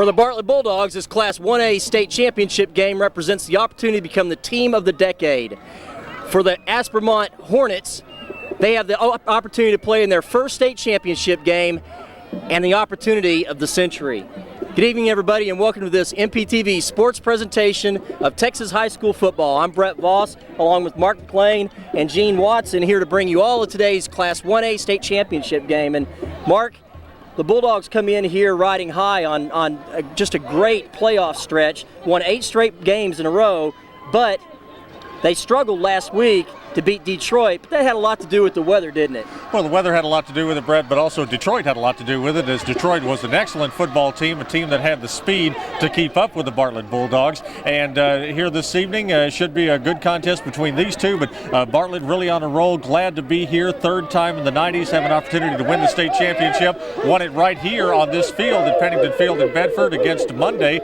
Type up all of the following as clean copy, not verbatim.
For the Bartlett Bulldogs, this Class 1A state championship game represents the opportunity to become the team of the decade. For the Aspermont Hornets, they have the opportunity to play in their first state championship game and the opportunity of the century. Good evening, everybody, and welcome to this MPTV sports presentation of Texas high school football. I'm Brett Voss, along with Mark McClain and Gene Watson, here to bring you all of today's Class 1A state championship game. And Mark, the Bulldogs come in here riding high on just a great playoff stretch, won 8 straight games in a row, but they struggled last week to beat Detroit, but that had a lot to do with the weather, didn't it? Well, the weather had a lot to do with it, Brett, but also Detroit had a lot to do with it, as Detroit was an excellent football team, a team that had the speed to keep up with the Bartlett Bulldogs. And here this evening should be a good contest between these two, but Bartlett really on a roll, glad to be here, third time in the 90s, have an opportunity to win the state championship. Won it right here on this field at Pennington Field in Bedford against Monday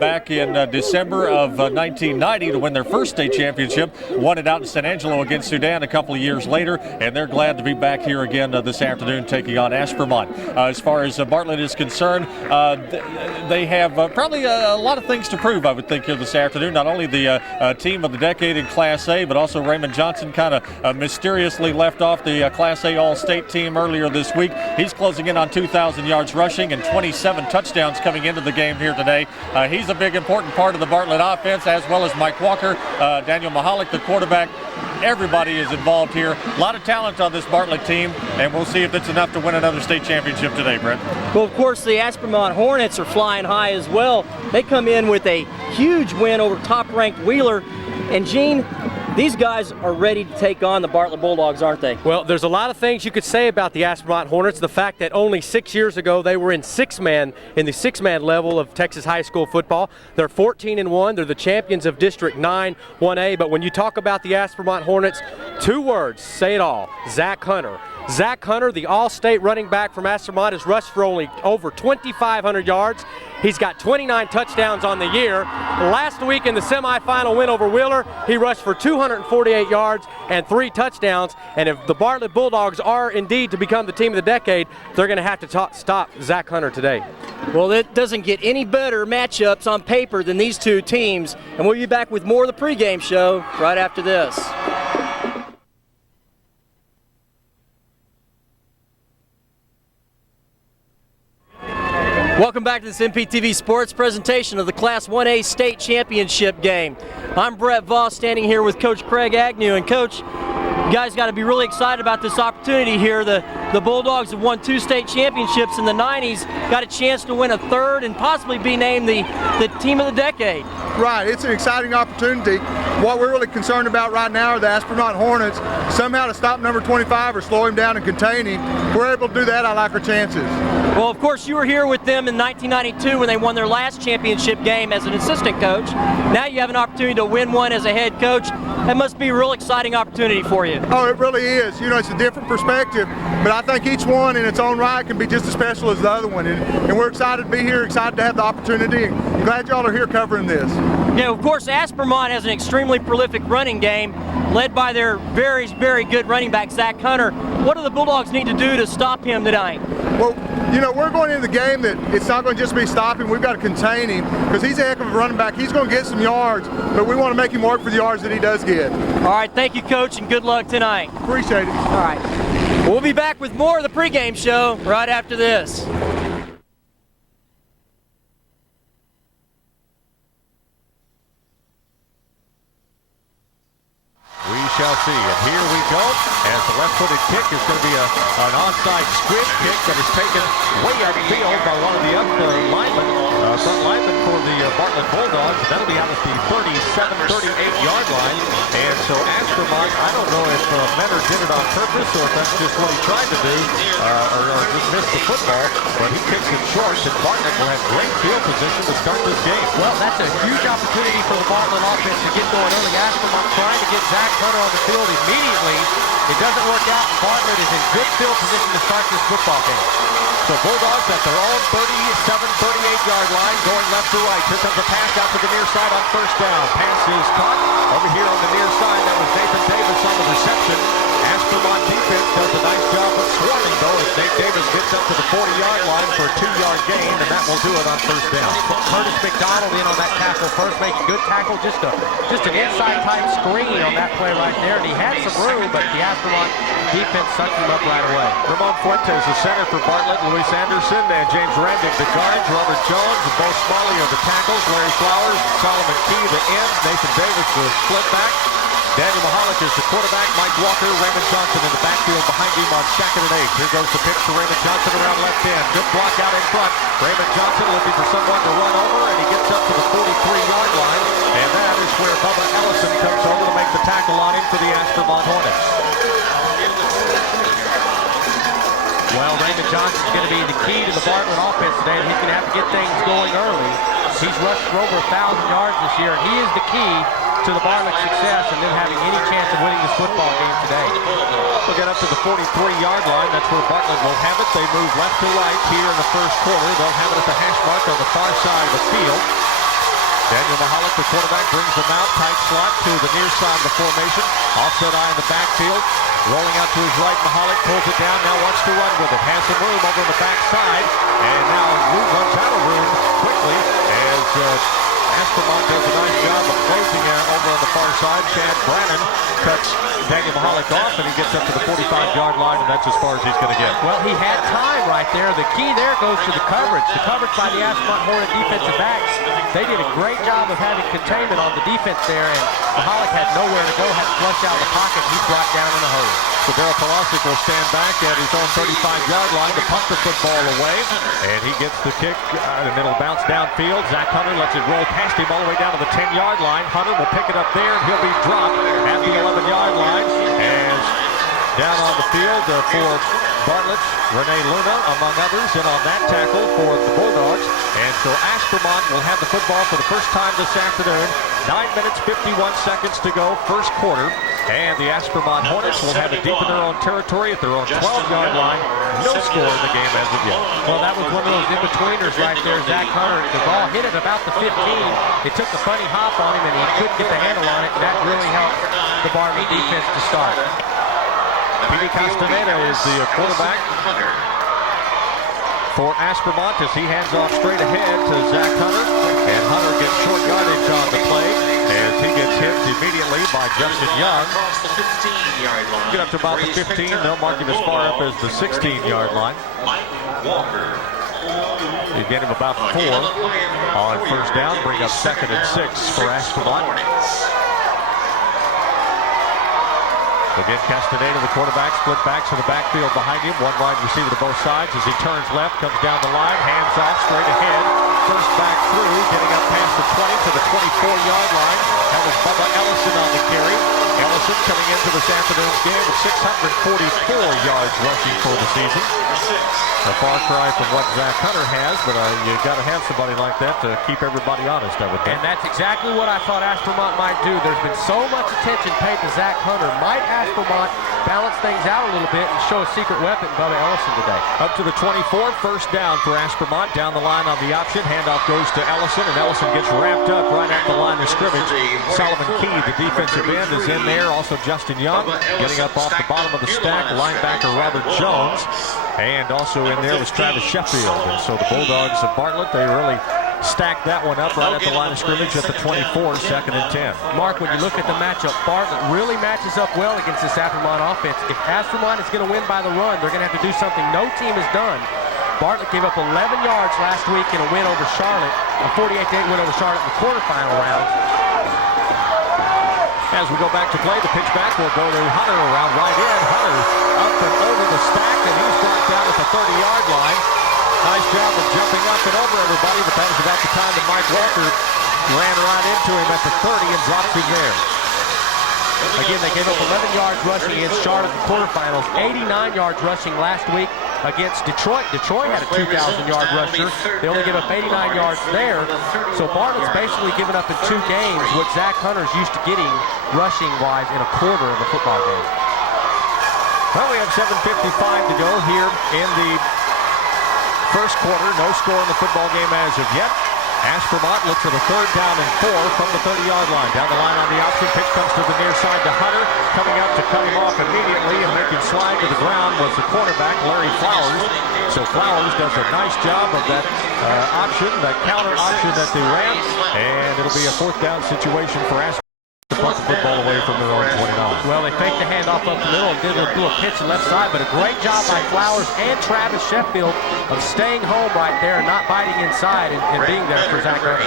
back in December of 1990 to win their first state championship. Won it out in San Angelo against Sudan a couple of years later, and they're glad to be back here again this afternoon taking on Aspermont. As far as Bartlett is concerned, they have probably a lot of things to prove, I would think, here this afternoon. Not only the team of the decade in Class A, but also Raymond Johnson kind of mysteriously left off the Class A All-State team earlier this week. He's closing in on 2,000 yards rushing and 27 touchdowns coming into the game here today. He's a big, important part of the Bartlett offense, as well as Mike Walker, Daniel Mahalik, the quarterback. Everybody is involved here. A lot of talent on this Bartlett team, and we'll see if it's enough to win another state championship today, Brett. Well, of course, the Aspermont Hornets are flying high as well. They come in with a huge win over top-ranked Wheeler. And Gene, these guys are ready to take on the Bartlett Bulldogs, aren't they? Well, there's a lot of things you could say about the Aspermont Hornets. The fact that only 6 years ago they were in the six-man level of Texas high school football. They're 14-1. They're the champions of District 9 1A. But when you talk about the Aspermont Hornets, 2 words say it all: Zach Hunter. Zach Hunter, the all-state running back from Aspermont, has rushed for over 2,500 yards. He's got 29 touchdowns on the year. Last week in the semifinal win over Wheeler, he rushed for 248 yards and 3 touchdowns. And if the Bartlett Bulldogs are indeed to become the team of the decade, they're going to have to stop Zach Hunter today. Well, it doesn't get any better matchups on paper than these two teams. And we'll be back with more of the pregame show right after this. Welcome back to this MPTV sports presentation of the Class 1A state championship game. I'm Brett Voss, standing here with Coach Craig Agnew. And Coach, you guys got to be really excited about this opportunity here. The Bulldogs have won 2 state championships in the 90s, got a chance to win a 3rd and possibly be named the team of the decade. Right, it's an exciting opportunity. What we're really concerned about right now are the Aspermont Hornets. Somehow to stop number 25 or slow him down and contain him. If we're able to do that, I like our chances. Well, of course, you were here with them in 1992 when they won their last championship game as an assistant coach. Now you have an opportunity to win one as a head coach. That must be a real exciting opportunity for you. Oh, it really is. You know, it's a different perspective, but I think each one in its own right can be just as special as the other one. And we're excited to be here, excited to have the opportunity, and glad y'all are here covering this. Yeah, of course, Aspermont has an extremely prolific running game, led by their very, very good running back, Zach Hunter. What do the Bulldogs need to do to stop him tonight? Well, you know, we're going into the game that it's not going to just be stopping. We've got to contain him because he's a heck of a running back. He's going to get some yards, but we want to make him work for the yards that he does get. All right, thank you, Coach, and good luck tonight. Appreciate it. All right. We'll be back with more of the pregame show right after this. We shall see. And here we go. As the left-footed kick is going to be an onside squib kick that is taken way upfield by one of the front linemen for the Bartlett Bulldogs. That'll be out at the 38-yard line. And so Aspermont, I don't know if Menor did it on purpose or if that's just what he tried to do or just missed the football. But he kicks it short, and Bartlett will have great field position to start this game. Well, that's a huge opportunity for the Bartlett offense to get going early. Aspermont trying to get Zach Hunter on the field immediately. It doesn't work out. Bartlett is in good field position to start this football game. So Bulldogs at their own 38-yard line, going left to right. Here comes a pass out to the near side on first down. Pass is caught over here on the near side. That was Nathan Davis on the reception. Aspermont defense does a nice job of swarming, though, as Nate Davis gets up to the 40-yard line for a 2-yard gain, and that will do it on first down. Curtis McDonald in on that tackle first, making good tackle, just an inside type screen on that play right there, and he had some room, but the Aspermont defense sucked him up right away. Ramon Fuentes, the center for Bartlett, Luis Anderson, and James Randick, the guards, Robert Jones, and Bo Smalley are the tackles, Larry Flowers, Solomon Key, the ends, Nathan Davis, the split back, Daniel Mahalik is the quarterback, Mike Walker, Raymond Johnson in the backfield behind him on 2nd and 8. Here goes the pitch to Raymond Johnson around left end. Good block out in front. Raymond Johnson looking for someone to run over, and he gets up to the 43-yard line, and that is where Bubba Ellison comes over to make the tackle on him for the Aspermont Hornets. Well, Raymond Johnson is going to be the key to the Bartlett offense today. He's going to have to get things going early. He's rushed for over 1,000 yards this year, and he is the key to the Bartlett success and them having any chance of winning this football game today. We'll get up to the 43-yard line. That's where Bartlett will have it. They move left to right here in the first quarter. They'll have it at the hash mark on the far side of the field. Daniel Mahalik, the quarterback, brings them out. Tight slot to the near side of the formation. Offset eye in the backfield. Rolling out to his right, Mahalik pulls it down. Now wants to run with it. Has some room over on the backside. And now runs out of room quickly as Aspermont does a nice job of closing over on the far side. Chad Brannon cuts Daniel Mahalik off, and he gets up to the 45-yard line, and that's as far as he's going to get. Well, he had time right there. The key there goes to the coverage. The coverage by the Aspermont Hornet defensive backs. They did a great job of having containment on the defense there, and Mahalik had nowhere to go, had to flush out of the pocket, and he's brought down in a hurry. So Daryl Polosic will stand back at his own 35-yard line to punt the football away, and he gets the kick, and it'll bounce downfield. Zach Hunter lets it roll past him all the way down to the 10-yard line. Hunter will pick it up there, and he'll be dropped at the 11-yard line. As down on the field for Bartlett, Renee Luna, among others, and on that tackle for the Bulldogs. And so Aspermont will have the football for the first time this afternoon. 9 minutes, 51 seconds to go, first quarter. And the Aspermont Hornets will have it deep in their own territory at their own 12-yard line. No score in the game as of yet. Well, that was one of those in-betweeners right there. Zach Hunter, the ball hit at about the 15. It took the funny hop on him, and he couldn't get the handle on it. And that really helped the Bartlett defense to start. Petey Castaneda is the quarterback for Aspermont as he hands off straight ahead to Zach Hunter. And Hunter gets short yardage on the play as he gets hit immediately by Justin Young. Get up to about the 15. They'll mark him as far up as the 16-yard line. They get him about 4 on first down. Bring up 2nd and 6 for Aspermont. Again, Castaneda, the quarterback, split backs in the backfield behind him. One wide receiver to both sides as he turns left, comes down the line, hands off straight ahead. First back through, getting up past the 20 to the 24-yard line. That was Bubba Ellison on the carry. Ellison coming into this afternoon's game with 644 yards rushing for the season. A far cry from what Zach Hunter has, but you got to have somebody like that to keep everybody honest, I would think. And that's exactly what I thought Aspermont might do. There's been so much attention paid to Zach Hunter. Might Aspermont balance things out a little bit and show a secret weapon, Bubba Ellison, today? Up to the 24, first down for Aspermont. Down the line on the option. Handoff goes to Ellison, and Ellison gets wrapped up right at the line of scrimmage. Solomon Key, the defensive end, is in there. Also Justin Young getting up off the bottom of the stack. Linebacker Robert Jones. And also in there was Travis Sheffield. And so the Bulldogs of Bartlett, they really stacked that one up right at the line of scrimmage at the 24, 2nd and 10. Mark, when you look at the matchup, Bartlett really matches up well against this Aspermont offense. If Aspermont is going to win by the run, they're going to have to do something no team has done. Bartlett gave up 11 yards last week in a win over Charlotte, a 48-8 win over Charlotte in the quarterfinal rounds. As we go back to play, the pitch back will go to Hunter around right in. Hunter up and over the stack, and he's brought down at the 30-yard line. Nice job of jumping up and over everybody, but that was about the time that Mike Walker ran right into him at the 30 and dropped him there. Again, they gave up 11 yards rushing against Charlotte in the quarterfinals, 89 yards rushing last week against Detroit. Detroit had a 2,000-yard rusher. They only gave up 89 yards there. So Bartlett's basically given up in 2 games what Zach Hunter's used to getting rushing-wise in a quarter of a football game. Well, we have 7:55 to go here in the first quarter. No score in the football game as of yet. Aspermont looks at a 3rd down and 4 from the 30-yard line. Down the line on the option. Pitch comes to the near side to Hunter. Coming up to cut him off immediately and making slide to the ground was the quarterback, Larry Flowers. So Flowers does a nice job of that option, that counter option that they ran. And it'll be a 4th down situation for Aspermont to punt the football away from their own 29. Well, they faked the handoff up the middle and did a little pitch left side, but a great job by Flowers and Travis Sheffield of staying home right there and not biting inside and being there for Zach Hunter.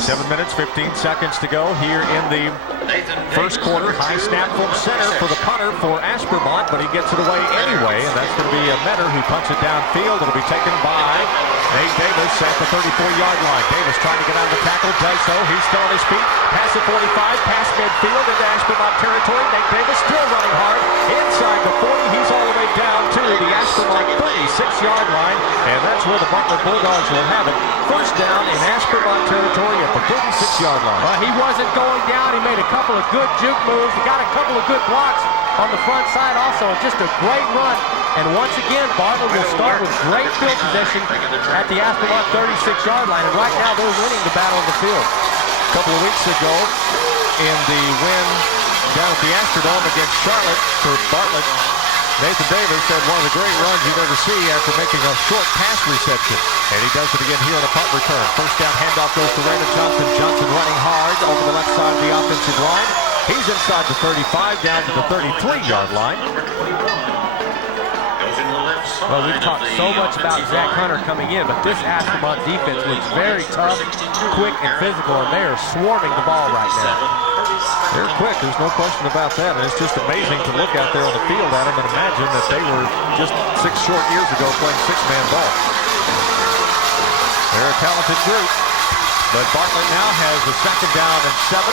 7 minutes, 15 seconds to go here in the first quarter. High snap from center for the punter for Aspermont, but he gets it away anyway, and that's going to be a Metter who punts it downfield. It'll be taken by Nate Davis at the 34-yard line. Davis trying to get out of the tackle, does so. He's still on his feet. Past the 45, past midfield into Aspermont territory. Nate Davis still running hard inside the 40. He's all the way down to the Aspermont 36-yard line, and that's where the Bartlett Bulldogs will have it. First down in Aspermont territory at the 36-yard line. He wasn't going down. He made a couple of good juke moves. He got a couple of good blocks on the front side also. Just a great run. And once again, Bartlett will start with great field position at the Aspermont 36-yard line. And right now, they're winning the battle of the field. A couple of weeks ago in the win down at the Astrodome against Charlotte for Bartlett, Nathan Davis had one of the great runs you'd ever see after making a short pass reception. And he does it again here on a punt return. First down handoff goes to Raymond Johnson. Johnson running hard over the left side of the offensive line. He's inside the 35 down to the 33-yard line. Well, we've talked so much about Zach Hunter coming in, but this Aspermont defense looks very tough, quick, and physical, and they are swarming the ball right now. They're quick, there's no question about that, and it's just amazing to look out there on the field at them and imagine that they were just 6 short years ago playing 6-man ball. They're a talented group, but Bartlett now has a 2nd down and 7.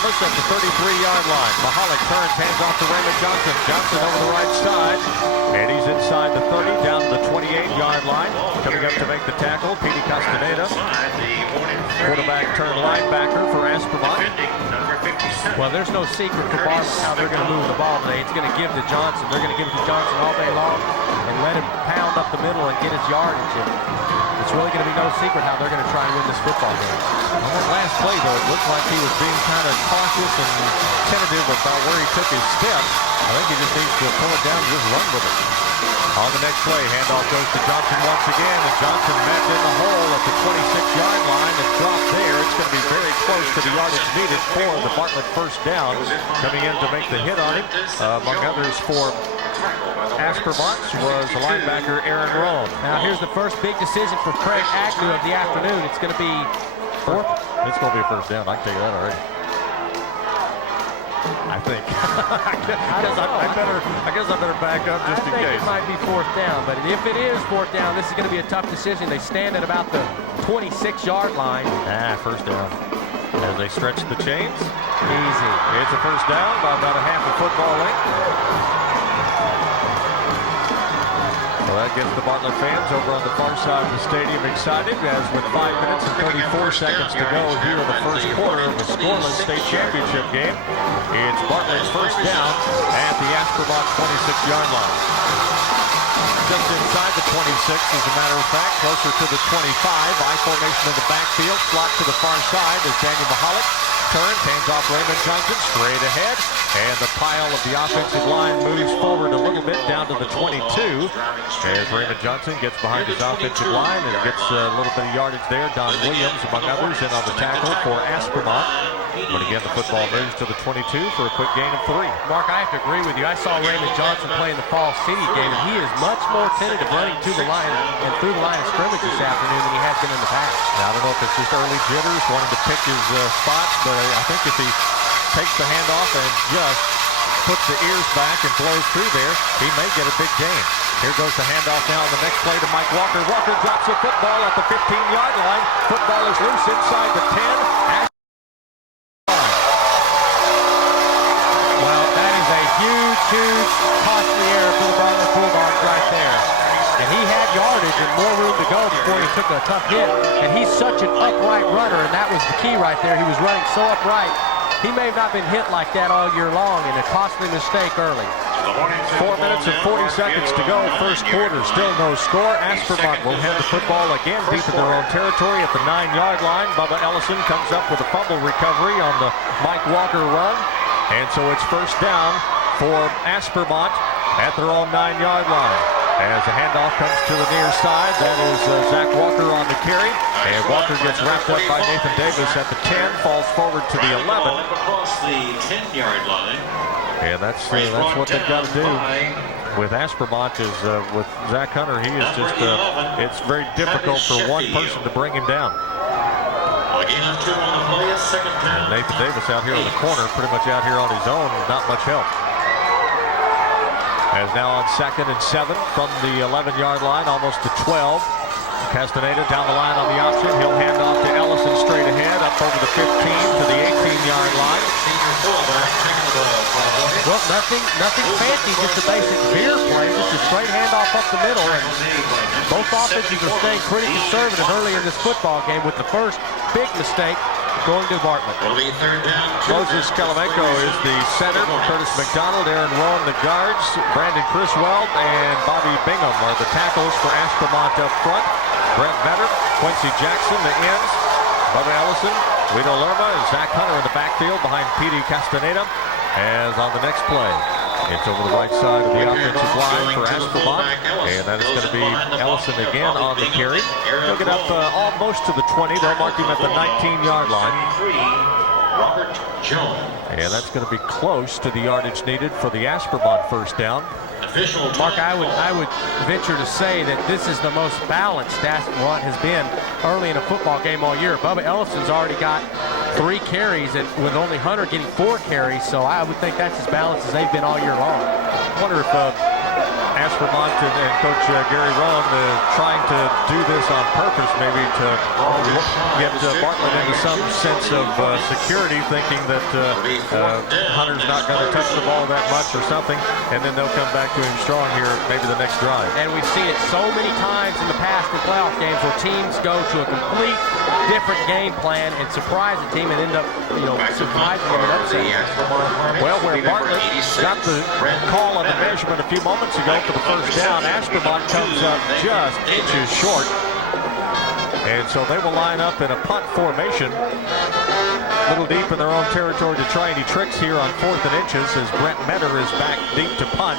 At the 33-yard line. Mahalik turns, hands off to Raymond Johnson. Johnson over the right side, and he's inside the 30, down to the 28-yard line. Coming up to make the tackle, Petey Castaneda. Quarterback turned linebacker for Aspermont. Well, there's no secret for Bartlett how they're going to move the ball today. It's going to give to Johnson. They're going to give it to Johnson all day long and let him pound up the middle and get his yardage. It's really going to be no secret how they're going to try and win this football game. On that last play, though, it looked like he was being kind of cautious and tentative about where he took his steps. I think he just needs to pull it down and just run with it. On the next play, handoff goes to Johnson once again, and Johnson met in the hole at the 26-yard line and dropped there. It's going to be very close to the yardage needed for the Bartlett first down. Coming in to make the hit on him, among others for Aspermont was the linebacker Aaron Roan. Now here's the first big decision for Craig Agnew of the afternoon. It's going to be fourth. It's going to be a first down. I can tell you that already. I think. I guess I better back up just in case. I think it might be 4th down, but if it is 4th down, this is going to be a tough decision. They stand at about the 26-yard line. First down. As they stretch the chains. Easy. It's a first down by about a half a football length. Well, that gets the Bartlett fans over on the far side of the stadium excited, as with 5 minutes and 34 seconds to go here in the first quarter of the scoreless state championship game. It's Bartlett's first down at the Aspermont 26-yard line. Just inside the 26, as a matter of fact, closer to the 25. I formation in the backfield, slot to the far side as Daniel Mahalik turns, hands off Raymond Johnson, straight ahead, and the pile of the offensive line moves forward a little bit down to the 22 as Raymond Johnson gets behind his offensive line and gets a little bit of yardage there. Don Williams, among others, in on the tackle for Aspermont. But again, the football moves to the 22 for a quick gain of 3. Mark, I have to agree with you. I saw Raymond Johnson play in the Fall City game, and he is much more tentative running to the line and through the line of scrimmage this afternoon than he has been in the past. Now, I don't know if it's just early jitters, wanting to pick his spots, but I think if he takes the handoff and just puts the ears back and blows through there, he may get a big gain. Here goes the handoff now on the next play to Mike Walker. Walker drops the football at the 15-yard line. Football is loose inside the 10. Huge, costly error for the Bartlett Bulldogs right there. And he had yardage and more room to go before he took a tough hit. And he's such an upright runner, and that was the key right there. He was running so upright. He may have not been hit like that all year long, and a costly mistake early. 4 minutes and 40 seconds to go. First quarter, still no score. Aspermont will have the football again deep in their own territory at the 9-yard line. Bubba Ellison comes up with a fumble recovery on the Mike Walker run. And so it's first down for Aspermont at their own 9-yard line. As the handoff comes to the near side, that is Zach Walker on the carry. And Walker gets wrapped up by Nathan Davis at the 10, falls forward to the 11. Across the 10-yard line. And that's what they've got to do with Aspermont is with Zach Hunter. He is just, it's very difficult for one person to bring him down. And Nathan Davis out here in the corner, pretty much out here on his own, not much help. As now on 2nd and 7 from the 11-yard line, almost to 12. Castaneda down the line on the option. He'll hand off to Ellison straight ahead, up over the 15 to the 18-yard line. Well, nothing fancy, just a basic veer play, just a straight handoff up the middle. And both offenses are staying pretty conservative early in this football game with the first big mistake going to Bartlett. Moses Kalamenko is the center. Curtis McDonald, Aaron Rowan, the guards. Brandon Criswell and Bobby Bingham are the tackles for Aspermont up front. Brent Vetter, Quincy Jackson, the ends. Bubba Ellison, Guido Lerma, and Zach Hunter in the backfield behind P.D. Castaneda. As on the next play, it's over the right side of the offensive line for Aspermont, and that is going to be Ellison again on the carry. He'll get up almost to the 20. They'll mark him at the 19-yard line. And that's going to be close to the yardage needed for the Aspermont first down. Mark, I would venture to say that this is the most balanced Aspermont has been early in a football game all year. Bubba Ellison's already got 3 carries, and with only Hunter getting 4 carries, so I would think that's as balanced as they've been all year long. I wonder if Aspermont and Coach Gary Rowan trying to do this on purpose, maybe to get Bartlett into some sense of security, thinking that Hunter's not going to touch the ball that much or something, and then they'll come back to him strong here maybe the next drive. And we've seen it so many times in the past in playoff games where teams go to a complete different game plan and surprise a team and end up, surprising them and upsetting. Well, where Bartlett got the call on the measurement a few moments ago for the first down, Aspermont comes up just inches short. And so they will line up in a punt formation, a little deep in their own territory to try any tricks here on 4th and inches as Brent Metter is back deep to punt.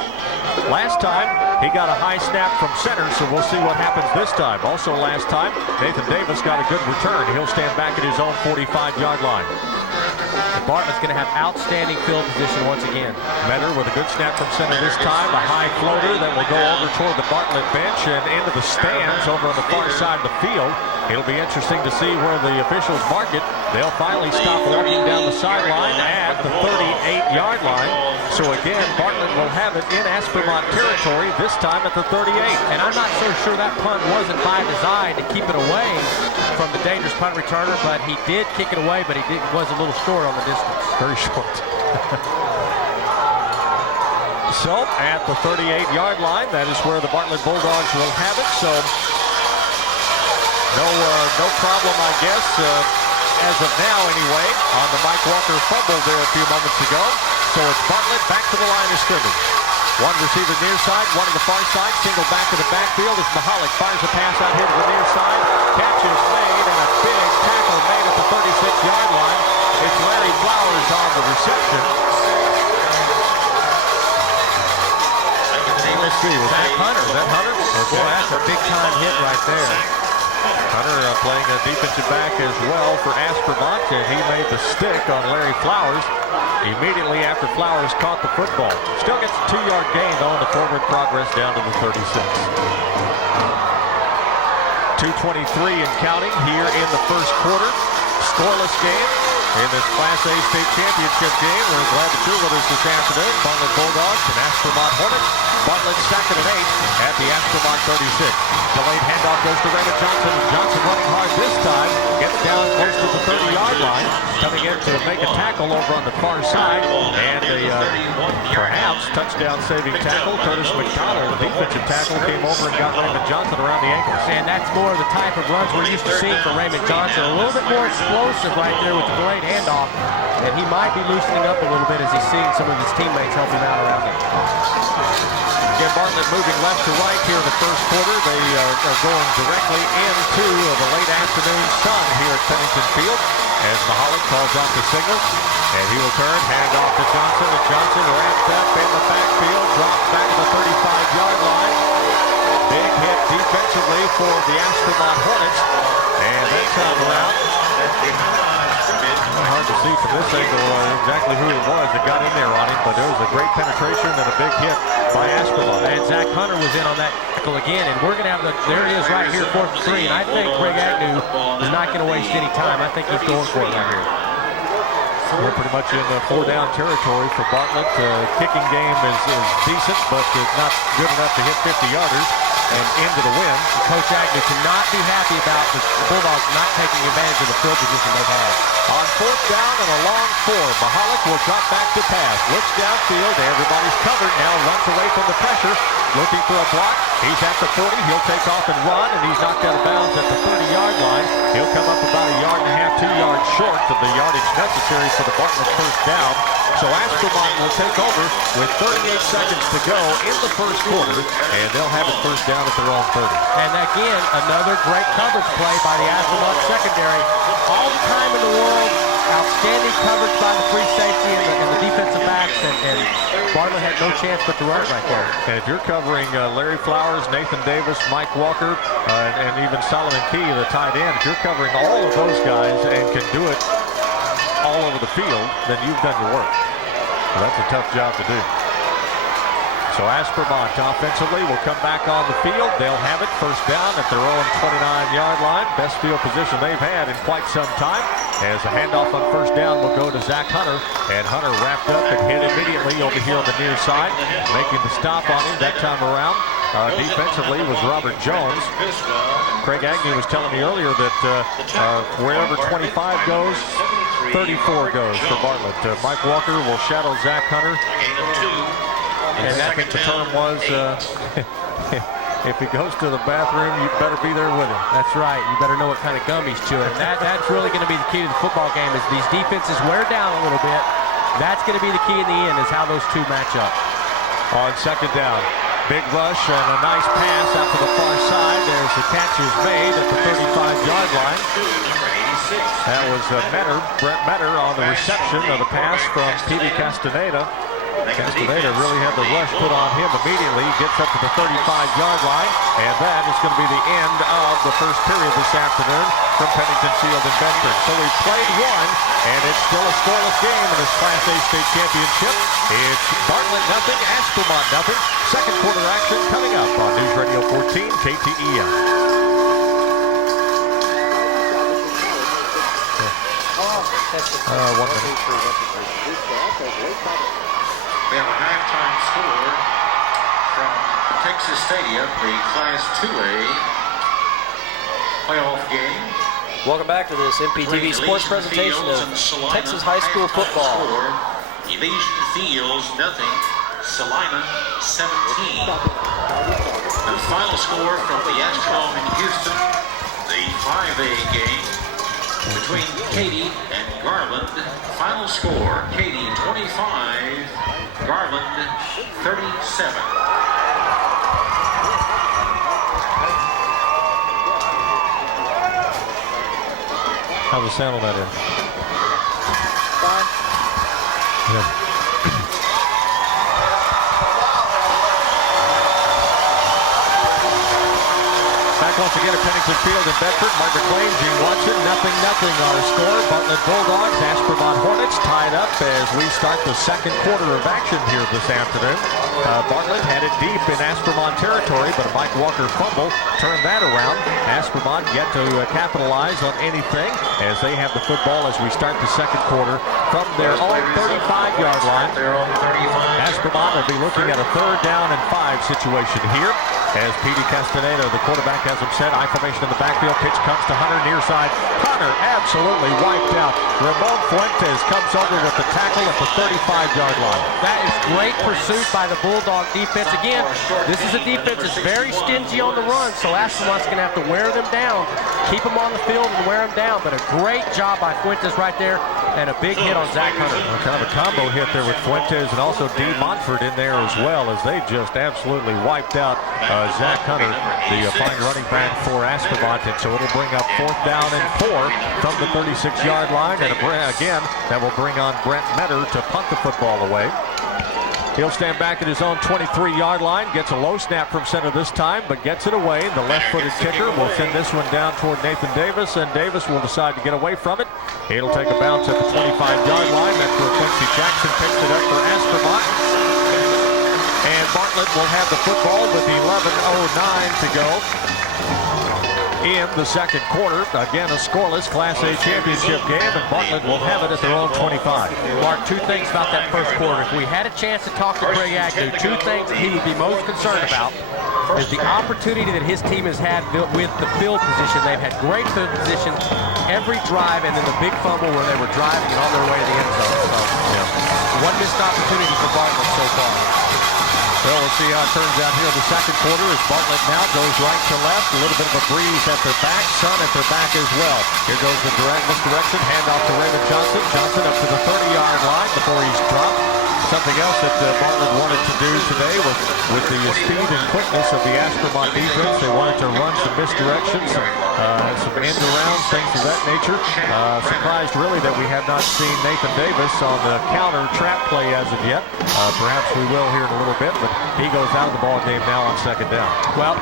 Last time, he got a high snap from center, so we'll see what happens this time. Also last time, Nathan Davis got a good return. He'll stand back at his own 45-yard line. And Bartlett's going to have outstanding field position once again. Metter with a good snap from center this time. A high floater that will go over toward the Bartlett bench and into the stands over on the far side of the field. It'll be interesting to see where the officials mark it. They'll finally stop walking down the sideline at the 38-yard line. So again, Bartlett will have it in Aspermont territory, this time at the 38. And I'm not so sure that punt wasn't by design to keep it away from the dangerous punt returner, but he did kick it away, but was a little short on the distance. Very short. So at the 38-yard line, that is where the Bartlett Bulldogs will have it. So no problem, I guess, as of now anyway, on the Mike Walker fumble there a few moments ago. So it's Bartlett back to the line of scrimmage. One receiver near side, one to the far side, single back to the backfield as Mahalik fires a pass out here to the near side. Catch is made and a big tackle made at the 36-yard line. It's Larry Flowers on the reception. Let's see, was that Hunter? Is that Hunter? Okay. Boy, that's a big-time hit right there. Hunter playing a defensive back as well for Aspermont, and he made the stick on Larry Flowers immediately after Flowers caught the football. Still gets a 2-yard gain, though, in the forward progress down to the 36. 2:23 and counting here in the first quarter. Scoreless game in this Class A state championship game. We're glad that you're with us this afternoon. Bartlett Bulldogs and Aspermont Hornets. Bartlett 2nd and 8 at the Aspermont 36. Delayed handoff goes to Raymond Johnson. Johnson running hard this time. Gets down close to the 30-yard line. Coming in to make a tackle over on the far side. And a perhaps touchdown-saving tackle. Curtis McDonald, defensive tackle, came over and got Raymond Johnson around the ankles. And that's more of the type of runs we're used to seeing from Raymond Johnson. A little bit more explosive right there with the delayed handoff. And he might be loosening up a little bit as he's seeing some of his teammates help him out around him. Again, Bartlett moving left to right here in the first quarter. They are going directly into the late afternoon sun here at Pennington Field as Mahalik calls out the signal. And he will turn, hand off to Johnson, and Johnson wrapped up in the backfield, dropped back to the 35-yard line. Big hit defensively for the Aspermont Hornets. And that time around, hard to see from this angle exactly who it was that got in there on him, but there was a great penetration and a big hit by Aspermont. And Zach Hunter was in on that tackle again, and we're going to have there it is right here, 4th and 3, and I think Greg Agnew is not going to waste any time. I think he's going for it right here. We're pretty much in the 4-down territory for Bartlett. Kicking game is decent, but not good enough to hit 50-yarders and into the win. Coach Agnew cannot be happy about the Bulldogs not taking advantage of the field position they've had. On 4th down and a long 4, Mahalik will drop back to pass. Looks downfield. Everybody's covered. Now runs away from the pressure. Looking for a block. He's at the 40. He'll take off and run, and he's knocked out of bounds at the 30-yard line. He'll come up about 1.5 yards, 2 yards short of the yardage necessary for the Bartlett first down. So Aspermont will take over with 38 seconds to go in the first quarter, and they'll have it first down at their own 30. And again, another great coverage play by the Aspermont secondary. All the time in the world, outstanding coverage by the free safety and the defensive backs, and Bartlett had no chance but to run right there. And if you're covering Larry Flowers, Nathan Davis, Mike Walker, and even Solomon Key, the tight end, if you're covering all of those guys and can do it all over the field, then you've done your work. Well, that's a tough job to do. So Aspermont offensively will come back on the field. They'll have it first down at their own 29-yard line. Best field position they've had in quite some time. As a handoff on first down will go to Zach Hunter. And Hunter wrapped up and hit immediately over here on the near side. Making the stop on him that time around. Defensively was Robert Jones. Craig Agnew was telling me earlier that wherever 25 goes, 34 goes for Bartlett. Mike Walker will shadow Zach Hunter. And I think the term was, if he goes to the bathroom, you better be there with him. That's right. You better know what kind of gum he's chewing. That's really going to be the key to the football game is these defenses wear down a little bit. That's going to be the key in the end is how those two match up. On second down, big rush and a nice pass out to the far side. There's the catch is made at the 35-yard line. That was Brett Metter on the reception of the pass from P.D. Castaneda. Castaneda really had the rush put on him immediately. Gets up to the 35-yard line, and that is going to be the end of the first period this afternoon from Pennington Field in Bedford. So we played one, and it's still a scoreless game in this Class A state championship. It's Bartlett nothing, Aspermont nothing. Second quarter action coming up on News Radio 14 KTEL. One minute. We have a halftime score from Texas Stadium, the Class 2A playoff game. Welcome back to this MPTV sports presentation of Texas high school football. Elysian Fields nothing, Salina 17. The final score from the Astrodome in Houston, the 5A game between Katy and Garland. Final score, Katy 25, Garland 37. How's the sound on that end? Fine. Yeah. Back once again at Pennington Field in Bedford. Mark McLean, Gene Watson, 0-0 our score. Bartlett Bulldogs, Aspermont Hornets tied up as we start the second quarter of action here this afternoon. Bartlett had it deep in Aspermont territory, but a Mike Walker fumble turned that around. Aspermont yet to capitalize on anything as they have the football as we start the second quarter from their own 35-yard line. Aspermont will be looking at a 3rd down and 5 situation here as Petey Castaneda, the quarterback, has him set. I formation in the backfield. Pitch comes to Hunter near side. Hunter absolutely wiped out. Ramon Fuentes comes over with the tackle at the 35-yard line. That is great pursuit by the Bulldog defense. Again, this is a defense that's very stingy on the run, so Aspermont's going to have to wear them down, keep them on the field and wear them down. But a great job by Fuentes right there, and a big hit on Zach Hunter. Well, kind of a combo hit there with Fuentes and also D. Montfort in there as well, as they just absolutely wiped out Zach Hunter, the fine running back for Aspermont. And so it'll bring up 4th down and 4 from the 36-yard line. And again, that will bring on Brent Metter to punt the football away. He'll stand back at his own 23-yard line, gets a low snap from center this time, but gets it away. The left-footed kicker will send this one down toward Nathan Davis, and Davis will decide to get away from it. It'll take a bounce at the 25-yard line. That's where Quincy Jackson picks it up for Aspermont. And Bartlett will have the football with 11:09 to go in the second quarter. Again, a scoreless Class A championship game, and Bartlett will have it at their own 25. Mark, 2 things about that first quarter. If we had a chance to talk to Craig Agnew, 2 things that he would be most concerned about is the opportunity that his team has had with the field position. They've had great field position every drive, and then the big fumble where they were driving and on their way to the end zone. So, one missed opportunity for Bartlett so far. Well, we'll see how it turns out here in the second quarter as Bartlett now goes right to left. A little bit of a breeze at their back, sun at their back as well. Here goes the misdirection, handoff to Raymond Johnson. Johnson up to the 30-yard line before he's dropped. Something else that Bartlett wanted to do today was with the speed and quickness of the Aspermont defense. They wanted to run some misdirections, some end arounds, things of that nature. Surprised really that we have not seen Nathan Davis on the counter trap play as of yet. Perhaps we will here in a little bit, but he goes out of the ball game now on 2nd down. Well,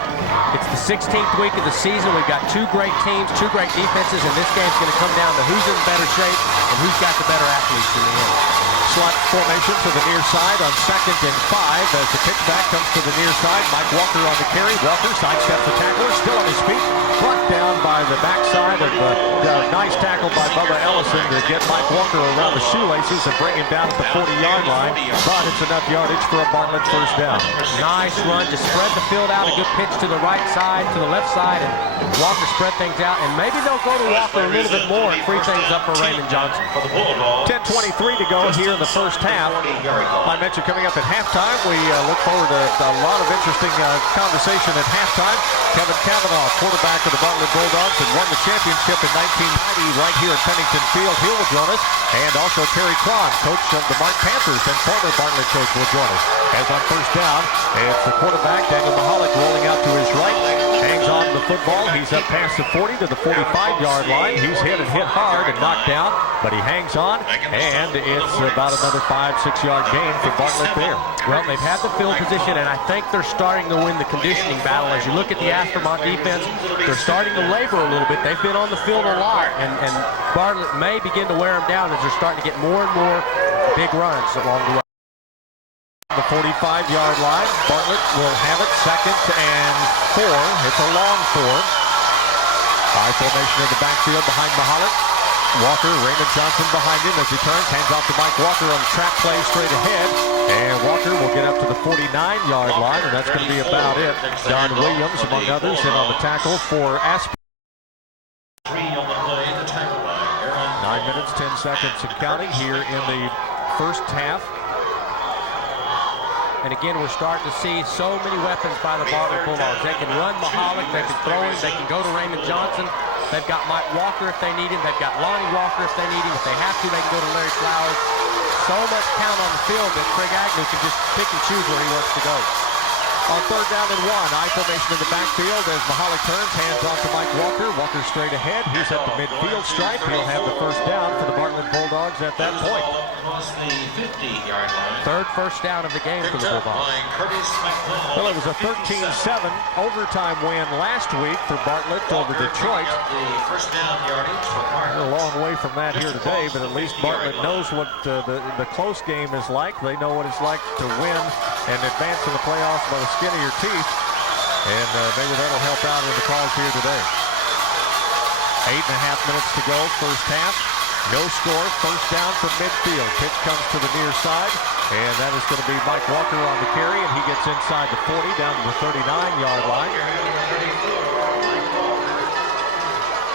it's the 16th week of the season. We've got 2 great teams, 2 great defenses, and this game's going to come down to who's in better shape and who's got the better athletes in the end. Slot formation to the near side on 2nd and 5 as the pitch back comes to the near side. Mike Walker on the carry. Walker sidesteps the tackler, still on his feet. Brought down by the backside of nice tackle by Bubba Ellison to get Mike Walker around the shoelaces and bring him down at the 40-yard line. But it's enough yardage for a Bartlett 1st down. Nice run to spread the field out. A good pitch to the right side, to the left side, and Walker spread things out. And maybe they'll go to Walker a little bit more and free things up for Raymond Johnson. 10:23 to go here in the first half. I mentioned coming up at halftime, we look forward to a lot of interesting conversation at halftime. Kevin Cavanaugh, quarterback of the Bartlett Bulldogs, and won the championship in 1990 right here at Pennington Field. He will join us. And also Terry Cron, coach of the Mark Panthers and former Bartlett coach, will join us. As on 1st down, it's the quarterback, Daniel Mahalik, rolling out to his right. Hangs on to the football. He's up past the 40 to the 45-yard line. He's hit hard and knocked down, but he hangs on, and it's about another 5-6 yard gain for Bartlett there. Well, they've had the field position, and I think they're starting to win the conditioning battle. As you look at the Aspermont defense, they're starting to labor a little bit. They've been on the field a lot, and Bartlett may begin to wear them down as they're starting to get more and more big runs along the way. The 45-yard line, Bartlett will have it 2nd and 4. It's a long 4. High formation in the backfield behind Mahalik. Walker, Raymond Johnson behind him as he turns, hands off to Mike Walker on the trap play straight ahead. And Walker will get up to the 49-yard line, and that's going to be about it. Don Williams, among others, in on the tackle for Aspermont. 9 minutes, 10 seconds and counting here in the first half. And again, we're starting to see so many weapons by the Bartlett Bulldogs. They can run Mahalik, they can throw him, they can go to Raymond Johnson. They've got Mike Walker if they need him. They've got Lonnie Walker if they need him. If they have to, they can go to Larry Flowers. So much talent on the field that Craig Agnew can just pick and choose where he wants to go. On 3rd down and 1, I formation in the backfield as Mahalik turns, hands off to Mike Walker. Walker straight ahead. He's at the midfield stripe. He'll have the 1st down for the Bartlett Bulldogs. Bulldogs at that point. Third first down of the game for the Bulldogs. Well, it was a 13-7 overtime win last week for Bartlett over Detroit. We're a long way from that here today, but at least Bartlett knows what the close game is like. They know what it's like to win and advance in the playoffs by the skin of your teeth. And maybe that'll help out in the cause here today. 8.5 minutes to go, first half. No score, first down from midfield. Pitch comes to the near side, and that is going to be Mike Walker on the carry, and he gets inside the 40, down to the 39-yard line.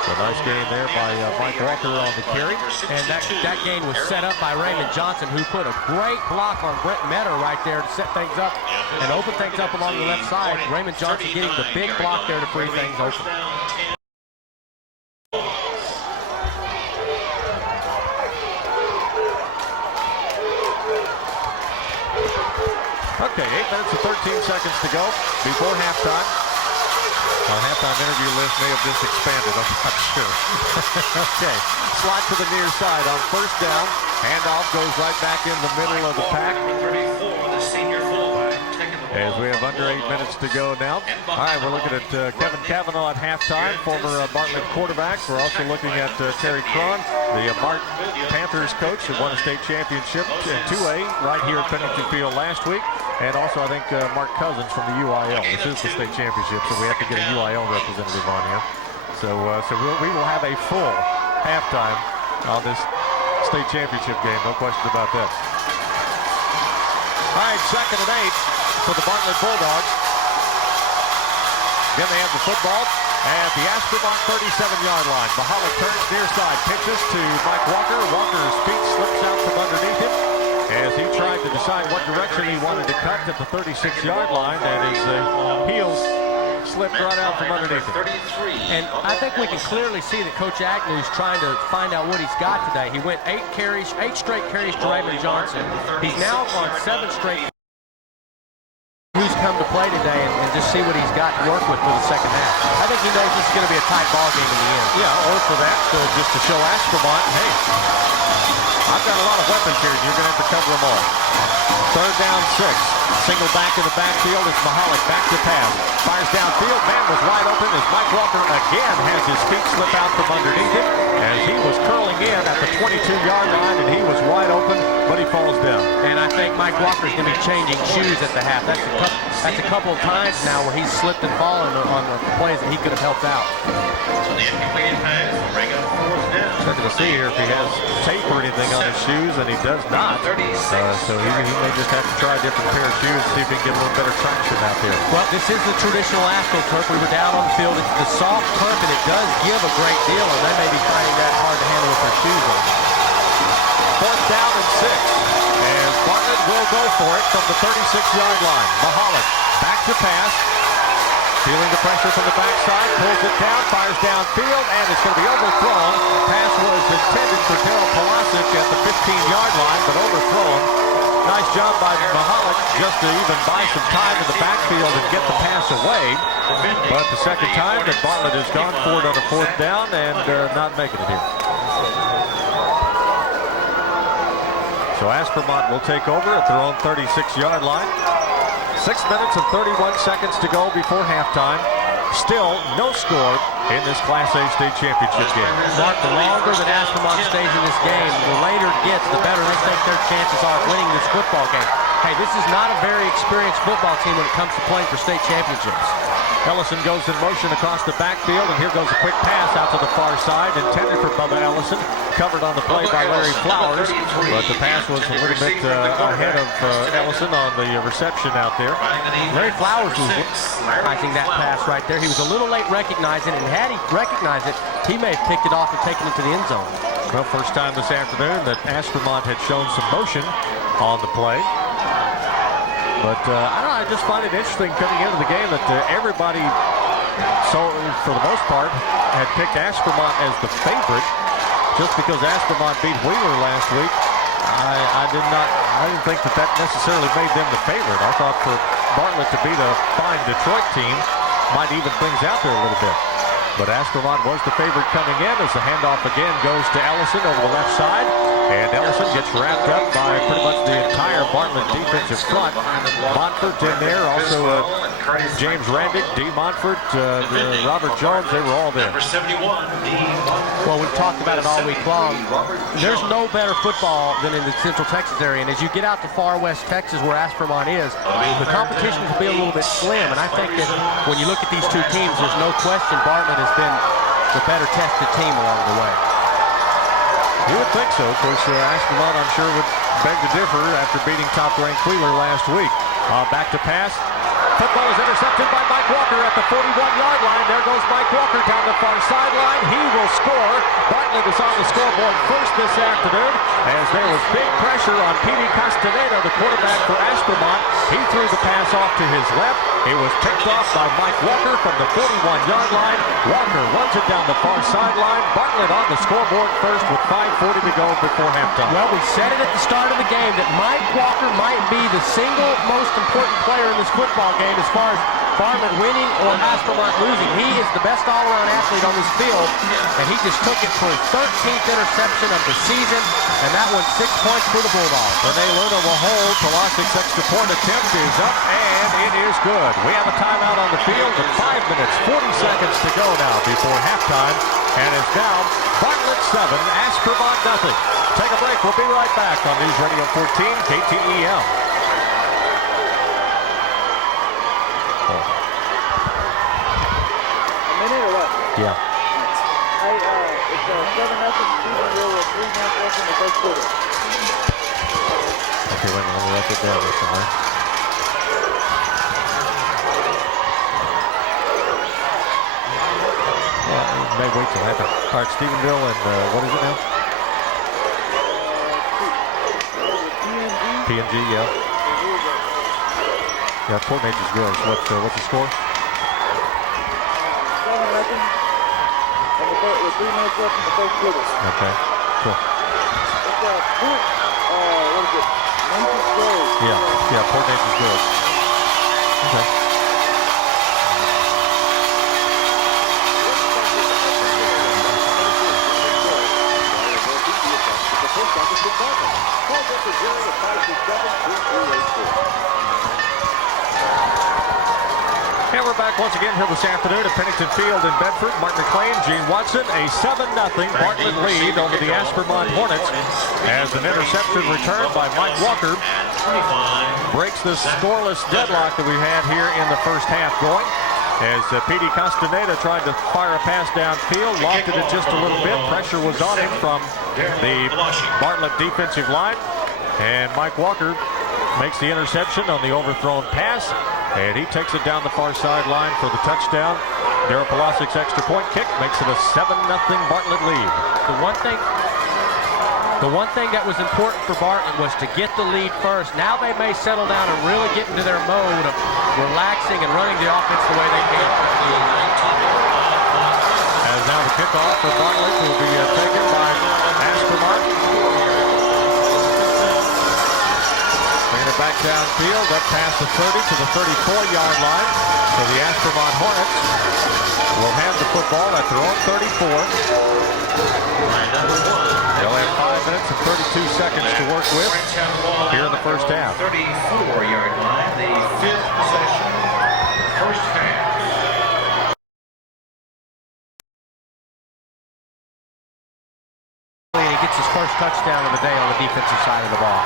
A nice gain there by Mike Walker on the carry. And that gain was set up by Raymond Johnson, who put a great block on Brent Metter right there to set things up and open things up along the left side. Raymond Johnson getting the big block there to free things open. Okay, 8 minutes and 13 seconds to go before halftime. Our halftime interview list may have just expanded, I'm not sure. Okay, slot to the near side on first down. Handoff goes right back in the middle of the pack. As we have under 8 minutes to go now. All right, we're looking at Kevin Cavanaugh at halftime, former Bartlett quarterback. We're also looking at Terry Cron, the Martin Panthers coach who won a state championship in 2A right here at Pennington Field last week. And also, I think, Mark Cousins from the UIL. This is the state championship, so we have to get a UIL representative on here. So we will have a full halftime on this state championship game, no question about that. All right, 2nd and 8 for the Bartlett Bulldogs. Again, they have the football at the Aspermont 37-yard line. Mahalik turns near side, pitches to Mike Walker. Walker's feet slips out from underneath him as he tried to decide what direction he wanted to cut at the 36-yard line, and his heels slipped right out from underneath him. And I think we can clearly see that Coach Agnew's trying to find out what he's got today. He went 8 straight carries to Raymond Johnson. He's now on 7 straight. Who's come to play today and just see what he's got to work with for the second half. I think he knows this is going to be a tight ball game in the end. Yeah, or for that, just to show Aspermont, hey, I've got a lot of weapons here, and you're going to have to cover them all. 3rd down 6. Single back in the backfield. It's Mahalik back to pass. Fires downfield. Man was wide open as Mike Walker again has his feet slip out from underneath him as he was curling in at the 22-yard line, and he was wide open, but he falls down. And I think Mike Walker's going to be changing shoes at the half. That's a couple of times now where he's slipped and fallen on the plays that he could have helped out. So the incompleted pass will bring up 4th down. Checking to see here if he has tape or anything on his shoes, and he does not. So he may just have to try a different pair of shoes and see if he can get a little better traction out there. Well, this is the traditional AstroTurf. We were down on the field. It's the soft turf, and it does give a great deal, and they may be finding that hard to handle with their shoes on. 4th down and 6. And Bartlett will go for it from the 36-yard line. Mahalik back to pass. Feeling the pressure from the backside, pulls it down, fires downfield, and it's going to be overthrown. Pass was intended for Darryl Polasic at the 15-yard line, but overthrown. Nice job by Mahalik just to even buy some time in the backfield and get the pass away. But the second time that Bartlett has gone for it on a 4th down and not making it here. So Aspermont will take over at their own 36-yard line. 6 minutes and 31 seconds to go before halftime. Still no score in this Class A state championship game. Mark, the longer that Aspermont stays in this game, the later it gets, the better they think their chances are of winning this football game. Hey, this is not a very experienced football team when it comes to playing for state championships. Ellison goes in motion across the backfield, and here goes a quick pass out to the far side, intended for Bubba Ellison. Covered on the play by Larry Flowers, but the pass was a little bit ahead of Ellison on the reception out there. Larry Flowers was recognizing that pass right there. He was a little late recognizing it, and had he recognized it, he may have picked it off and taken it to the end zone. Well, first time this afternoon that Aspermont had shown some motion on the play. But I don't know, I just find it interesting coming into the game that everybody, so for the most part, had picked Aspermont as the favorite. Just because Aspermont beat Wheeler last week, I didn't think that necessarily made them the favorite. I thought for Bartlett to beat a fine Detroit team might even things out there a little bit. But Aspermont was the favorite coming in as the handoff again goes to Ellison over the left side. And Ellison gets wrapped up by pretty much the entire Bartlett defensive front. Montfort in there, also James Randick, D. Montfort, Robert Jones, they were all there. Well, we've talked about it all week long. There's no better football than in the Central Texas area. And as you get out to far west Texas where Aspermont is, the competition will be a little bit slim. And I think that when you look at these two teams, there's no question Bartlett has been the better tested team along the way. You would think so. Of course, Aspermont, I'm sure, would beg to differ after beating top-ranked Wheeler last week. Back to pass. Football is intercepted by Mike Walker at the 41-yard line. There goes Mike Walker down the far sideline. He will score. Bartlett is on the scoreboard first this afternoon as there was big pressure on P.D. Castaneda, the quarterback for Aspermont. He threw the pass off to his left. It was picked off by Mike Walker from the 41-yard line. Walker runs it down the far sideline. Bartlett on the scoreboard first with 5:40 to go before halftime. Well, we said it at the start of the game that Mike Walker might be the single most important player in this football game as far as Bartlett winning or Aspermont losing. He is the best all-around athlete on this field, and he just took it for his 13th interception of the season, and that one's 6 points for the Bulldogs. Renee Luna will hold. Polasik's extra point attempt is up, and it is good. We have a timeout on the field with 5 minutes, 40 seconds to go now before halftime, and it's now Bartlett 7, Aspermont nothing. Take a break. We'll be right back on News Radio 14, KTEL. Yeah. Hey, it's 7-0 Stephenville with 3 minutes left in the first quarter. Okay, wait a minute, let me write it down there somewhere. Yeah, may wait till after. All right, Stephenville and what is it now? PNG, yeah. Yeah, coordinator's girls. What's the score? 7-0. With 3 minutes left in the first quarter. Okay, cool. It's what is it? Memphis Girls. Yeah, Port Neches Girls. Okay. And we're back once again here this afternoon at Pennington Field in Bedford. Mark McClain, Gene Watson, a 7-0 Bartlett lead over the Aspermont Hornets as an interception returned by Mike Walker breaks the scoreless deadlock that we had here in the first half going. As P.D. Castaneda tried to fire a pass downfield, lofted it just a little bit. Pressure was on him from the Bartlett defensive line. And Mike Walker makes the interception on the overthrown pass. And he takes it down the far sideline for the touchdown. Darryl Polasik's extra point kick makes it a 7-0 Bartlett lead. The one thing that was important for Bartlett was to get the lead first. Now they may settle down and really get into their mode of relaxing and running the offense the way they can. As now the kickoff for Bartlett will be taken by Aspermont. Bringing it back downfield, up past the 30 to the 34-yard line. So the Aspermont Hornets will have the football at their own 34. They'll have 5 minutes and 32 seconds to work with here in the first half. 34-yard line, the 5th possession, first half. And he gets his first touchdown of the day on the defensive side of the ball.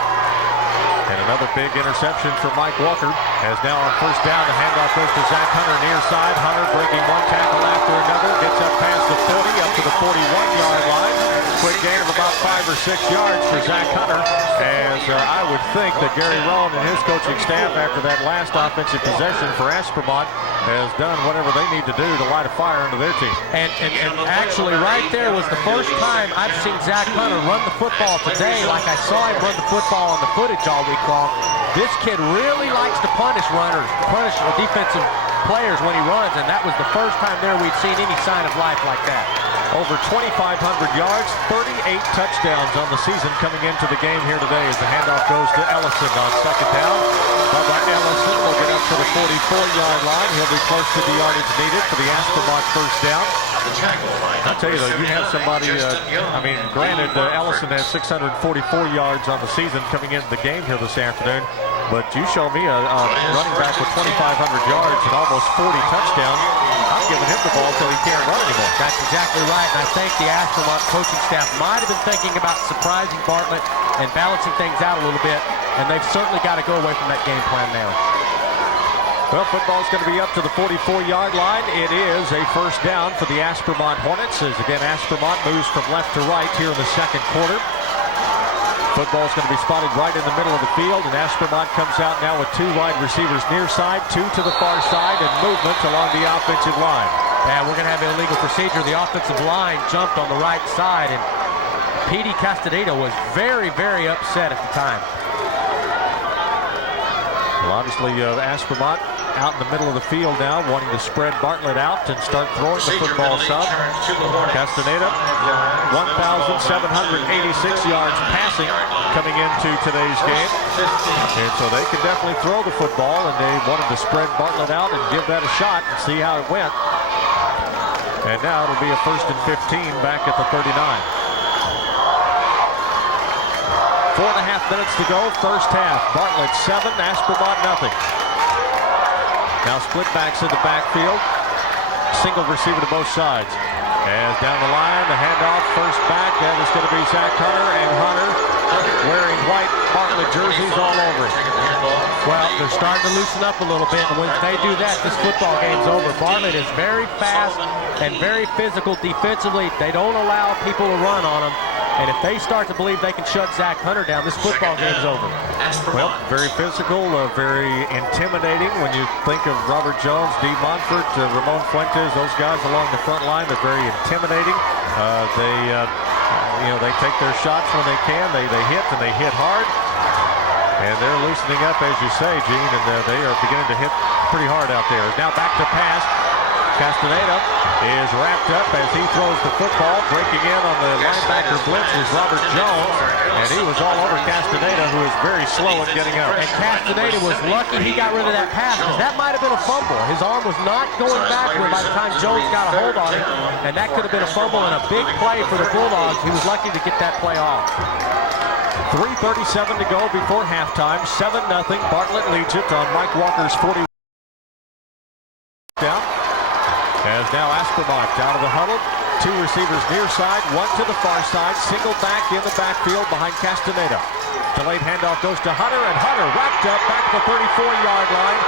And another big interception for Mike Walker. As now on first down, the handoff goes to Zach Hunter near side. Hunter breaking one tackle after another. Gets up past the 40, up to the 41-yard line. Quick gain of about 5 or 6 yards for Zach Hunter. As I would think that Gary Rowan and his coaching staff, after that last offensive possession for Aspermont, has done whatever they need to do to light a fire under their team. And actually right there was the first time I've seen Zach Hunter run the football today like I saw him run the football on the footage all week long. This kid really likes to punish defensive players when he runs, and that was the first time there we'd seen any sign of life like that. Over 2,500 yards, 38 touchdowns on the season coming into the game here today as the handoff goes to Ellison on second down. Bubba Ellison will get up to the 44-yard line. He'll be close to the yardage needed for the Aspermont first down. I tell you though, you have somebody, I mean, granted, Ellison has 644 yards on the season coming into the game here this afternoon, but you show me a running back with 2,500 yards and almost 40 touchdowns. I'm giving him the ball so he can't run anymore. That's exactly right, and I think the Aspermont coaching staff might have been thinking about surprising Bartlett and balancing things out a little bit, and they've certainly got to go away from that game plan now. Well, football's going to be up to the 44-yard line. It is a first down for the Aspermont Hornets, as again Aspermont moves from left to right here in the second quarter. Football's going to be spotted right in the middle of the field, and Aspermont comes out now with 2 wide receivers near side, 2 to the far side, and movement along the offensive line. And we're going to have an illegal procedure. The offensive line jumped on the right side, and P.D. Castaneda was very, very upset at the time. Well, obviously, Aspermont out in the middle of the field now, wanting to spread Bartlett out and start throwing the football some. Castaneda, 1,786 yards passing coming into today's game. And so they can definitely throw the football, and they wanted to spread Bartlett out and give that a shot and see how it went. And now it'll be a 1st and 15 back at the 39. 4.5 minutes to go, first half. Bartlett 7, Aspermont nothing. Now split backs in the backfield. Single receiver to both sides. As down the line, the handoff, first back, that is going to be Zach Hunter, and Hunter wearing white Bartlett jerseys all over it. Well, they're starting to loosen up a little bit, and when they do that, this football game's over. Bartlett is very fast and very physical defensively. They don't allow people to run on them. And if they start to believe they can shut Zach Hunter down, this football game's over. Well, very physical, very intimidating. When you think of Robert Jones, Dee Montfort, Ramon Fuentes, those guys along the front line, they're very intimidating. They take their shots when they can. They hit, and they hit hard. And they're loosening up, as you say, Gene, and they are beginning to hit pretty hard out there. Now back to pass. Castaneda is wrapped up as he throws the football. Breaking in on the linebacker blitz is Robert Jones, and he was all over Castaneda, who is very slow at getting up. And Castaneda was lucky he got rid of that pass, because that might have been a fumble. His arm was not going backward by the time Jones got a hold on him, and that could have been a fumble and a big play for the Bulldogs. He was lucky to get that play off. 3:37 to go before halftime. 7-0. Bartlett leads it on Mike Walker's 40. Down. As now Aspermont out of the huddle. 2 receivers near side, 1 to the far side. Single back in the backfield behind Castaneda. Delayed handoff goes to Hunter, and Hunter wrapped up back to the 34-yard line.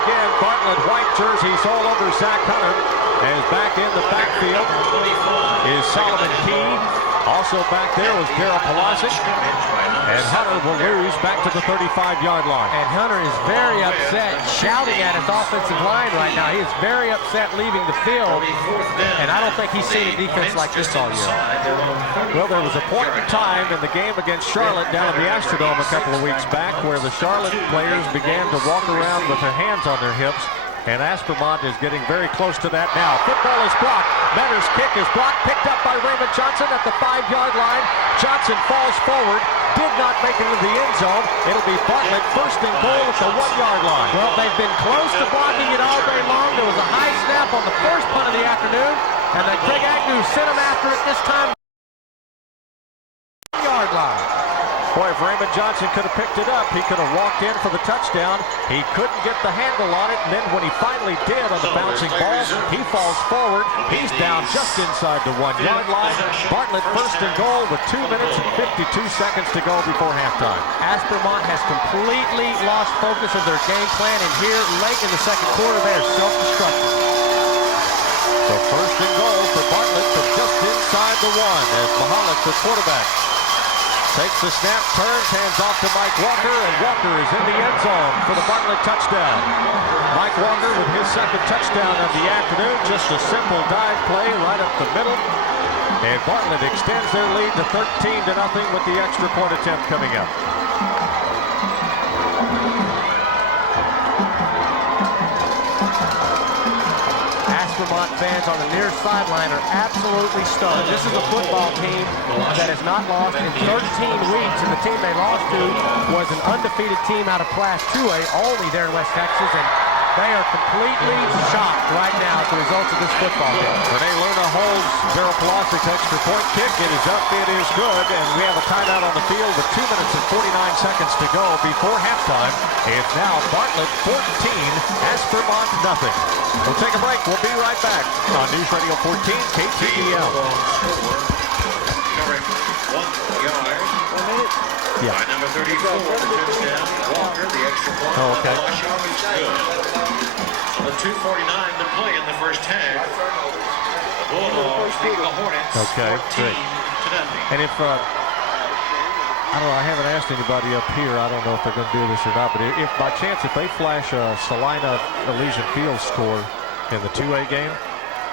Again, Bartlett white jerseys all over Zach Hunter. As back in the backfield is Solomon Key. Also back there was Darryl Polasic. And Hunter will lose back to the 35-yard line. And Hunter is very upset, shouting at his offensive line right now. He is very upset leaving the field. And I don't think he's seen a defense like this all year. Well, there was a point in time in the game against Charlotte down at the Astrodome a couple of weeks back where the Charlotte players began to walk around with their hands on their hips. And Aspermont is getting very close to that now. Football is blocked. Menner's kick is blocked. Picked up by Raymond Johnson at the 5-yard line. Johnson falls forward. Did not make it into the end zone. It'll be Bartlett first and goal at the 1-yard line. Well, they've been close to blocking it all day long. There was a high snap on the first punt of the afternoon. And then Craig Agnew sent him after it this time. 1-yard line. Boy, if Raymond Johnson could have picked it up, he could have walked in for the touchdown. He couldn't get the handle on it, and then when he finally did on the bouncing ball, he falls forward. He's down just inside the 1-yard line. Bartlett first and goal with 2 minutes and 52 seconds to go before halftime. Aspermont has completely lost focus of their game plan, and here late in the second quarter, they are self-destructing. So first and goal for Bartlett from just inside the 1 as Mahalik, the quarterback, takes the snap, turns, hands off to Mike Walker, and Walker is in the end zone for the Bartlett touchdown. Mike Walker with his second touchdown of the afternoon, just a simple dive play right up the middle. And Bartlett extends their lead to 13-0 with the extra point attempt coming up. Aspermont fans on the near sideline are absolutely stunned. This is a football team that has not lost in 13 weeks, and the team they lost to was an undefeated team out of Class 2A, only there in West Texas, and They are completely shocked right now at the results of this football game. Renee Lerna holds Daryl Pulosic's extra point kick. It is up, it is good, and we have a timeout on the field with 2 minutes and 49 seconds to go before halftime. It's now Bartlett 14, Aspermont nothing. We'll take a break. We'll be right back on News Radio 14 KTEL. Covering 1 yard. 1 minute. Yeah. By number 34, the touchdown. Walker, the extra point. Oh, okay. Washout is good. So with 2:49 to play in the first half. The Bulldogs beat the Hornets 14 to nothing. And if, I don't know, I haven't asked anybody up here. I don't know if they're going to do this or not, but if by chance, if they flash a Salina Elysian Field score in the 2A game,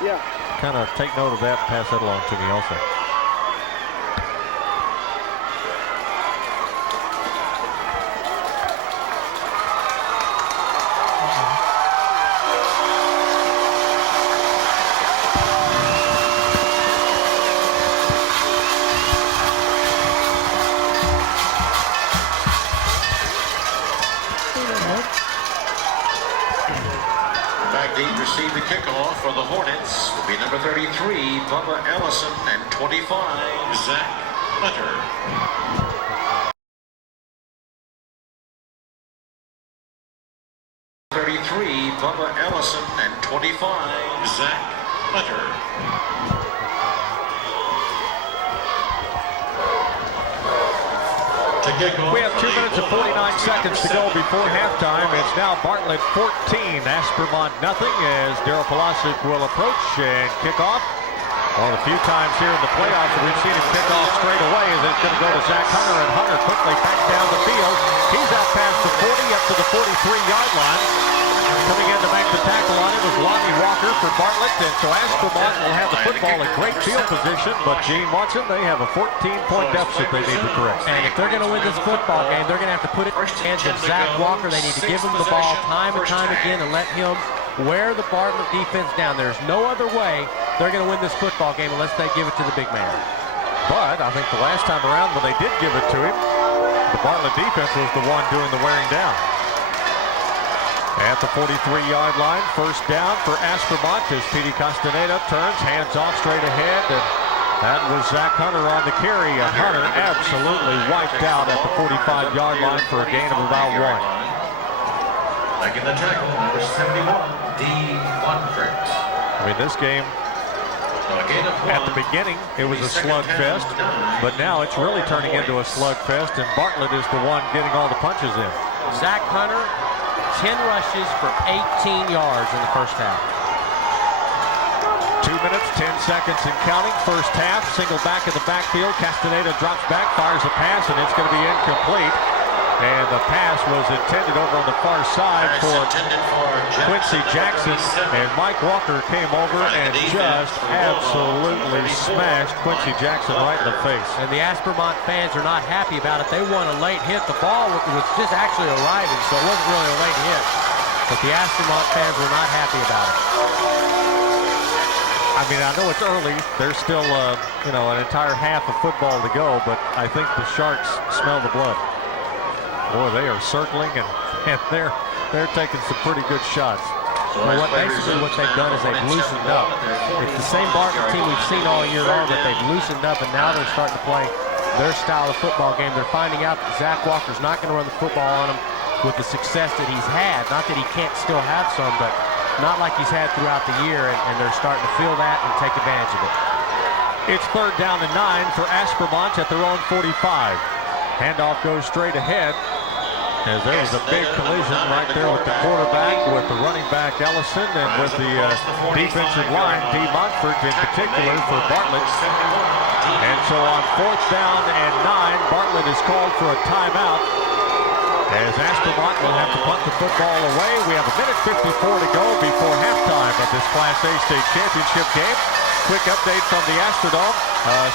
Yeah. kind of take note of that and pass that along to me also. Receive the kickoff for the Hornets will be number 33, Bubba Ellison, and 25, Zach Hunter. Bubba Ellison, and 25, Zach Hunter. We have 2 minutes and 49 seconds to go before halftime. It's now Bartlett 14, Aspermont nothing, as Daryl Pulosic will approach and kick off. One of the few times here in the playoffs that we've seen him kick off straight away as it's going to go to Zach Hunter, and Hunter quickly back down the field. He's out past the 40 up to the 43-yard line. Coming in to make the tackle on it was Lonnie Walker for Bartlett, and so Aspermont will have the football in great field position, but Gene Watson, they have a 14-point deficit they need to correct. And if they're going to win this football game, they're going to have to put it in the hands of Zach Walker. They need to give him the ball time and time again and let him wear the Bartlett defense down. There's no other way they're going to win this football game unless they give it to the big man. But I think the last time around when they did give it to him, the Bartlett defense was the one doing the wearing down. At the 43-yard line, first down for Aspermont as Petey Castaneda turns, hands off straight ahead, and that was Zach Hunter on the carry, and Hunter absolutely wiped out at the 45-yard line for a gain of about 1. Making the tackle, number 71, D. Monfort. I mean, this game, at the beginning, it was a slugfest, but now it's really turning into a slugfest, and Bartlett is the one getting all the punches in. Zach Hunter, 10 rushes for 18 yards in the first half. 2 minutes, 10 seconds and counting. First half, single back in the backfield. Castaneda drops back, fires a pass, and it's going to be incomplete. And the pass was intended over on the far side for Quincy Jackson. And Mike Walker came over and just absolutely smashed Quincy Jackson right in the face. And the Aspermont fans are not happy about it. They want a late hit. The ball was just actually arriving, so it wasn't really a late hit. But the Aspermont fans were not happy about it. I mean, I know it's early. There's still, an entire half of football to go, but I think the Sharks smell the blood. Boy, they are circling, and they're taking some pretty good shots. Well, basically what they've done is they've loosened up. It's the same Bartlett team we've seen all year long, but they've loosened up, and now they're starting to play their style of football game. They're finding out that Zach Walker's not going to run the football on them with the success that he's had. Not that he can't still have some, but not like he's had throughout the year, and they're starting to feel that and take advantage of it. It's third down and 9 for Aspermont at their own 45. Handoff goes straight ahead, as there was a big collision right there with the quarterback, with the running back Ellison, and with the defensive line, D. Montfort in particular for Bartlett. And so on fourth down and 9, Bartlett is called for a timeout, as Aspermont will have to punt the football away. We have 1:54 to go before halftime of this Class A state championship game. Quick update from the Astrodome.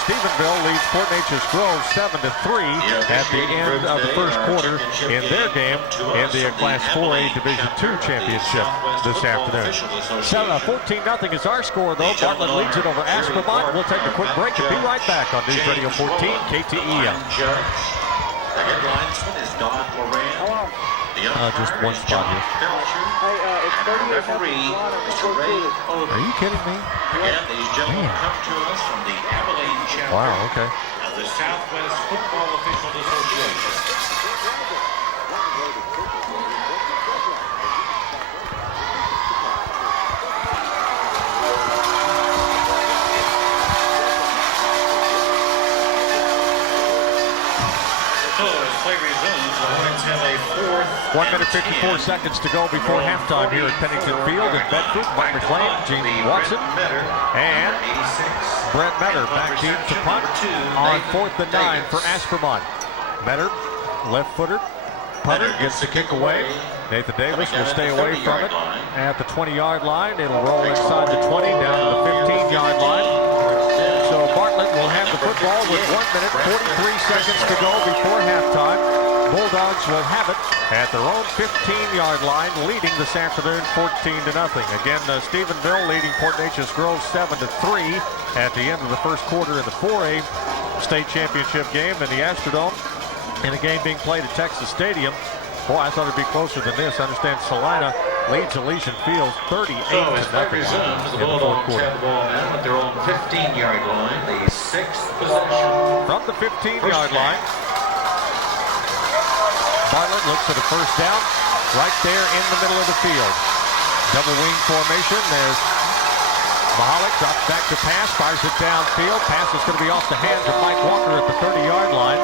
Stephenville leads Port Neches Grove 7-3 at the end of the first quarter in their game in the Class 4A Division II championship this afternoon. 14-0 is our score, though. Bartlett leads it over Aspermont. We'll take a quick break and be right back on News Radio 14 KTEL. The headlinesman is Don Moran. The Just one spot here. Hey, it's 38 Referee, Mr. Ray Odom. Are you kidding me? Again, these gentlemen come to us from the Abilene chapter Wow, okay. of the Southwest Football Officials Association. So as play resumes, the Hornets have a 4th 1 minute 54 seconds to go before halftime here at Pennington Field in Bedford. Mike McLean, Gene Watson, and Brett Metter back deep to punt on 4th and 9 for Aspermont. Metter, left-footed, punter, gets the kick away. Nathan Davis will stay away from it at the 20-yard line. It'll roll inside the 20 down to the 15-yard line. So Bartlett will have the football with 1 minute 43 seconds to go before halftime. Bulldogs will have it at their own 15-yard line, leading this afternoon 14-0. Again, Stephenville leading Port Neches Grove 7-3 at the end of the first quarter in the 4A state championship game in the Astrodome. In a game being played at Texas Stadium. Boy, I thought it'd be closer than this. I understand Salina leads Elysian Fields 38-0 the in the fourth Bulldogs quarter. have the ball now at their own 15-yard line, the 6th possession. From the 15-yard line, Bartlett looks at a first down right there in the middle of the field. Double wing formation. There's Mahalik, drops back to pass, fires it downfield. Pass is going to be off the hands of Mike Walker at the 30-yard line.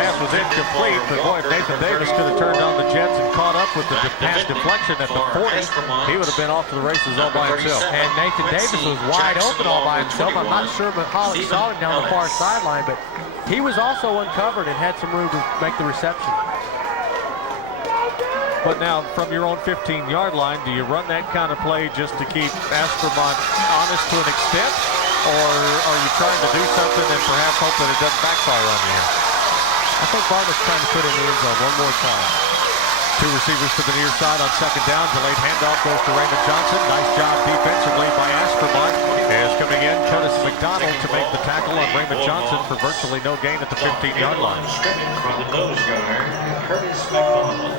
Pass was incomplete, but boy, if Nathan Davis could have turned on the Jets and caught up with the pass deflection at the 40, he would have been off to the races all by himself. And Nathan Davis was wide open all by himself. I'm not sure Mahalik saw him down the far sideline, but he was also uncovered and had some room to make the reception. But now, from your own 15-yard line, do you run that kind of play just to keep Aspermont honest to an extent? Or are you trying to do something and perhaps hope that it doesn't backfire on you here? I think Bartlett's trying to put it in the end zone one more time. Two receivers to the near side on second down. Delayed handoff goes to Raymond Johnson. Nice job defensively by Aspermont. As coming in, Curtis McDonald to make the tackle on Raymond Johnson for virtually no gain at the 15-yard line. From the nose guard, Curtis McDonald.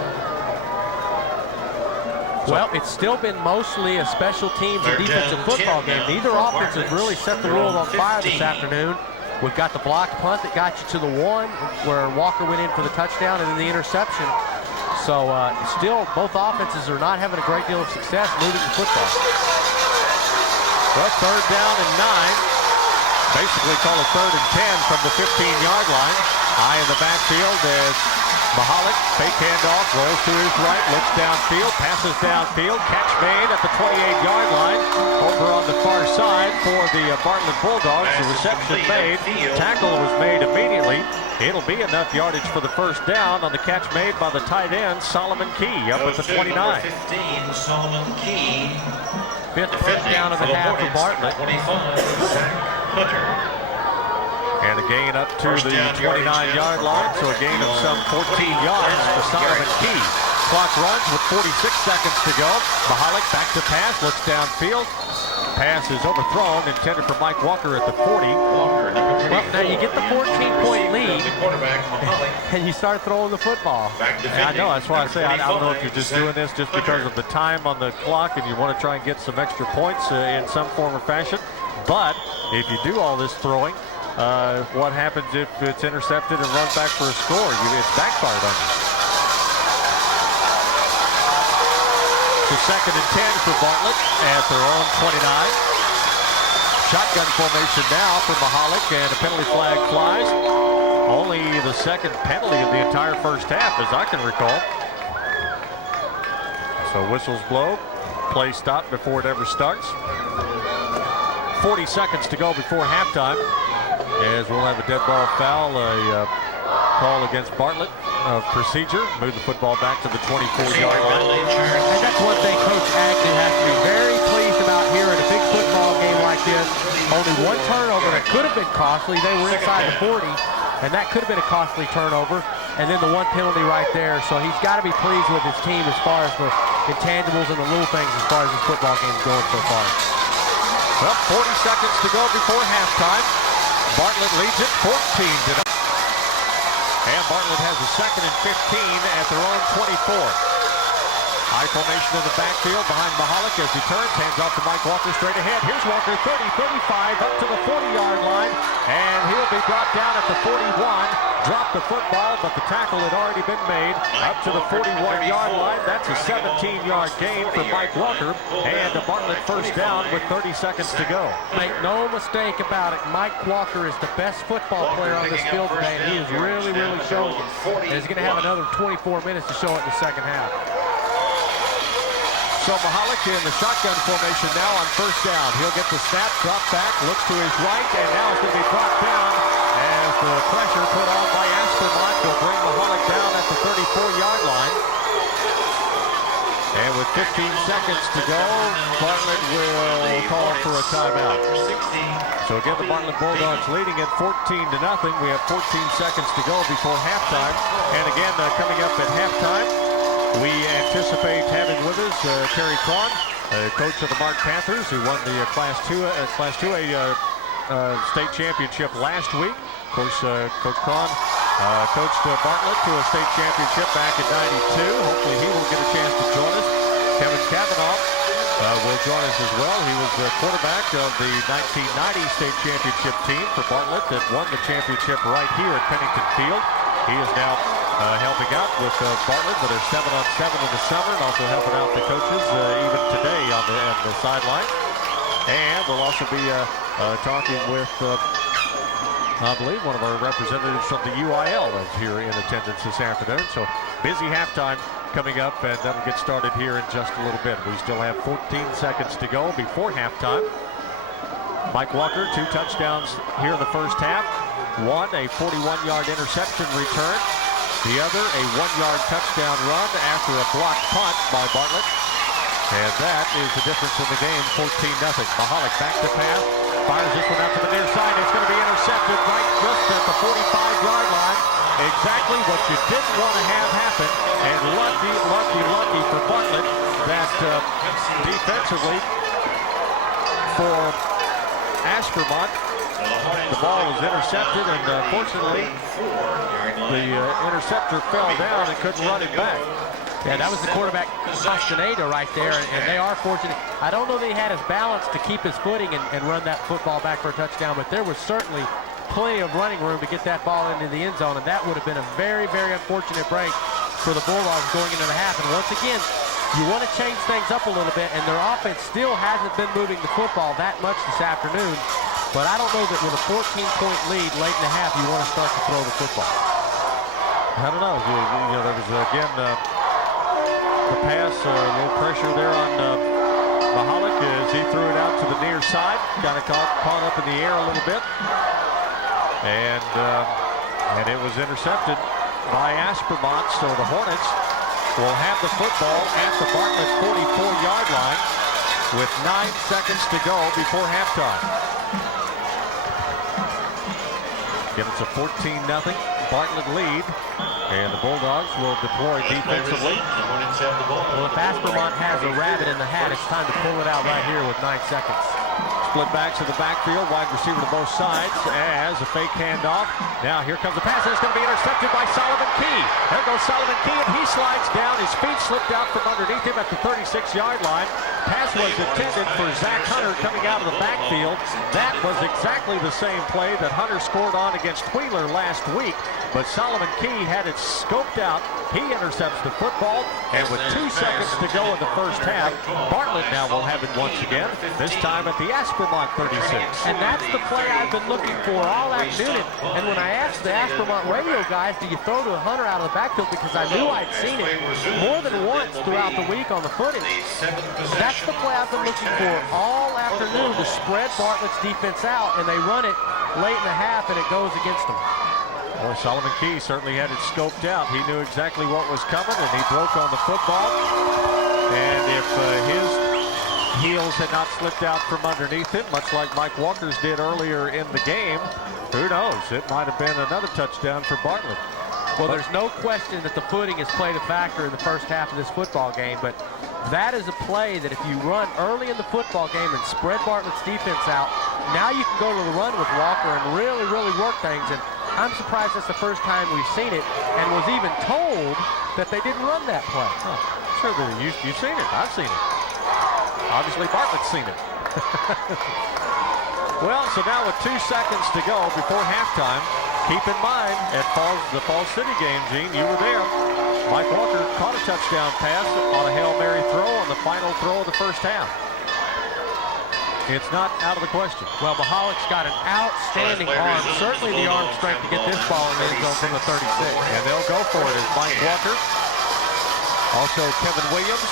Well, it's still been mostly a special teams and defensive football game. Neither offense has really set the world on fire this afternoon. We've got the blocked punt that got you to the 1, where Walker went in for the touchdown, and then the interception. So still, both offenses are not having a great deal of success moving the football. Well, 3rd down and 9. Basically call a 3rd and 10 from the 15-yard line. High in the backfield is Mahalik, fake handoff, rolls to his right, looks downfield, passes downfield, catch made at the 28-yard line. Over on the far side for the Bartlett Bulldogs, the reception made, tackle was made immediately. It'll be enough yardage for the first down on the catch made by the tight end, Solomon Key, up at the 29. 15, Solomon Key. 5th first down of the half for Bartlett. 25, Zach Hunter. And a gain up to the 29-yard line, so a gain of some 14 yards for Solomon Key. Clock runs with 46 seconds to go. Mahalik back to pass, looks downfield. Pass is overthrown, intended for Mike Walker at the 40. Well, now you get the 14-point lead, and you start throwing the football. I know, that's why I say I don't know if you're just doing this just because of the time on the clock and you want to try and get some extra points in some form or fashion. But if you do all this throwing, what happens if it's intercepted and run back for a score? It's backfired on you. So 2nd and 10 for Bartlett at their own 29. Shotgun formation now for Mahalik, and a penalty flag flies. Only the 2nd penalty of the entire first half, as I can recall. So whistles blow, play stop before it ever starts. 40 seconds to go before halftime, as we'll have a dead ball foul, a call against Bartlett of procedure. Move the football back to the 24-yard line. And that's one thing Coach Agnew has to be very pleased about here in a big football game like this. Only one turnover that could have been costly. They were inside the 40, and that could have been a costly turnover. And then the one penalty right there. So he's got to be pleased with his team as far as the intangibles and the little things as far as this football game is going so far. Well, 40 seconds to go before halftime. Bartlett leads it 14-0. And Bartlett has a 2nd and 15 at their own 24. High formation in the backfield behind Mahalik as he turns, hands off to Mike Walker straight ahead. Here's Walker, 30, 35, up to the 40-yard line, and he'll be brought down at the 41. Dropped the football, but the tackle had already been made up to the 41-yard line. That's a 17-yard gain for Mike Walker, and a Bartlett first down with 30 seconds to go. Make no mistake about it, Mike Walker is the best football player on this field today, and he is really, really showing it. And he's going to have another 24 minutes to show it in the second half. So Mahalik in the shotgun formation now on first down. He'll get the snap, drop back, looks to his right, and now it's going to be brought down as the pressure put on by Aspermont will bring Mahalik down at the 34-yard line. And with 15 seconds to go, Bartlett will call for a timeout. So again, the Bartlett Bulldogs leading at 14-0. We have 14 seconds to go before halftime. And again, coming up at halftime, we anticipate having with us Terry Cron, coach of the Mark Panthers, who won the Class 2A state championship last week. Of course, Coach Cron coached Bartlett to a state championship back in '92. Hopefully he will get a chance to join us. Kevin Cavanaugh will join us as well. He was the quarterback of the 1990 state championship team for Bartlett that won the championship right here at Pennington Field. He is now helping out with Bartlett with their 7-on-7 in the summer, and also helping out the coaches even today on the sideline. And we'll also be talking with, I believe, one of our representatives from the UIL is here in attendance this afternoon. So busy halftime coming up, and that'll get started here in just a little bit. We still have 14 seconds to go before halftime. Mike Walker, 2 touchdowns here in the first half. One, a 41-yard interception return. The other, a 1-yard touchdown run after a blocked punt by Bartlett. And that is the difference in the game, 14-0. Mahalik back to pass, fires this one out to the near side. It's going to be intercepted right just at the 45-yard line. Exactly what you didn't want to have happen. And lucky for Bartlett that defensively for Aspermont, the ball was intercepted, and fortunately, the interceptor fell down and couldn't run it back. Yeah, that was the quarterback, Castaneda, right there, and they are fortunate. I don't know that he had his balance to keep his footing and run that football back for a touchdown, but there was certainly plenty of running room to get that ball into the end zone, and that would have been a very, very unfortunate break for the Bulldogs going into the half. And once again, you want to change things up a little bit, and their offense still hasn't been moving the football that much this afternoon. But I don't know that with a 14-point lead late in the half, you want to start to throw the football. I don't know. You know, there was, again, the pass, a little pressure there on Mahalik as he threw it out to the near side. Kind of caught up in the air a little bit. And it was intercepted by Aspermont. So the Hornets will have the football at the Bartlett 44-yard line with 9 seconds to go before halftime. Again, it's a 14-0 Bartlett lead, and the Bulldogs will deploy defensively. Well, if Aspermont has a rabbit in the hat, it's time to pull it out right here with 9 seconds. Split backs to the backfield, wide receiver to both sides as a fake handoff. Now here comes the pass, and it's going to be intercepted by Solomon Key. There goes Solomon Key, and he slides down. His feet slipped out from underneath him at the 36-yard line. Pass was intended for Zach Hunter coming out of the backfield. That was exactly the same play that Hunter scored on against Wheeler last week. But Solomon Key had it scoped out. He intercepts the football, and with 2 seconds to go in the first half, Bartlett now will have it once again, this time at the Aspermont 36. And that's the play I've been looking for all afternoon. And when I asked the Aspermont radio guys, do you throw to Hunter out of the backfield, because I knew I'd seen it more than once throughout the week on the footage. That's the play I've been looking for all afternoon, to spread Bartlett's defense out, and they run it late in the half, and it goes against them. Well, Solomon Key certainly had it scoped out. He knew exactly what was coming, and he broke on the football. And if his heels had not slipped out from underneath him, much like Mike Walker's did earlier in the game, who knows? It might have been another touchdown for Bartlett. Well, there's no question that the footing has played a factor in the first half of this football game, but that is a play that if you run early in the football game and spread Bartlett's defense out, now you can go to the run with Walker and really, really work things. And I'm surprised that's the first time we've seen it, and was even told that they didn't run that play. Oh, sure, you've seen it. I've seen it. Obviously, Bartlett's seen it. Well, so now with 2 seconds to go before halftime, keep in mind at the Falls City game, Gene, you were there. Mike Walker caught a touchdown pass on a Hail Mary throw on the final throw of the first half. It's not out of the question. Well, Mahalick's got an outstanding arm, certainly the arm strength to get this ball in the end zone from the 36. And they'll go for it as Mike Walker, also Kevin Williams,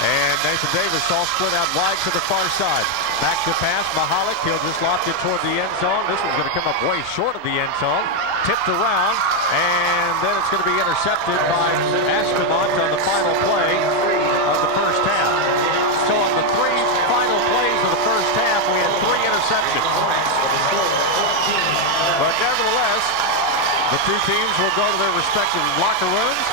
and Nathan Davis all split out wide to the far side. Back to pass, Mahalick, he'll just loft it toward the end zone. This one's going to come up way short of the end zone. Tipped around, and then it's going to be intercepted by Aspermont on the final play of the first half. So on the 3 final plays of the first half, we had 3 interceptions. But nevertheless, the two teams will go to their respective locker rooms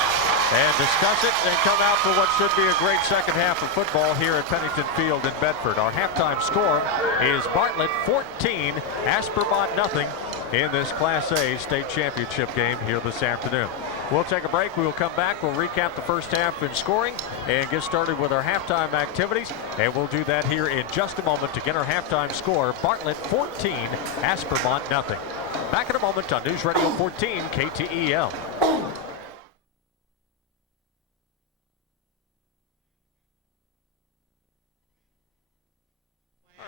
and discuss it and come out for what should be a great second half of football here at Pennington Field in Bedford. Our halftime score is Bartlett 14, Aspermont nothing in this Class A state championship game here this afternoon. We'll take a break. We'll come back. We'll recap the first half in scoring and get started with our halftime activities. And we'll do that here in just a moment to get our halftime score. Bartlett 14, Aspermont nothing. Back in a moment on News Radio 14 KTEL.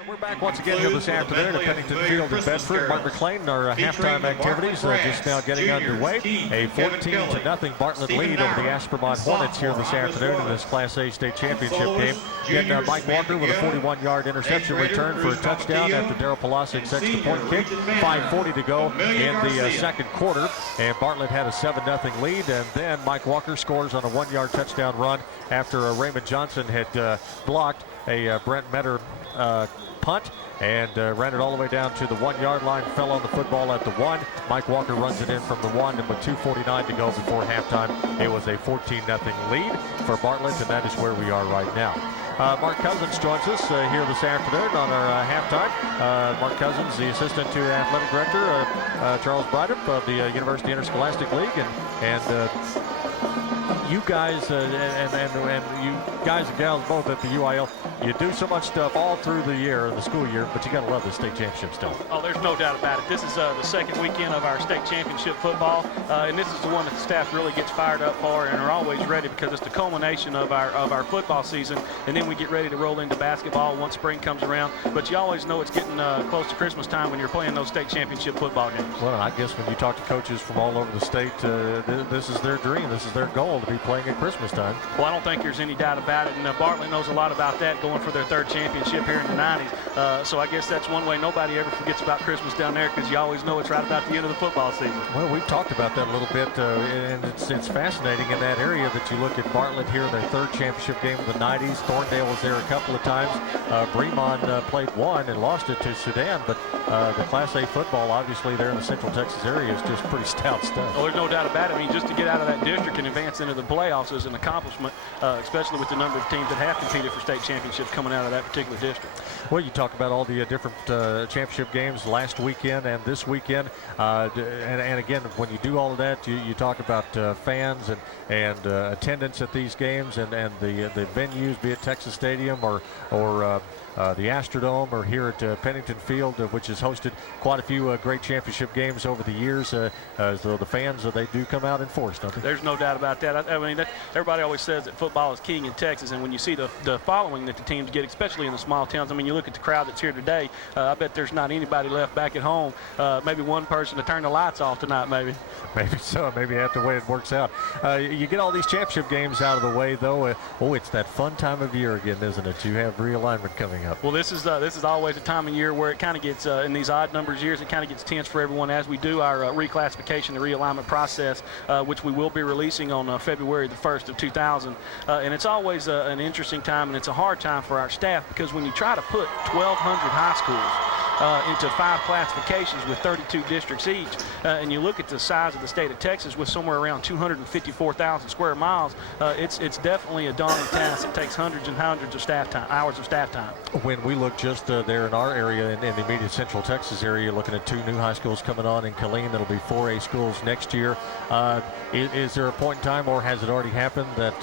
We're back once again here this afternoon at Pennington Field in Bedford. Mark McClain, our halftime activities just now getting underway. A 14-0 Bartlett lead over the Aspermont Hornets here this afternoon in this Class A state championship game. Again, Mike Walker with a 41-yard interception return for a touchdown after Darryl Polassek's extra point kick. 5:40 to go in the second quarter, and Bartlett had a 7-0 lead, and then Mike Walker scores on a 1-yard touchdown run after Raymond Johnson had blocked a Brent Metter punt and ran it all the way down to the 1-yard line, fell on the football at the 1. Mike Walker runs it in from the 1, and with 2:49 to go before halftime, it was a 14-0 lead for Bartlett, and that is where we are right now. Mark Cousins joins us here this afternoon on our halftime. Mark Cousins, the assistant to athletic director, Charles Brydup of the University Interscholastic League, and you guys and you guys and gals both at the UIL, you do so much stuff all through the year, the school year, but you got to love the state championship stuff. Oh, there's no doubt about it. This is the second weekend of our state championship football, and this is the one that the staff really gets fired up for and are always ready, because it's the culmination of our football season, and then we get ready to roll into basketball once spring comes around. But you always know it's getting close to Christmas time when you're playing those state championship football games. Well, I guess when you talk to coaches from all over the state, this is their dream, this is their goal, to be playing at Christmas time. Well, I don't think there's any doubt about it, and Bartlett knows a lot about that, going for their 3rd championship here in the 90s. So I guess that's one way nobody ever forgets about Christmas down there, because you always know it's right about the end of the football season. Well, we've talked about that a little bit, and it's fascinating in that area that you look at Bartlett here in their 3rd championship game of the 90s. Thorndale was there a couple of times. Bremond played one and lost it to Sudan, but the Class A football, obviously, there in the Central Texas area is just pretty stout stuff. Well, there's no doubt about it. I mean, just to get out of that district and advance into the playoffs is an accomplishment, especially with the number of teams that have competed for state championships coming out of that particular district. Well, you talk about all the different championship games last weekend and this weekend, and again, when you do all of that, you talk about fans and attendance at these games and the venues, be it Texas Stadium or the Astrodome, or here at Pennington Field, which has hosted quite a few great championship games over the years. So the fans, they do come out in force, don't they? There's no doubt about that. I mean, everybody always says that football is king in Texas, and when you see the following that the teams get, especially in the small towns, I mean, you look at the crowd that's here today, I bet there's not anybody left back at home. Maybe one person to turn the lights off tonight, maybe. Maybe so. Maybe that's the way it works out. You get all these championship games out of the way, though. It's that fun time of year again, isn't it? You have realignment coming up. Well, this is always a time of year where it kind of gets, in these odd numbers years, it kind of gets tense for everyone as we do our reclassification, the realignment process, which we will be releasing on February the 1st of 2000. And it's always an interesting time, and it's a hard time for our staff, because when you try to put 1,200 high schools into 5 classifications with 32 districts each. And you look at the size of the state of Texas with somewhere around 254,000 square miles, it's definitely a daunting task. It takes hundreds and hundreds of hours of staff time. When we look just there in our area, in the immediate central Texas area, looking at 2 new high schools coming on in Killeen, that'll be 4A schools next year. Is there a point in time, or has it already happened, that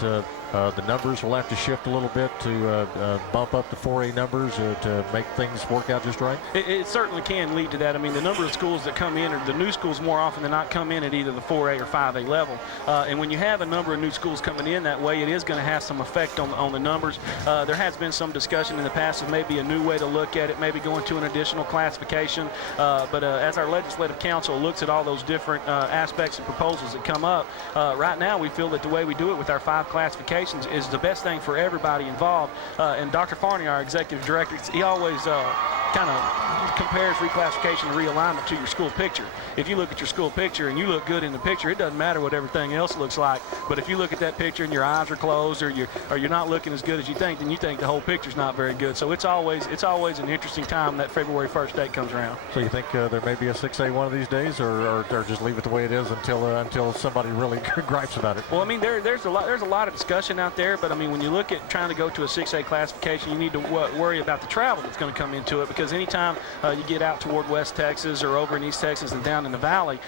the numbers will have to shift a little bit to bump up the 4A numbers to make things work out just right? It certainly can lead to that. I mean, the number of schools that come in, or the new schools more often than not, come in at either the 4A or 5A level. And when you have a number of new schools coming in that way, it is going to have some effect on the numbers. There has been some discussion in the past of maybe a new way to look at it, maybe going to an additional classification. But as our legislative council looks at all those different aspects and proposals that come up, right now we feel that the way we do it with our 5 classifications is the best thing for everybody involved. And Dr. Farney, our executive director, he always kind of compares reclassification and realignment to your school picture. If you look at your school picture and you look good in the picture, it doesn't matter what everything else looks like. But if you look at that picture and your eyes are closed, or you're not looking as good as you think, then you think the whole picture's not very good. So it's always an interesting time that February 1st date comes around. So you think there may be a 6A one of these days, or just leave it the way it is until somebody really gripes about it? Well, I mean, there's a lot of discussion out there, but I mean, when you look at trying to go to a 6A classification, you need to worry about the travel that's going to come into it, because anytime you get out toward West Texas or over in East Texas and down in the valley,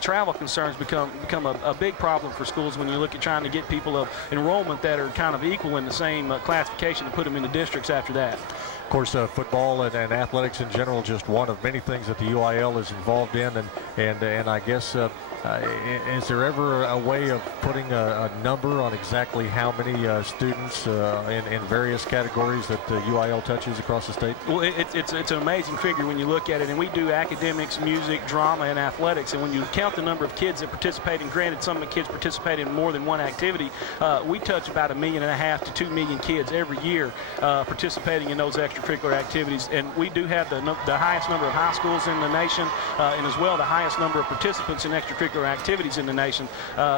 travel concerns become a big problem for schools when you look at trying to get people of enrollment that are kind of equal in the same classification and put them in the districts after that. Of course, football and athletics in general, just one of many things that the UIL is involved in, and I guess is there ever a way of putting a number on exactly how many students in various categories that the UIL touches across the state? Well, it's an amazing figure when you look at it, and we do academics, music, drama, and athletics, and when you count the number of kids that participate, and granted some of the kids participate in more than one activity, we touch about 1.5 million to 2 million kids every year participating in those extracurricular activities. And we do have the highest number of high schools in the nation, and as well the highest number of participants in extracurricular activities in the nation.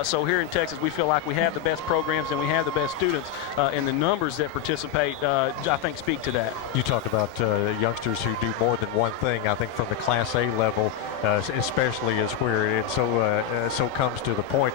So here in Texas, we feel like we have the best programs and we have the best students, and the numbers that participate, I think, speak to that. You talk about youngsters who do more than one thing. I think from the Class A level, especially, is where it so comes to the point.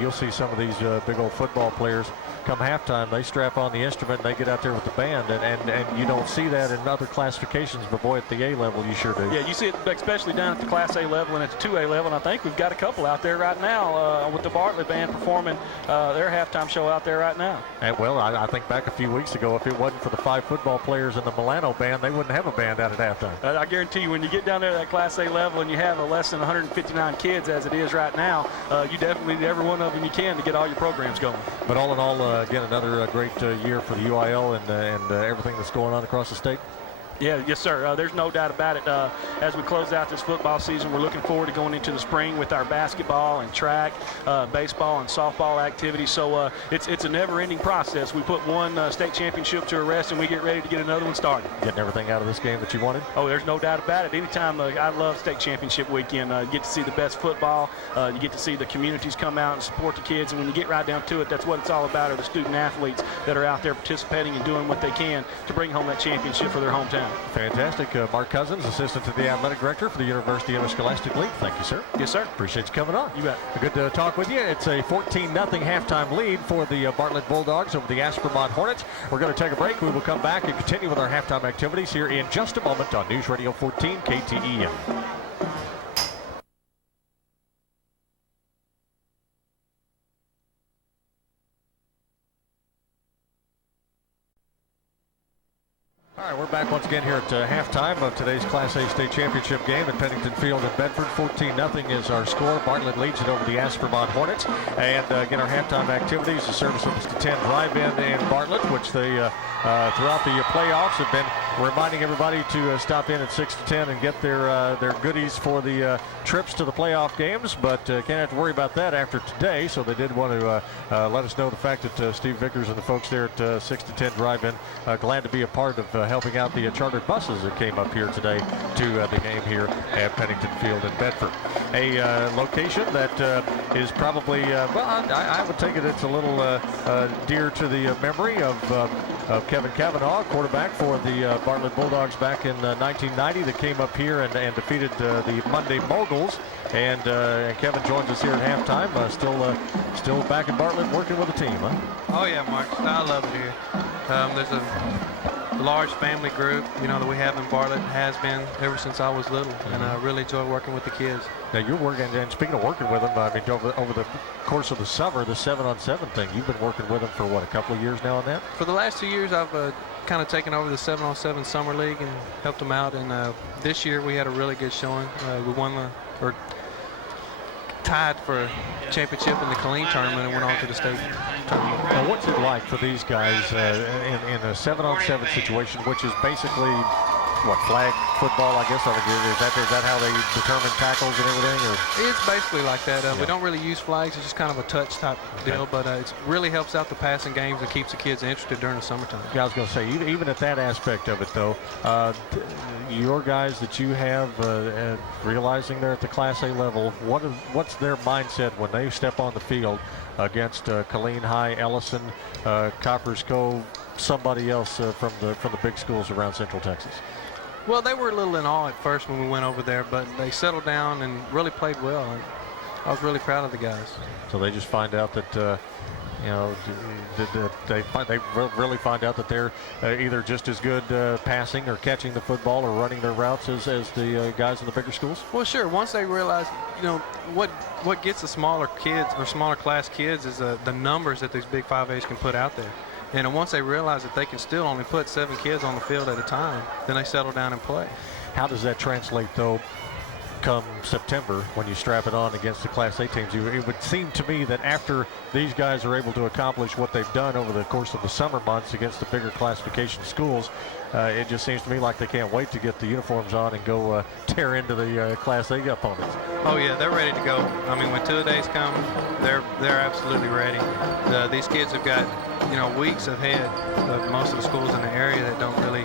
You'll see some of these big old football players come halftime, they strap on the instrument and they get out there with the band, and you don't see that in other classifications, but boy, at the A level you sure do. Yeah, you see it especially down at the Class A level and at the 2A level, and I think we've got a couple out there right now with the Bartlett band performing their halftime show out there right now. And well, I think back a few weeks ago, if it wasn't for the 5 football players in the Milano band, they wouldn't have a band out at halftime. I guarantee you, when you get down there at that Class A level and you have less than 159 kids as it is right now, you definitely need every one of them you can to get all your programs going. But all in all, again, another great year for the UIL and everything that's going on across the state. Yeah, yes, sir. There's no doubt about it. As we close out this football season, we're looking forward to going into the spring with our basketball and track, baseball and softball activities. So it's a never-ending process. We put one state championship to rest, and we get ready to get another one started. Getting everything out of this game that you wanted? Oh, there's no doubt about it. Anytime I love state championship weekend. You get to see the best football. You get to see the communities come out and support the kids. And when you get right down to it, that's what it's all about, are the student athletes that are out there participating and doing what they can to bring home that championship for their hometown. Fantastic. Mark Cousins, assistant to the athletic director for the University Interscholastic League. Thank you, sir. Yes, sir. Appreciate you coming on. You bet. Good to talk with you. It's a 14-0 halftime lead for the Bartlett Bulldogs over the Aspermont Hornets. We're going to take a break. We will come back and continue with our halftime activities here in just a moment on News Radio 14 KTEM. All right, we're back once again here at halftime of today's Class A state championship game at Pennington Field in Bedford. 14-0 is our score. Bartlett leads it over the Aspermont Hornets. And again, our halftime activities, the service of the 10 drive-in in Bartlett, which they throughout the playoffs have been reminding everybody to stop in at 6 to 10 and get their goodies for the trips to the playoff games. But can't have to worry about that after today. So they did want to let us know the fact that Steve Vickers and the folks there at 6 to 10 drive-in glad to be a part of helping out the chartered buses that came up here today to the game here at Pennington Field in Bedford. A location that is probably, well, I would take it it's a little dear to the memory of Kevin Cavanaugh, quarterback for the Bartlett Bulldogs back in 1990 that came up here and defeated the Monday Moguls. And Kevin joins us here at halftime. Still back in Bartlett working with the team, huh? Oh yeah, Mark. I love it here. There's a large family group, that we have in Bartlett. Has been ever since I was little, and I really enjoy working with the kids. Now you're working, and speaking of working with them, I mean over the course of the summer, the 7-on-7 thing, you've been working with them for what, a couple of years now on that? For the last 2 years, I've kind of taken over the 7-on-7 summer league and helped them out. And this year we had a really good showing. We won or tied for a championship in the Killeen tournament and went on to the state tournament. Now, what's it like for these guys in a 7-on-7 situation, which is basically what, flag football, I guess? Is that how they determine tackles and everything? Or? It's basically like that. We don't really use flags. It's just kind of a touch type deal, but it really helps out the passing games and keeps the kids interested during the summertime. Yeah, I was going to say, even at that aspect of it, though, your guys that you have realizing they're at the Class A level, what's their mindset when they step on the field against Killeen High, Ellison, Coppers Cove, somebody else from the big schools around Central Texas? Well, they were a little in awe at first when we went over there, but they settled down and really played well. And I was really proud of the guys. So they just find out that, they really find out that they're either just as good passing or catching the football or running their routes as the guys in the bigger schools? Well, sure. Once they realize, what gets the smaller kids or smaller class kids is the numbers that these big 5As can put out there. And once they realize that they can still only put 7 kids on the field at a time, then they settle down and play. How does that translate, though, come September when you strap it on against the Class A teams? It would seem to me that after these guys are able to accomplish what they've done over the course of the summer months against the bigger classification schools, it just seems to me like they can't wait to get the uniforms on and go tear into the Class A opponents. Oh yeah, they're ready to go. I mean, when 2 days come, they're absolutely ready. These kids have got weeks ahead of most of the schools in the area that don't really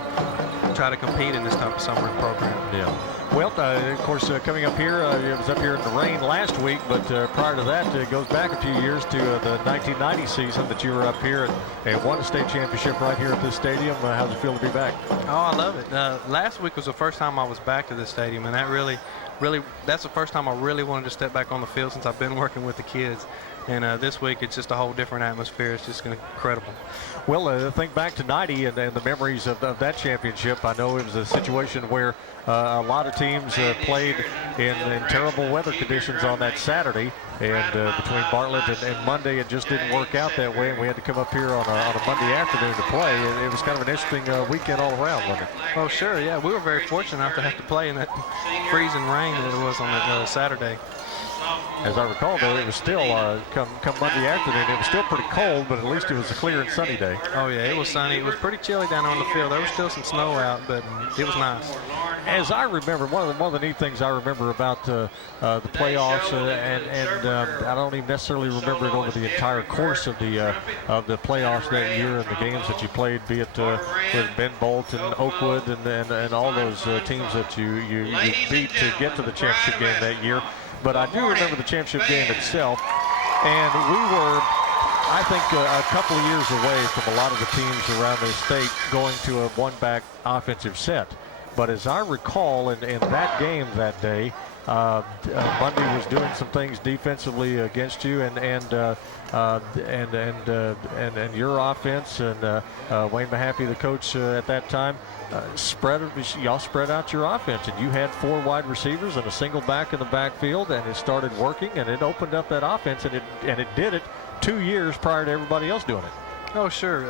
try to compete in this type of summer program. Yeah. Well, of course, coming up here, it was up here in the rain last week, but prior to that, it goes back a few years to the 1990 season that you were up here and won a state championship right here at this stadium. How's it feel to be back? Oh, I love it. Last week was the first time I was back to this stadium, and that really, that's the first time I really wanted to step back on the field since I've been working with the kids. And this week, it's just a whole different atmosphere. It's just incredible. Well, think back to 90 and the memories of that championship. I know it was a situation where a lot of teams played in terrible weather conditions on that Saturday. And between Bartlett and Monday, it just didn't work out that way. And we had to come up here on a Monday afternoon to play. It was kind of an interesting weekend all around, wasn't it? Oh, sure, yeah. We were very fortunate enough to have to play in that freezing rain that it was on that Saturday. As I recall, though, it was still, come Monday afternoon, it was still pretty cold, but at least it was a clear and sunny day. Oh, yeah, it was sunny. It was pretty chilly down on the field. There was still some snow out, but it was nice. As I remember, one of the neat things I remember about the playoffs, and I don't even necessarily remember it over the entire course of the playoffs that year and the games that you played, be it with Ben Bolt and Oakwood and all those teams that you beat to get to the championship game that year. But I do remember the championship game itself, and we were, I think, a couple of years away from a lot of the teams around the state going to a one-back offensive set. But as I recall, in that game that day, Monday was doing some things defensively against you, and your offense, and Wayne Mahaffey, the coach at that time, y'all spread out your offense, and you had 4 wide receivers and a single back in the backfield, and it started working, and it opened up that offense, and it did it 2 years prior to everybody else doing it. Oh, sure.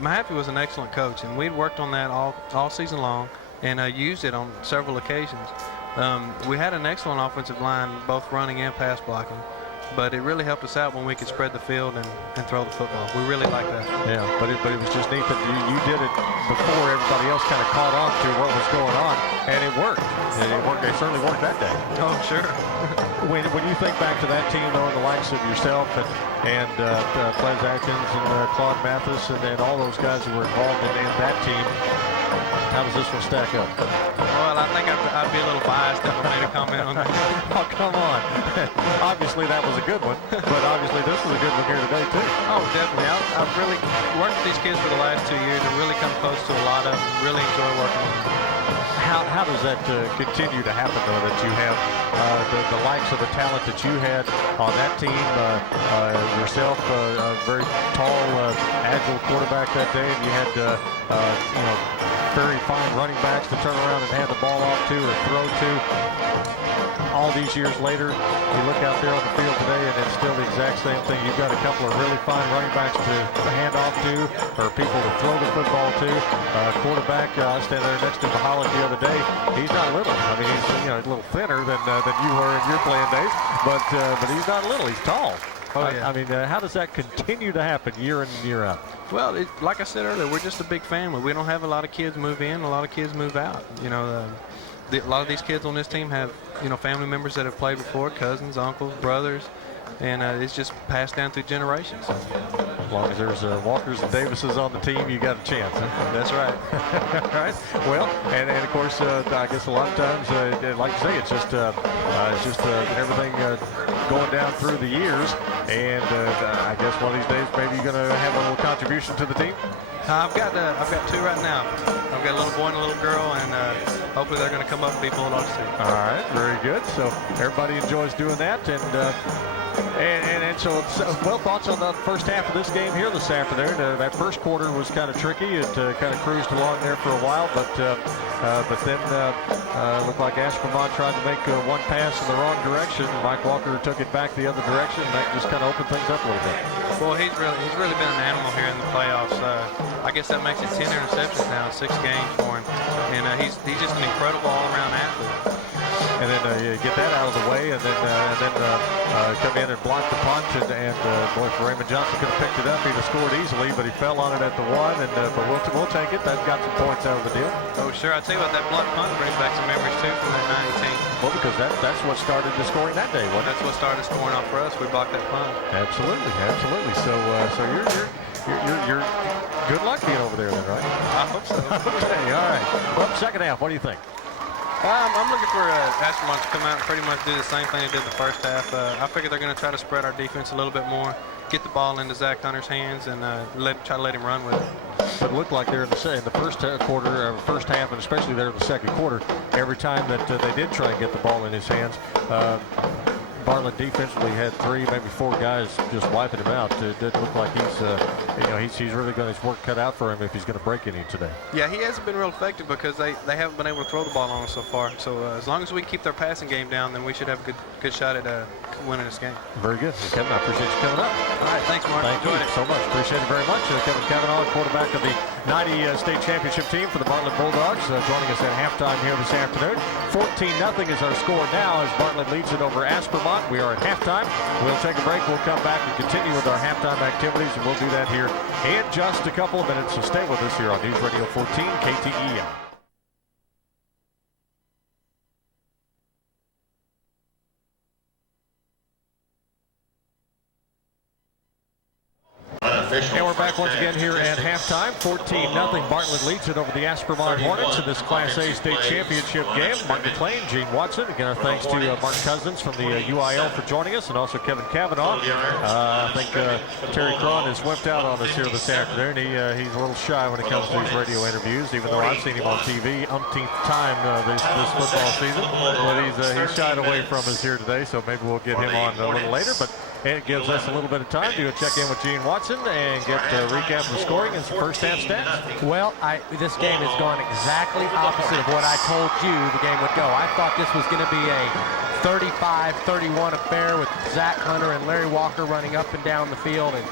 Mahaffey was an excellent coach, and we'd worked on that all season long, and used it on several occasions. We had an excellent offensive line, both running and pass blocking, but it really helped us out when we could spread the field and throw the football. We really liked that. Yeah, but it was just neat that you did it before everybody else kind of caught on to what was going on, and it worked. And it worked. It certainly worked that day. Oh, sure. When you think back to that team, though, and the likes of yourself and Ples Atkins and Claude Mathis and all those guys who were involved in that team, How does this one stack up? Well, I think I'd be a little biased if I made a comment on that. Oh, come on. Obviously, that was a good one, but obviously this is a good one here today, too. Oh, definitely. I've really worked with these kids for the last 2 years and really come close to a lot of them. Really enjoy working with them. How does that continue to happen, though, that you have the likes of the talent that you had on that team, yourself, a very tall, agile quarterback that day, and you had, very fine running backs to turn around and hand the ball off to or throw to. All these years later, you look out there on the field today, and it's still the exact same thing. You've got a couple of really fine running backs to hand off to, or people to throw the football to. Quarterback, I stand there next to Mahalik the other day. He's not little. I mean, he's a little thinner than you were in your playing days, but he's not little. He's tall. Oh, yeah. I mean, how does that continue to happen year in and year out? Well, like I said earlier, we're just a big family. We don't have a lot of kids move in, a lot of kids move out. A lot of these kids on this team have, family members that have played before, cousins, uncles, brothers, and it's just passed down through generations. As long as there's Walkers and Davises on the team, you got a chance. Huh? That's right. All right. Well, and of course, I guess a lot of times, like you say, it's just everything going down through the years. And I guess one of these days, maybe you're going to have a little contribution to the team. I've got two right now. I've got a little boy and a little girl, and hopefully they're going to come up and be Bulldogs too. All right, very good. So everybody enjoys doing that, and so well, thoughts on the first half of this game here this afternoon. That first quarter was kind of tricky. It kind of cruised along there for a while, but then looked like Aspermont tried to make one pass in the wrong direction. Mike Walker took it back the other direction, and that just kind of opened things up a little bit. Well, he's really been an animal here in the playoffs. I guess that makes it 10 interceptions now, 6 games for him, and he's just an incredible all-around athlete. And then you get that out of the way, and then come in and block the punt, and boy, Raymond Johnson could have picked it up. He'd have scored easily, but he fell on it at the 1, and but we'll take it. That got some points out of the deal. Oh, sure. I tell you what, that block punt brings back some memories too from that 19. Well, because that's what started the scoring that day, wasn't it? That's what started scoring off for us. We blocked that punt. Absolutely. So you're good luck being over there then, right? I hope so. Okay, all right. Well, second half, what do you think? I'm looking for Aspermont to come out and pretty much do the same thing they did the first half. I figure they're going to try to spread our defense a little bit more, get the ball into Zach Hunter's hands, and try to let him run with it. But it looked like they're in the first quarter, first half, and especially there in the second quarter, every time that they did try and get the ball in his hands, Bartlett defensively had 3, maybe 4 guys just wiping him out. It didn't look like he's really got his work cut out for him if he's going to break any today. Yeah, he hasn't been real effective because they haven't been able to throw the ball on us so far. So as long as we keep their passing game down, then we should have a good shot at winning this game. Very good. Well, Kevin, I appreciate you coming up. All right, thanks, Mark. Thank you so much. Appreciate it very much. Kevin Cavanaugh, quarterback of the 90 state championship team for the Bartlett Bulldogs, joining us at halftime here this afternoon. 14-0 is our score now as Bartlett leads it over Aspermont. We are at halftime. We'll take a break. We'll come back and continue with our halftime activities, and we'll do that here in just a couple of minutes. So stay with us here on News Radio 14 KTEL. And we're back once again here at halftime. 14-0. Bartlett leads it over the Aspermont Hornets in this Class A state championship game. Mark McClain, Gene Watson. Again, our thanks to Mark Cousins from the UIL for joining us, and also Kevin Cavanaugh. I think Terry Cron has wimped out on us here this afternoon. He's a little shy when it comes to these radio interviews, even though I've seen him on TV umpteenth time this football season. But he's shied away from us here today, so maybe we'll get him on a little later. But it gives us a little bit of time to check in with Gene Watson and get a recap of the scoring and some first half stats. Well, this game has gone exactly opposite of what I told you the game would go. I thought this was going to be a 35-31 affair with Zach Hunter and Larry Walker running up and down the field, and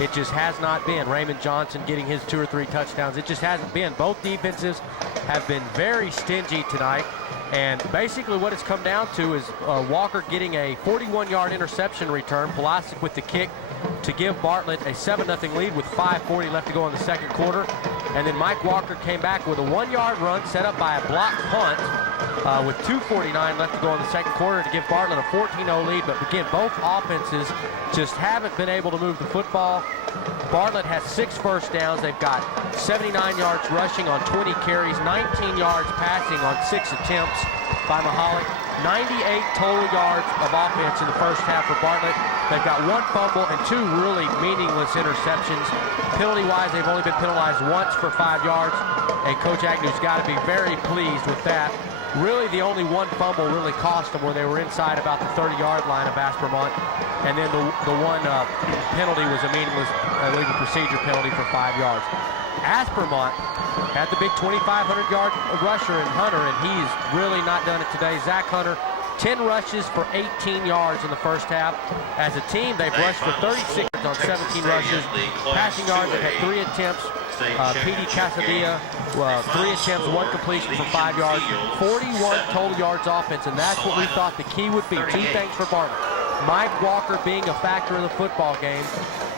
it just has not been. Raymond Johnson getting his 2 or 3 touchdowns. It just hasn't been. Both defenses have been very stingy tonight. And basically what it's come down to is Walker getting a 41-yard interception return, Pulasic with the kick to give Bartlett a 7-0 lead with 5:40 left to go in the second quarter. And then Mike Walker came back with a 1-yard run set up by a blocked punt. with 2:49 left to go in the second quarter to give Bartlett a 14-0 lead. But again, both offenses just haven't been able to move the football. Bartlett has 6 first downs. They've got 79 yards rushing on 20 carries, 19 yards passing on 6 attempts by Mahalik. 98 total yards of offense in the first half for Bartlett. They've got 1 fumble and 2 really meaningless interceptions. Penalty-wise, they've only been penalized once for 5 yards, and Coach Agnew's got to be very pleased with that. Really, the only 1 fumble really cost them where they were inside about the 30-yard line of Aspermont, and then the one penalty was a meaningless legal procedure penalty for 5 yards. Aspermont had the big 2,500-yard rusher in Hunter, and he's really not done it today. Zach Hunter, 10 rushes for 18 yards in the first half. As a team, they've rushed for 36 on 17 rushes. Passing yards, they've had 3 attempts. P.D. Casadilla, 3 attempts, 1 completion for 5 yards. 41 total yards offense, and that's what we thought the key would be. 2 things for Bartlett. Mike Walker being a factor in the football game,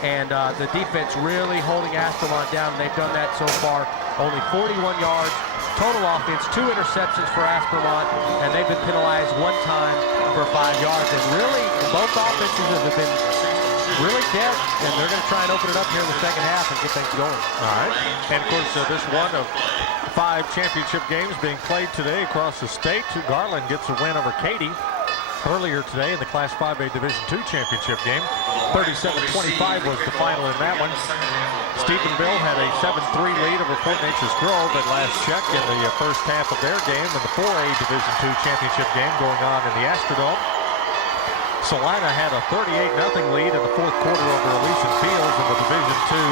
and the defense really holding Aspermont down. They've done that so far. Only 41 yards total offense, 2 interceptions for Aspermont, and they've been penalized 1 time for 5 yards. And really, both offenses have been really dead, and they're going to try and open it up here in the second half and get things going. All right. And of course, this one of 5 championship games being played today across the state. Garland gets a win over Katy earlier today in the Class 5A Division II championship game. 37-25 was the final in that one. Stephenville had a 7-3 lead over Fort Nature's Grove at last check in the first half of their game in the 4A Division II championship game going on in the Astrodome. Salina had a 38-0 lead in the 4th quarter over Elysian Fields in the Division II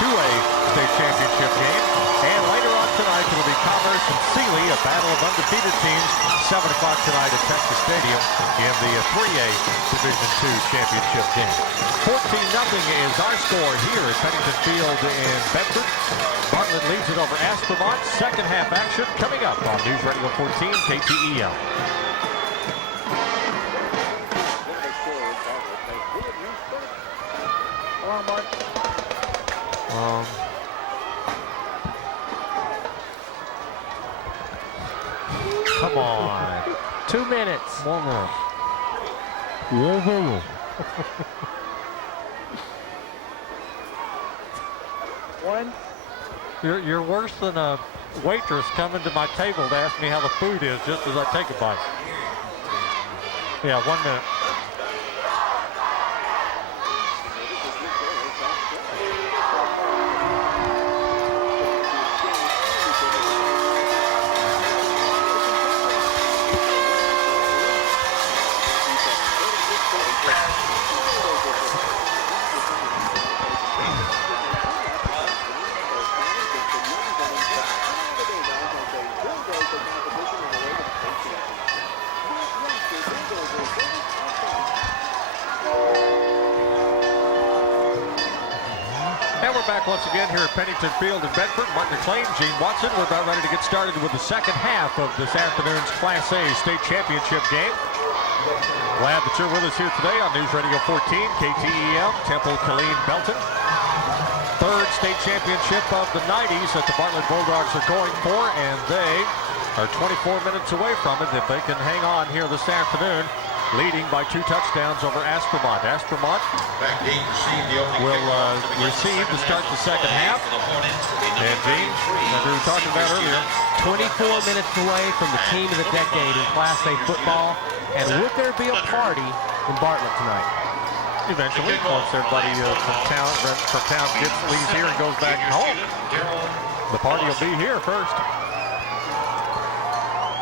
2A state championship game. And later on tonight, it'll be Commerce and Sealy, a battle of undefeated teams, 7 o'clock tonight at Texas Stadium in the 3A Division II championship game. 14-0 is our score here at Pennington Field in Bedford. Bartlett leads it over Aspermont. Second half action coming up on News Radio 14 KTEL. Come on. 2 minutes. 1 more. One. You're worse than a waitress coming to my table to ask me how the food is just as I take a bite. Yeah, 1 minute. Once again here at Pennington Field in Bedford. Martin McLean, Gene Watson. We're about ready to get started with the second half of this afternoon's Class A state championship game. Glad that you're with us here today on News Radio 14, KTEL, Temple, Killeen, Belton. 3rd state championship of the 90s that the Bartlett Bulldogs are going for, and they are 24 minutes away from it if they can hang on here this afternoon, leading by 2 touchdowns over Aspermont. Aspermont will receive to start the second half. And Gene, as we were talking about earlier, 24 minutes away from the team of the decade in Class A football. And would there be a party in Bartlett tonight? Eventually, once everybody from town leaves here and goes back home, the party will be here first.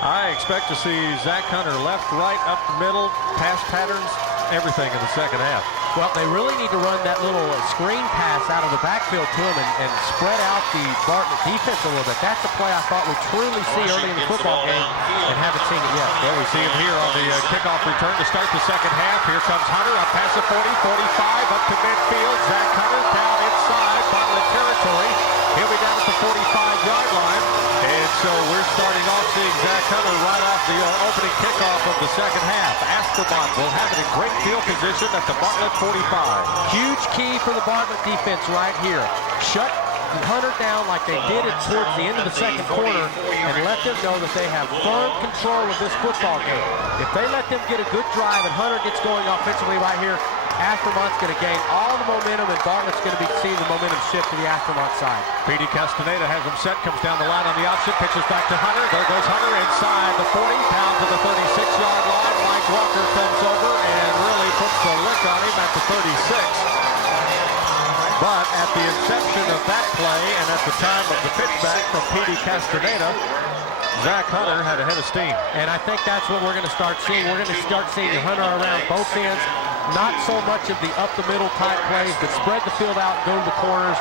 I expect to see Zach Hunter left, right, up the middle, pass patterns, everything in the second half. Well, they really need to run that little screen pass out of the backfield to him and spread out the Bartlett defense a little bit. That's the play I thought we'd truly see early in the football game and haven't seen it yet. Well, we see him here on the kickoff return to start the second half. Here comes Hunter, up past the 40, 45, up to midfield. Zach Hunter down inside Bartlett territory. He'll be down at the 45-yard line. And so we're starting off seeing Zach Hunter right off the opening kickoff of the second half. Aspermont will have it in great field position at the Bartlett 45. Huge key for the Bartlett defense right here. Shut Hunter down like they did it towards the end of the second quarter and let them know that they have firm control of this football game. If they let them get a good drive and Hunter gets going offensively right here, Aspermont's going to gain all the momentum, and Bartlett's going to be seeing the momentum shift to the Aspermont side. P.D. Castaneda has him set, comes down the line on the option, pitches back to Hunter. There goes Hunter inside the 40, down to the 36-yard line. Mike Walker comes over and really puts the lick on him at the 36. But at the inception of that play and at the time of the pitchback from P.D. Castaneda, Zach Hunter had a head of steam. And I think that's what we're going to start seeing. We're going to start seeing Hunter around both ends. Not so much of the up-the-middle type plays, but spread the field out, go to the corners,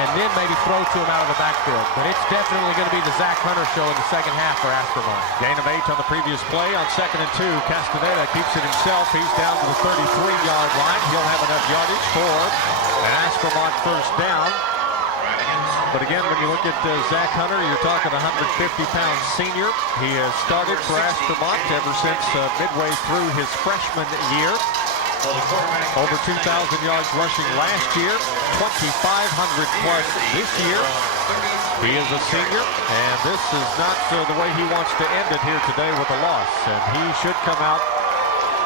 and then maybe throw to him out of the backfield. But it's definitely going to be the Zach Hunter show in the second half for Aspermont. Gain of 8 on the previous play. On 2nd and 2, Castaneda keeps it himself. He's down to the 33-yard line. He'll have enough yardage for an Aspermont first down. But again, when you look at Zach Hunter, you're talking 150-pound senior. He has started for Aspermont ever since midway through his freshman year. Over 2,000 yards rushing last year, 2,500 plus this year. He is a senior, and this is not the way he wants to end it here today with a loss. And he should come out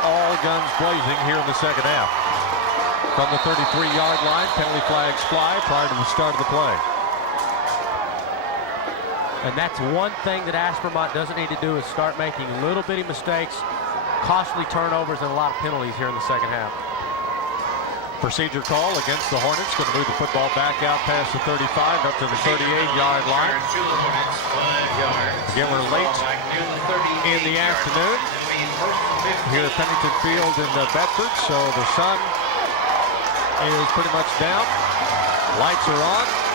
all guns blazing here in the second half. From the 33-yard line, penalty flags fly prior to the start of the play. And that's one thing that Aspermont doesn't need to do, is start making little bitty mistakes, costly turnovers, and a lot of penalties here in the second half. Procedure call against the Hornets. Going to move the football back out past the 35 up to the 38-yard line. Again, we're late in the afternoon here at Pennington Field in Bedford, so the sun is pretty much down. Lights are on.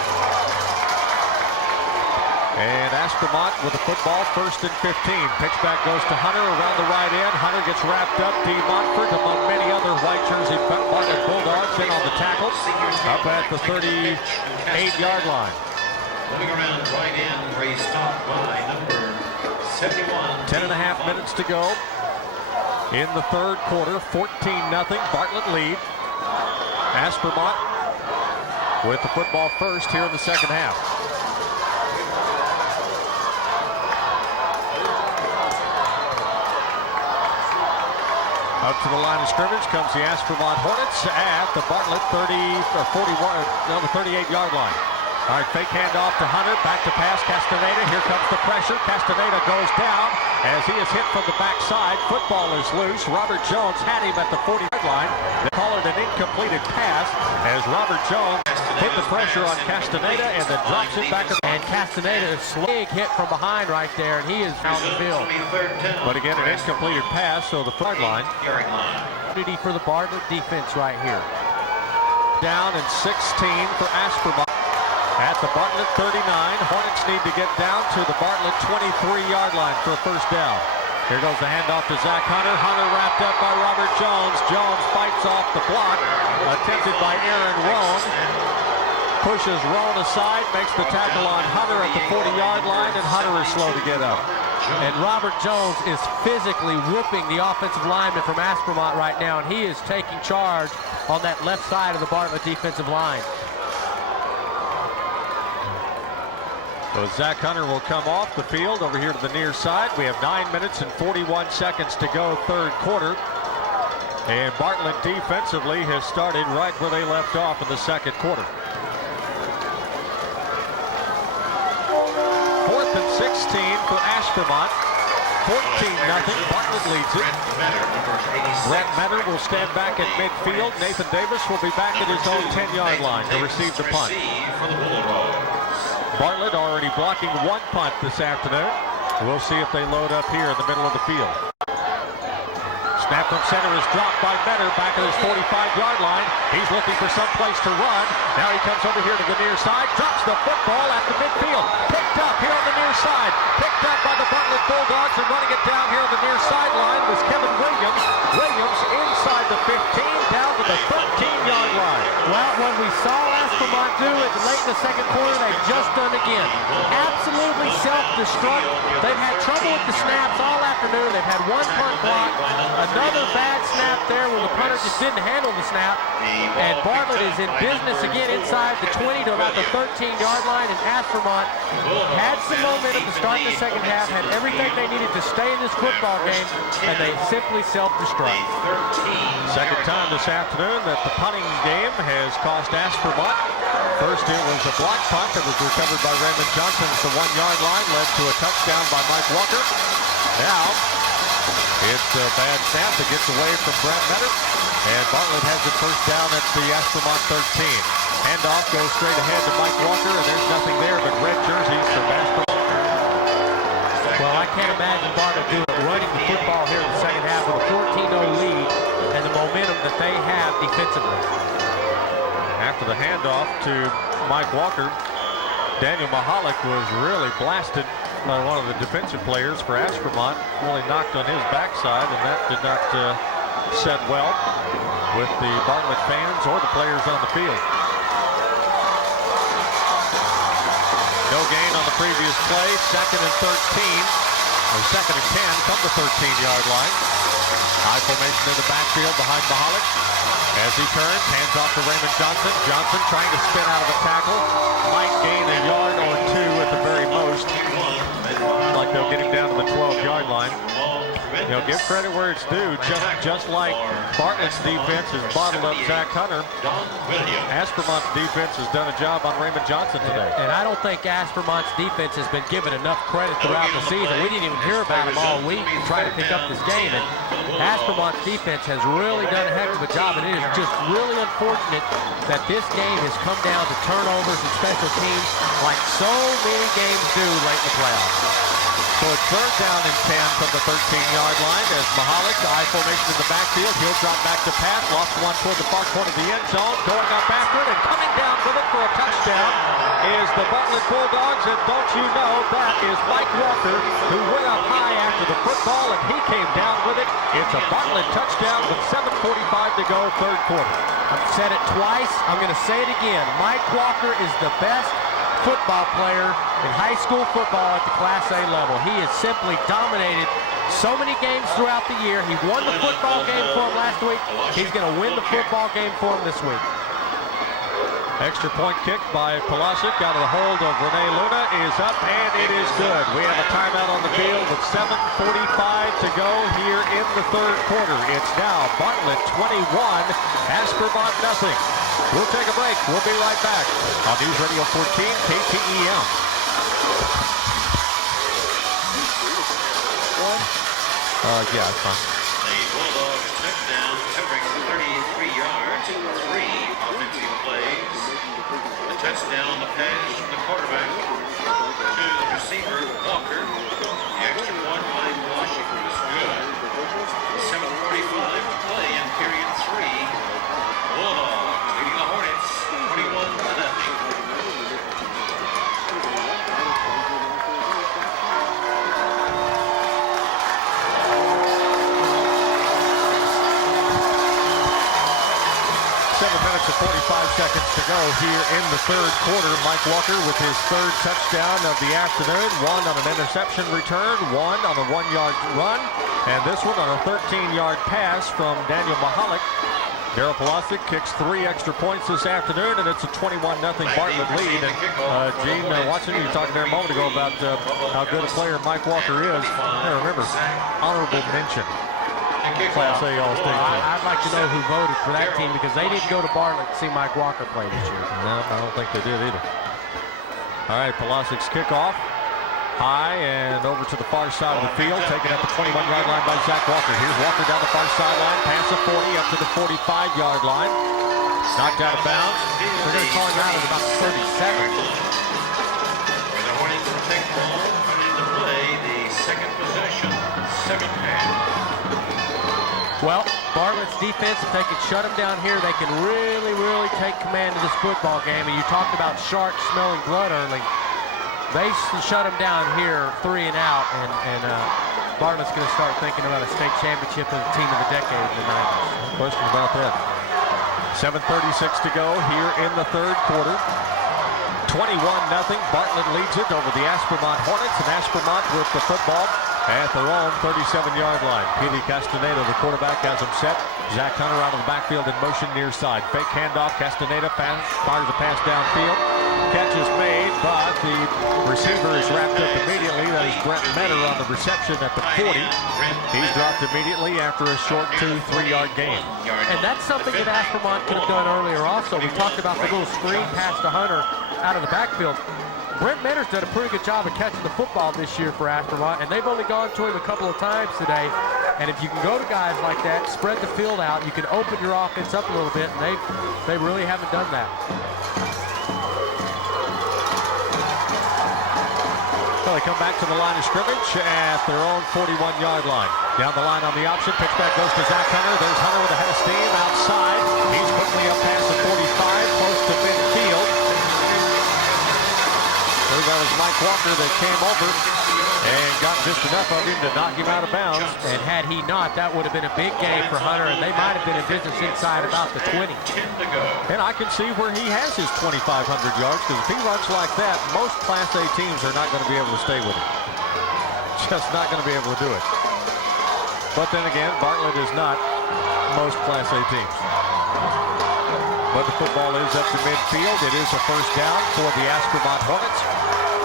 And Aspermont with the football, 1st and 15. Pitchback goes to Hunter around the right end. Hunter gets wrapped up. D. Montfort, among many other white jersey Bartlett Bulldogs, in on the tackle up at the 38-yard line. Moving around right end, race stopped by number 71. 10.5 minutes to go in the third quarter. 14-0. Bartlett lead. Aspermont with the football first here in the second half. Up to the line of scrimmage comes the Aspermont Hornets at the Bartlett 38-yard line. All right, fake handoff to Hunter, back to pass, Castaneda. Here comes the pressure. Castaneda goes down as he is hit from the backside. Football is loose. Robert Jones had him at the 40-yard line. They call it an incompleted pass as Robert Jones hit the pressure on Castaneda and then drops it back. And Castaneda is big hit from behind right there, and he is out of the field. But again, an incompleted pass, so the third line. Opportunity for the Bartlett defense right here. Down and 16 for Aspermont. At the Bartlett 39, Hornets need to get down to the Bartlett 23-yard line for a first down. Here goes the handoff to Zach Hunter. Hunter wrapped up by Robert Jones. Jones fights off the block, attempted by Aaron Rohn. Pushes Rohn aside, makes the tackle on Hunter at the 40-yard line, and Hunter is slow to get up. And Robert Jones is physically whooping the offensive lineman from Aspermont right now, and he is taking charge on that left side of the Bartlett defensive line. So Zach Hunter will come off the field over here to the near side. We have 9 minutes and 41 seconds to go, third quarter. And Bartlett defensively has started right where they left off in the second quarter. 4th and 16 for Aspermont. 14-0. Bartlett leads it. Brett Metter will stand back at midfield. Nathan Davis will be back at his own 10-yard line to receive the punt. Bartlett already blocking one punt this afternoon. We'll see if they load up here in the middle of the field. Snap from center is dropped by Metter back at his 45-yard line. He's looking for some place to run. Now he comes over here to the near side, drops the football at the midfield. Picked up here on the near side. Picked up by the Bartlett Bulldogs, and running it down here on the near sideline was Kevin Williams. Williams inside the 15, down to the 13-yard line. Well, when we saw Aspermont do it late in the second quarter, they've just done again. Absolutely self-destruct. They've had trouble with the snaps all afternoon. They've had one punt block. Another bad snap there where the punter just didn't handle the snap. And Bartlett is in business again inside the 20 to about the 13-yard line, and Aspermont had some momentum to start the second half, had everything they needed to stay in this football game, and they simply self-destruct. Second time this afternoon that the punting game has cost Aspermont. First it was a block punt that was recovered by Raymond Johnson at the 1-yard line, led to a touchdown by Mike Walker. Now it's a bad snap that gets away from Brent Metter, and Bartlett has it first down at the Aspermont 13. Handoff goes straight ahead to Mike Walker, and there's nothing there but red jerseys from Aspermont. Well, I can't imagine Bartlett running the football here in the second half with a 14-0 lead and the momentum that they have defensively. After the handoff to Mike Walker, Daniel Mahalik was really blasted by one of the defensive players for Aspermont. Really knocked on his backside, and that did not set well with the Bartlett fans or the players on the field. No gain on the previous play. Second and 13, or second and 10 from the 13-yard line. High formation in the backfield behind Mahalik. As he turns, hands off to Raymond Johnson. Johnson trying to spin out of a tackle. Might gain a yard or two at the very most. Like they'll get him down to the 12-yard line. You know, give credit where it's due. Just like Bartlett's defense has bottled up Zach Hunter, Aspermont's defense has done a job on Raymond Johnson today. And I don't think Aspermont's defense has been given enough credit throughout the season. We didn't even hear about him all week to try to pick up this game. And Aspermont's defense has really done a heck of a job, and it is just really unfortunate that this game has come down to turnovers and special teams like so many games do late in the playoffs. So it's third down and 10 from the 13-yard line as Mahalik, the I formation in the backfield. He'll drop back to pass, lost one toward the far corner of the end zone, going up after it and coming down with it for a touchdown is the Bartlett Bulldogs. And don't you know, that is Mike Walker, who went up high after the football and he came down with it. It's a Bartlett touchdown with 7:45 to go, third quarter. I've said it twice. I'm going to say it again. Mike Walker is the best football player in high school football at the Class A level. He has simply dominated so many games throughout the year. He won the football game for him last week. He's going to win the football game for him this week. Extra point kick by Pulisic out of the hold of Rene Luna is up, and it is good. We have a timeout on the field with 7:45 to go here in the third quarter. It's now Bartlett 21, Aspermont nothing. We'll take a break. We'll be right back on News Radio 14 KTEM. Yeah, it's fine. The Bulldogs touchdown, covering 33 yards, 3 offensive plays. A touchdown on the pass from the quarterback to the receiver, Walker. The extra one by Washington is good. 7:45 to play in period 3. Bulldogs leading the Hornets 21-0. Minutes and 45 seconds to go here in the third quarter. Mike Walker with his third touchdown of the afternoon. One on an interception return, one on a 1-yard run, and this one on a 13-yard pass from Daniel Mahalik. Darryl Pulisic kicks 3 extra points this afternoon, and it's a 21-0 Bartlett lead. And Gene, watching you talking there a moment ago about how good a player Mike Walker is. Now remember, honorable mention. Class A All-State team. I'd like to know who voted for that team because they didn't go to Bartlett to see Mike Walker play this year. No, I don't think they did either. All right, Pulisic's kickoff. High and over to the far side of the field, taken at the 21-yard line by Zach Walker. Here's Walker down the far sideline, pass of 40 up to the 45-yard line. Knocked out of bounds. They're going to call him out at about 37. The Hornets will take the ball and into play the second possession, 7th half. Well, Bartlett's defense, if they can shut them down here, they can really, really take command of this football game. And you talked about sharks smelling blood early. They shut them down here 3 and out, and Bartlett's going to start thinking about a state championship as a team of the decade in the 90s. No question about that. 7:36 to go here in the third quarter. 21-0. Bartlett leads it over the Aspermont Hornets, and Aspermont with the football at their own 37-yard line. Petey Castaneda, the quarterback, has him set. Zach Hunter out of the backfield in motion near side. Fake handoff. Castaneda fires a pass downfield. Catch is made, but the receiver is wrapped up immediately. That is Brent Metter on the reception at the 40. He's dropped immediately after a short 2-3-yard gain. And that's something that Aspermont could have done earlier also. We talked about the little screen pass to Hunter out of the backfield. Brent Metter's done a pretty good job of catching the football this year for Aspermont, and they've only gone to him a couple of times today. And if you can go to guys like that, spread the field out, you can open your offense up a little bit, and they really haven't done that. Well, they come back to the line of scrimmage at their own 41-yard line. Down the line on the option, pitch back goes to Zach Hunter. There's Hunter with a head of steam outside. He's quickly up past the 45, close to midfield. That was Mike Walker that came over and got just enough of him to knock him out of bounds. And had he not, that would have been a big game for Hunter, and they might have been in business inside about the 20. And I can see where he has his 2,500 yards, because if he runs like that, most Class A teams are not going to be able to stay with him. Just not going to be able to do it. But then again, Bartlett is not most Class A teams. But the football is up to midfield. It is a first down for the Aspermont Hornets.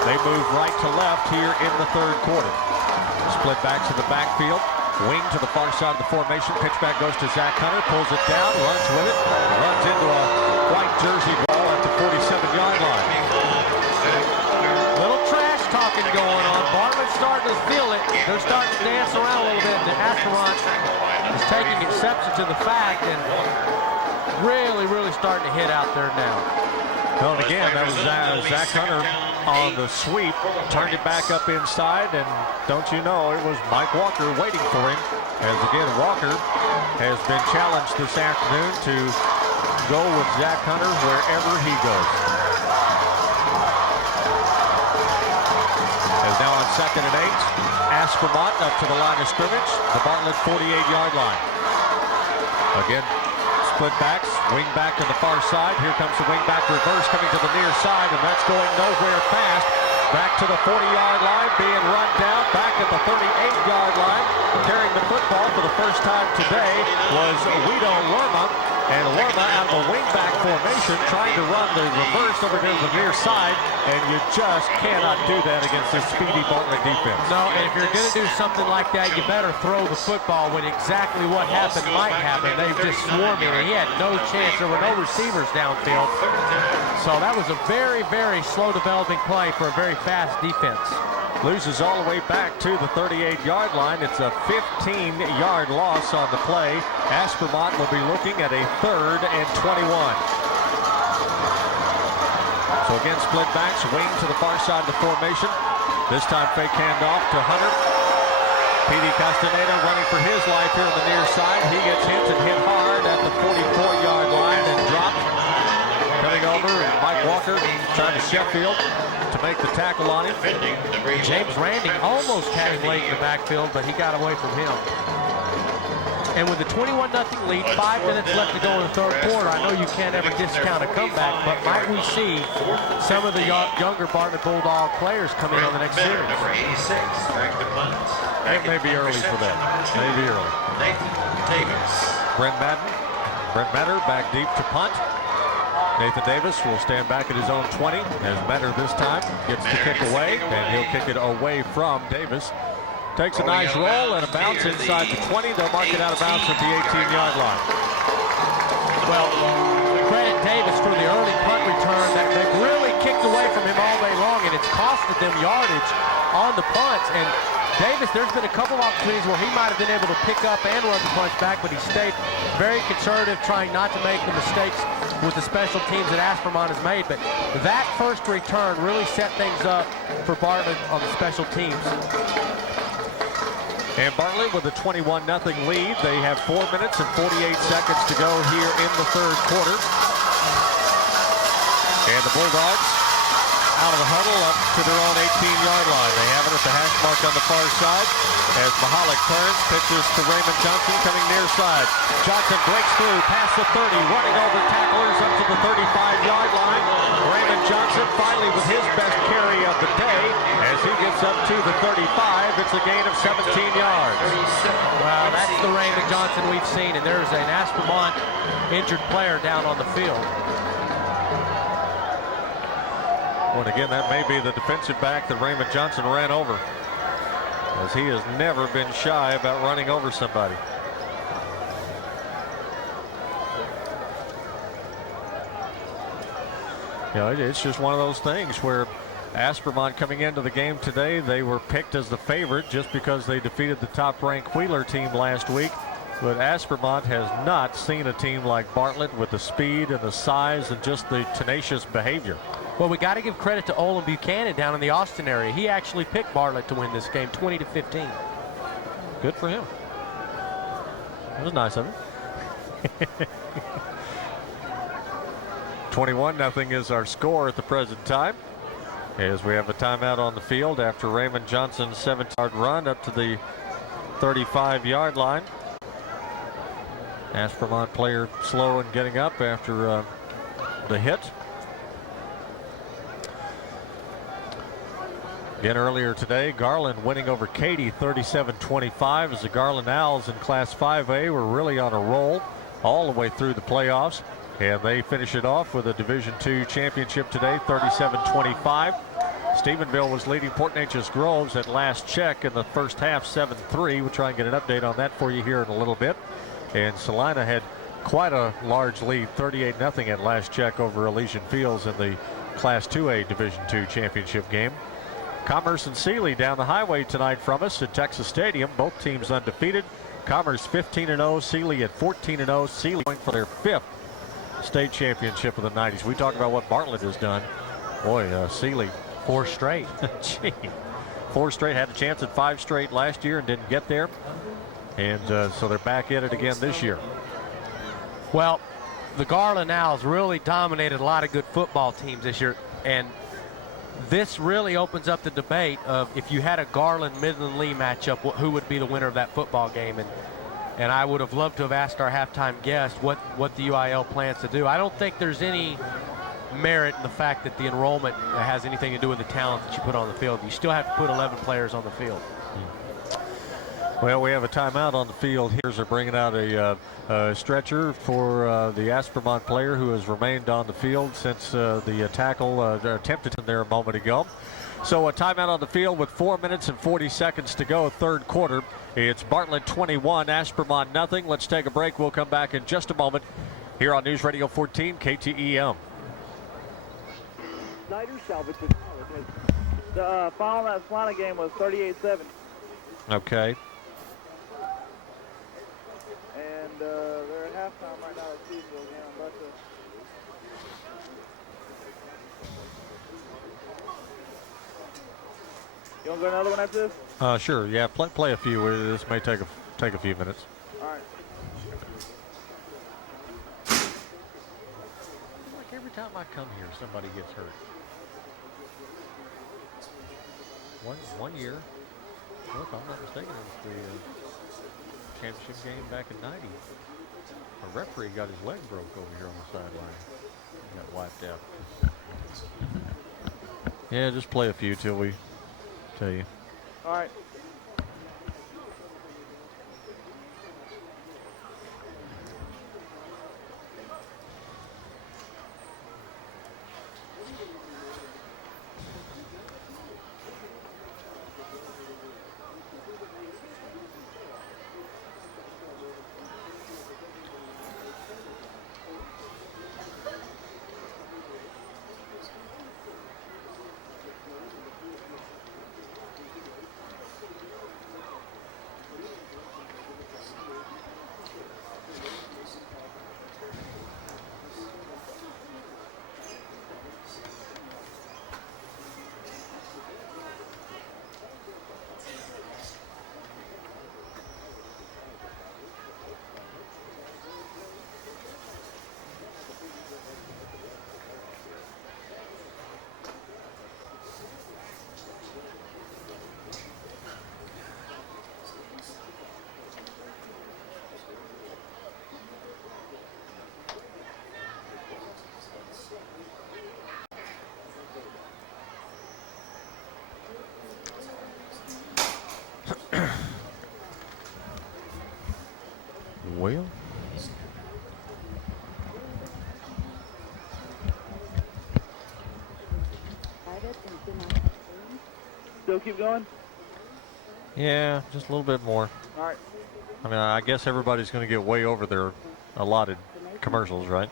They move right to left here in the third quarter. Split back to the backfield. Wing to the far side of the formation. Pitch back goes to Zach Hunter. Pulls it down. Runs with it. Runs into a white jersey ball at the 47-yard line. Little trash talking going on. Bartlett's starting to feel it. They're starting to dance around a little bit. And Aspermont is taking exception to the fact and really starting to hit out there now. Well, and again, that was Zach Hunter on the sweep, turned it back up inside, and don't you know, it was Mike Walker waiting for him. As again, Walker has been challenged this afternoon to go with Zach Hunter wherever he goes. As now on 2nd and 8, Aspermont up to the line of scrimmage, the Bartlett 48-yard line. Again, split backs, wing back to the far side. Here comes the wing back reverse coming to the near side, and that's going nowhere fast. Back to the 40-yard line, being run down. Back at the 38-yard line, carrying the football for the first time today was Guido Lerma. And Lerma out of a wing-back formation, trying to run the reverse over to the near side, and you just cannot do that against this speedy Bartlett defense. No, and if you're going to do something like that, you better throw the football when exactly what happened might happen. They've just swarmed him, and he had no chance. There were no receivers downfield. So that was a very slow developing play for a very fast defense. Loses all the way back to the 38-yard line. It's a 15-yard loss on the play. Aspermont will be looking at a 3rd and 21. So again, split backs, wing to the far side of the formation. This time fake handoff to Hunter. Petey Castaneda running for his life here on the near side. He gets hit and hit hard at the 44-yard line and dropped. Coming over, Mike Walker trying to Sheffield to make the tackle on him. James Randing almost had him late in the backfield, but he got away from him. And with the 21-0 lead, 5 minutes left to go in the third quarter, I know you can't ever discount a comeback, but might we see some of the younger Bartlett Bulldog players come in on the next series? Number 86, back to punt. It may be early for them. Maybe early. Nathan Davis. Brent Metter back deep to punt. Nathan Davis will stand back at his own 20 as Metter this time gets the kick away, and he'll kick it away from Davis. Takes a nice roll and a bounce inside the 20. They'll mark it out of bounds at the 18-yard line. Well, credit Davis for the early punt return. They've really kicked away from him all day long, and it's costed them yardage on the punts. And Davis, there's been a couple of opportunities where he might have been able to pick up and run the punch back, but he stayed very conservative, trying not to make the mistakes with the special teams that Aspermont has made. But that first return really set things up for Bartlett on the special teams. And Bartlett with a 21-0 lead. They have 4 minutes and 48 seconds to go here in the third quarter. And the Bulldogs out of the huddle up to their own 18-yard line. They have it at the hash mark on the far side as Mahalik turns, pitches to Raymond Johnson coming near side. Johnson breaks through past the 30, running over tacklers up to the 35-yard line. Raymond Johnson finally with his best carry of the day as he gets up up to the 35. It's a gain of 17 yards. Well, that's the Raymond Johnson we've seen, and there's an Aspermont injured player down on the field. Well, again, that may be the defensive back that Raymond Johnson ran over, as he has never been shy about running over somebody. You know, it's just one of those things where Aspermont coming into the game today, they were picked as the favorite just because they defeated the top-ranked Wheeler team last week. But Aspermont has not seen a team like Bartlett with the speed and the size and just the tenacious behavior. Well, we got to give credit to Olin Buchanan down in the Austin area. He actually picked Bartlett to win this game, 20-15. Good for him. That was nice of him. 21-0 is our score at the present time, as we have a timeout on the field after Raymond Johnson's 7-yard run up to the 35-yard line. Aspermont player slow in getting up after the hit. Again, earlier today, Garland winning over Katy 37-25 as the Garland Owls in Class 5A were really on a roll all the way through the playoffs. And they finish it off with a Division II championship today, 37-25. Stephenville was leading Port Neches Groves at last check in the first half, 7-3. We'll try and get an update on that for you here in a little bit. And Salina had quite a large lead, 38-0 at last check over Elysian Fields in the Class 2A Division II championship game. Commerce and Sealy down the highway tonight from us at Texas Stadium. Both teams undefeated. Commerce 15-0, Sealy at 14-0. Sealy going for their 5th state championship of the 90s. We talk about what Bartlett has done. Boy, Sealy 4 straight. Gee, 4 straight. Had a chance at 5 straight last year and didn't get there. And so they're back at it again this year. Well, the Garland Owls really dominated a lot of good football teams this year, and this really opens up the debate of if you had a Garland-Midland Lee matchup, who would be the winner of that football game. And I would have loved to have asked our halftime guest what the UIL plans to do. I don't think there's any merit in the fact that the enrollment has anything to do with the talent that you put on the field. You still have to put 11 players on the field. Well, we have a timeout on the field. Here's are bringing out a stretcher for the Aspermont player who has remained on the field since the tackle attempted in there a moment ago. So a timeout on the field with 4 minutes and 40 seconds to go, third quarter. It's Bartlett 21, Aspermont nothing. Let's take a break. We'll come back in just a moment here on News Radio 14 KTEM. Snyder salvaged the final of that Salina game was 38-7. Okay. And they're at halftime right now at Stevensville again on Bartlett. You want to go another one after this? Sure. Yeah, play a few. This may take a few minutes. All right. Like every time I come here, somebody gets hurt. One year, well, if I'm not mistaken, it was the championship game back in '90. A referee got his leg broke over here on the sideline. He got wiped out. Yeah, just play a few till we tell you. All right. Still keep going? Yeah, just a little bit more. All right. I mean, I guess everybody's going to get way over their allotted commercials, right?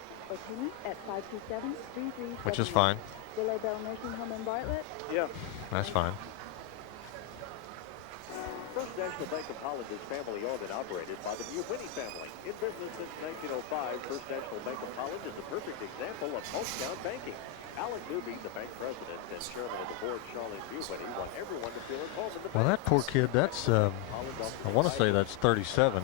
At 527-3378. Which is fine. Willow Bell Nursing Home in Bartlett. Yeah. That's fine. First National Bank of Holland is family owned and operated by the Winnie family. In business since 1905, First National Bank of Holland is a perfect example of hometown banking. Alan Newby, the bank president and chairman of the board, Charlene Winnie, want everyone to feel at home in the Well, that poor kid, that's, I want to say that's 37.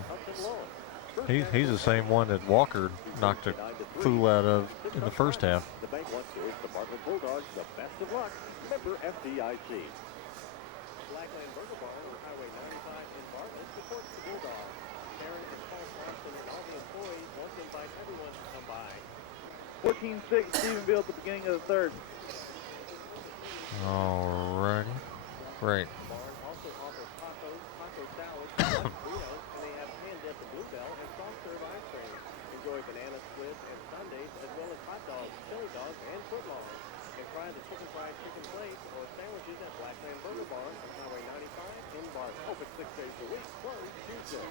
He's the same one that Walker knocked a fool out of in the first half. The bank wants to wish the Bartlett Bulldogs the best of luck. Member FDIC. Blackland Burger Bar on Highway 95 in Bartlett supports the Bulldogs. Karen and Paul Thompson and all the employees want to invite everyone to come by. 14-6 Stephenville at the beginning of the third. Alrighty. Great. Barn also offers tacos, taco salads, burritos, and they have hand at the Bluebell and soft serve ice cream. Enjoy banana splits and sundaes as well as hot dogs, chili dogs, and footlongs. And try the chicken fried chicken plates or sandwiches at Blackland Burger Bar on Highway 95 in Barton. Open 6 days a week, closed Tuesday.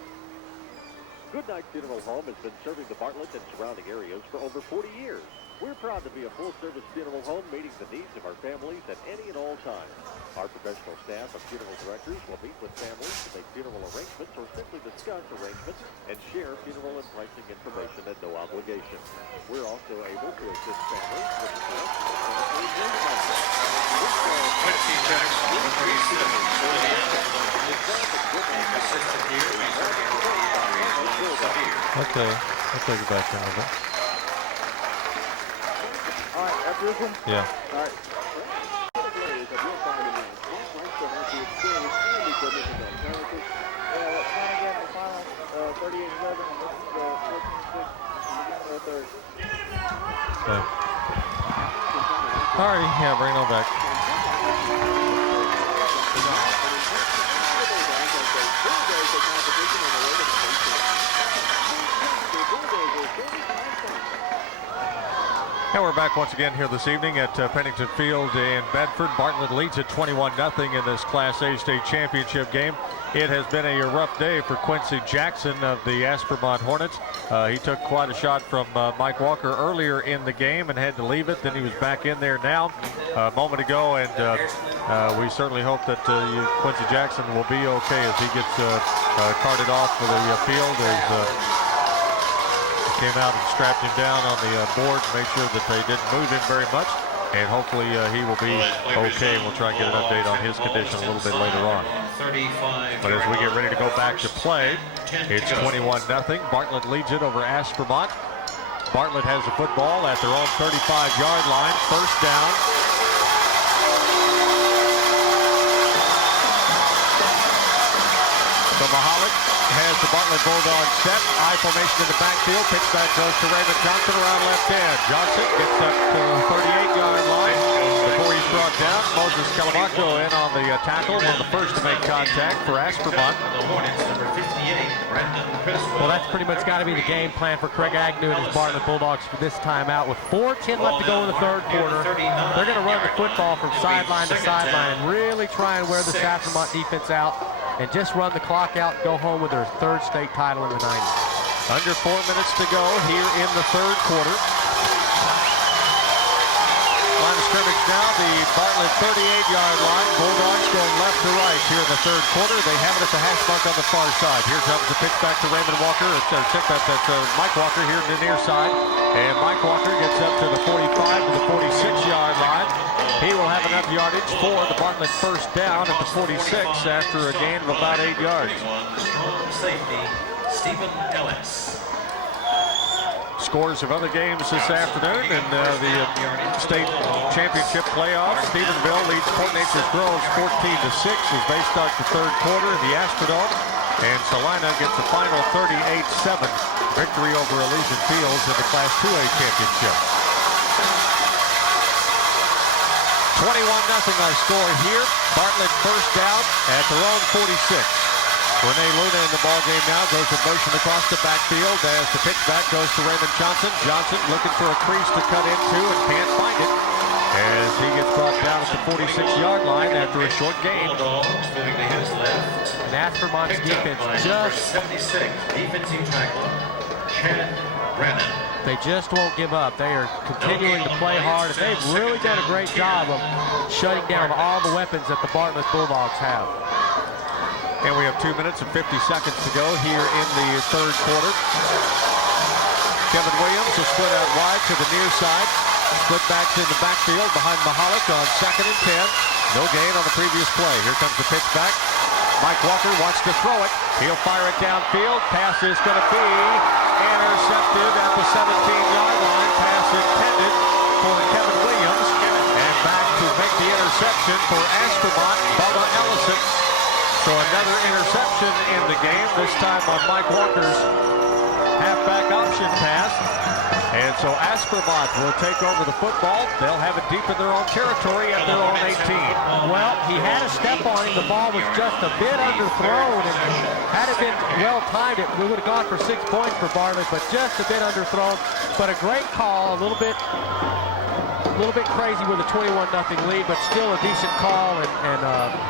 Goodnight Funeral Home has been serving the Bartlett and surrounding areas for over 40 years. We're proud to be a full-service funeral home meeting the needs of our families at any and all times. Our professional staff of funeral directors will meet with families to make funeral arrangements or simply discuss arrangements and share funeral and pricing information at no obligation. We're also able to assist families with the selection Okay, I'll take it back in a little bit. All right, after this one? Yeah. All right. Flanagan, the final 38-11, and this is 14-6 beginning of the third. Okay. Alrighty, yeah, bring it on back. And we're back once again here this evening at Pennington Field in Bedford. Bartlett leads at 21-0 in this Class A state championship game. It has been a rough day for Quincy Jackson of the Aspermont Hornets. He took quite a shot from Mike Walker earlier in the game and had to leave it. Then he was back in there now a moment ago, and we certainly hope that Quincy Jackson will be okay as he gets carted off for the field. Came out and strapped him down on the board to make sure that they didn't move him very much, and hopefully he will be okay, and we'll try and get an update on his condition a little bit later on. But as we get ready to go back to play, it's 21-0. Bartlett leads it over Aspermont. Bartlett has the football at their own 35-yard line, first down. So Mahalik has the Bartlett Bulldogs set. I formation in the backfield. Pitch back goes to Raymond Johnson around left end. Johnson gets up to the 38-yard line before he's brought down. Moses Calamaco in on the tackle. One of the first to make contact for Aspermont. Well, that's pretty much got to be the game plan for Craig Agnew and his Bartlett Bulldogs for this time out. With 4:10 left to go in the third quarter, they're going to run the football from sideline to sideline and really try and wear this Aspermont defense out and just run the clock out and go home with their third state title in the 90s. Under 4 minutes to go here in the third quarter. Line of scrimmage now, the Bartlett 38-yard line. Bulldogs going left to right here in the third quarter. They have it at the hash mark on the far side. Here comes the pitch back to Raymond Walker. That's Mike Walker here to the near side. And Mike Walker gets up to the 45 to the 46-yard line. He will have enough yardage for the Bartlett first down at the 46 after a gain of about 8 yards. Safety, Stephen Ellis. Scores of other games this afternoon in the state championship playoffs. Stephenville leads Port Neches Groves 14-6 as they start the third quarter in the Astrodome. And Salina gets the final 38-7 victory over Elysian Fields in the Class 2A championship. 21-0 our score here. Bartlett first down at their own 46. Renee Luna in the ballgame now, goes in motion across the backfield as the pitch back goes to Raymond Johnson. Johnson looking for a crease to cut into and can't find it. as he gets brought down at the 46-yard line after a short gain. Bulldogs moving to his left. And Aspermont's defense just 76, defensive tackle, Chad Brennan. They just won't give up. They are continuing to play hard, and they've really done a great job of shutting down all the weapons that the Bartlett Bulldogs have. And we have 2 minutes and 50 seconds to go here in the third quarter. Kevin Williams will split out wide to the near side. Split back to the backfield behind Mahalik on 2nd and 10. No gain on the previous play. Here comes the pitch back. Mike Walker wants to throw it. He'll fire it downfield. Pass is going to be intercepted at the 17-yard line. Pass intended for Kevin Williams. And back to make the interception for Aspermont, Bubba Ellison. So another interception in the game, this time on Mike Walker's halfback option pass. And so Aspermont will take over the football. They'll have it deep in their own territory at their own 18. Well, he had a step on him. The ball was just a bit underthrown. And had it been well timed, we would have gone for 6 points for Bartlett, but just a bit underthrown. But a great call, a little bit crazy with a 21-0 lead, but still a decent call, and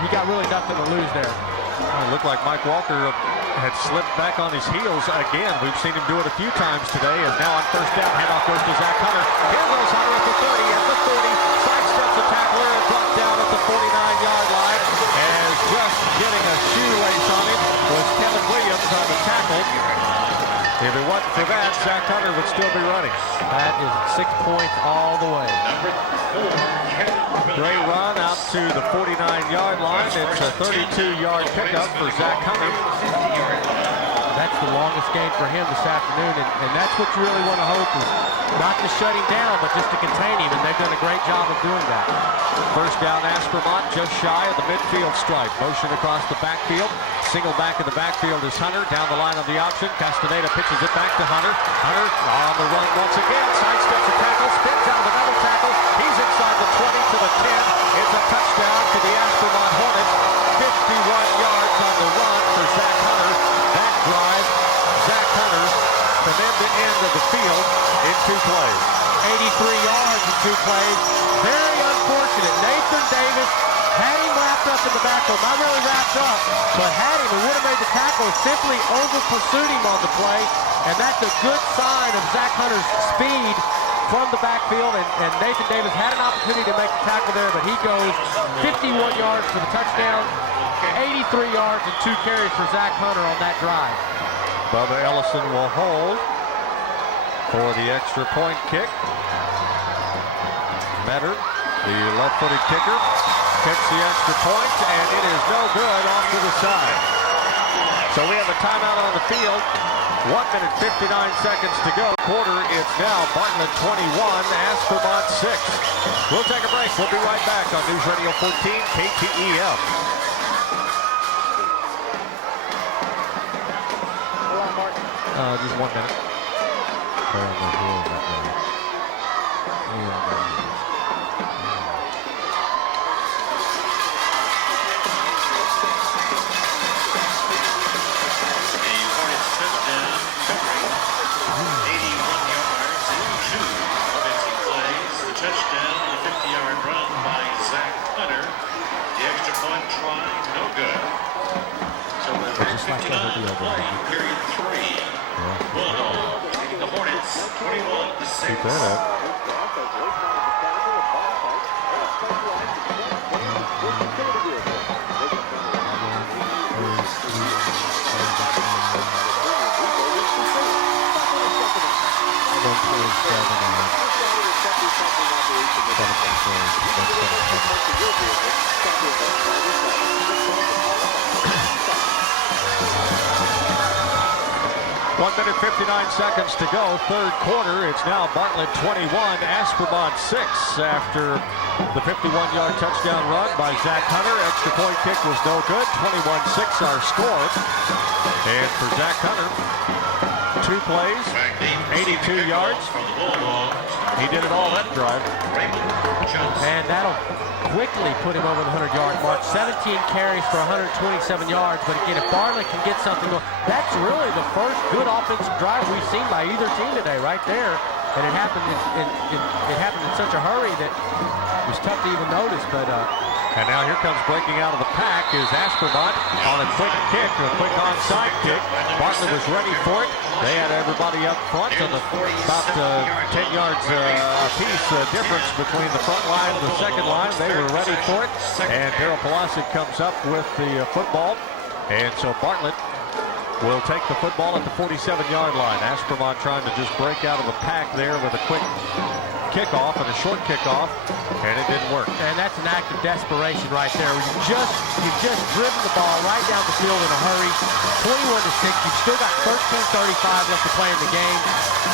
you got really nothing to lose there. It looked like Mike Walker had slipped back on his heels again. We've seen him do it a few times today, as now on first down, handoff goes to Zach Hunter. Here goes Hunter at the 30, at the 40, sidesteps the tackler and brought down at the 49-yard line. As just getting a shoelace on him was Kevin Williams on the tackle. If it wasn't for that, Zach Hunter would still be running. That is 6 points all the way. Great run out to the 49-yard line. It's a 32-yard pickup for Zach Hunter. That's the longest gain for him this afternoon, and that's what you really want to hope is not to shut him down, but just to contain him, and they've done a great job of doing that. First down, Aspermont, just shy of the midfield stripe. Motion across the backfield. Single back in the backfield is Hunter. Down the line of the option. Castaneda pitches it back to Hunter. Hunter on the run once again. Sidesteps a tackle. Spins out of another tackle. He's inside the 20 to the 10. It's a touchdown to the Aspermont Hornets. 51 yards on the run for Zach Hunter. That drive, Zach Hunter, from end to end of the field in 2 plays. 83 yards in 2 plays. Very unfortunate. Nathan Davis had him wrapped up in the backfield. Not really wrapped up, but had him and would have made the tackle. Simply over-pursued him on the play, and that's a good sign of Zach Hunter's speed from the backfield, and Nathan Davis had an opportunity to make the tackle there, but he goes 51 yards for the touchdown, 83 yards and 2 carries for Zach Hunter on that drive. Bubba Ellison will hold for the extra point kick. Metter, the left-footed kicker, kicks the extra point, and it is no good off to the side. So we have a timeout on the field. 1 minute 59 seconds to go. Quarter, it's now Bartlett 21, Aspermont 6. We'll take a break. We'll be right back on News Radio 14 KTEF. Just 1 minute. Touchdown, the 50-yard run by Zach Hunter. The extra point try, no good. So we're just like play, period 3. Bulldogs leading the Hornets 21-6. Keep that up. One minute 59 seconds to go. Third quarter. It's now Bartlett 21, Aspermont 6 after the 51-yard touchdown run by Zach Hunter. Extra point kick was no good. 21-6 our score. And for Zach Hunter, 2 plays, 82 yards. He did it all that drive. And that'll quickly put him over the 100-yard mark. 17 carries for 127 yards. But again, if Bartlett can get something going, that's really the first good offensive drive we've seen by either team today, right there. and it happened in such a hurry that it was tough to even notice. But and now here comes breaking out of the pack is Aspermont on a quick kick, a quick onside kick. Bartlett was ready for it. They had everybody up front on about 10 yards apiece difference between the front line and the second line. They were ready for it. And Daryl Polasic comes up with the football. And so Bartlett will take the football at the 47-yard line. Aspermont trying to just break out of the pack there with a quick kickoff and a short kickoff, and it didn't work. And that's an act of desperation right there. You've just driven the ball right down the field in a hurry. 21-6. You've still got 13:35 left to play in the game.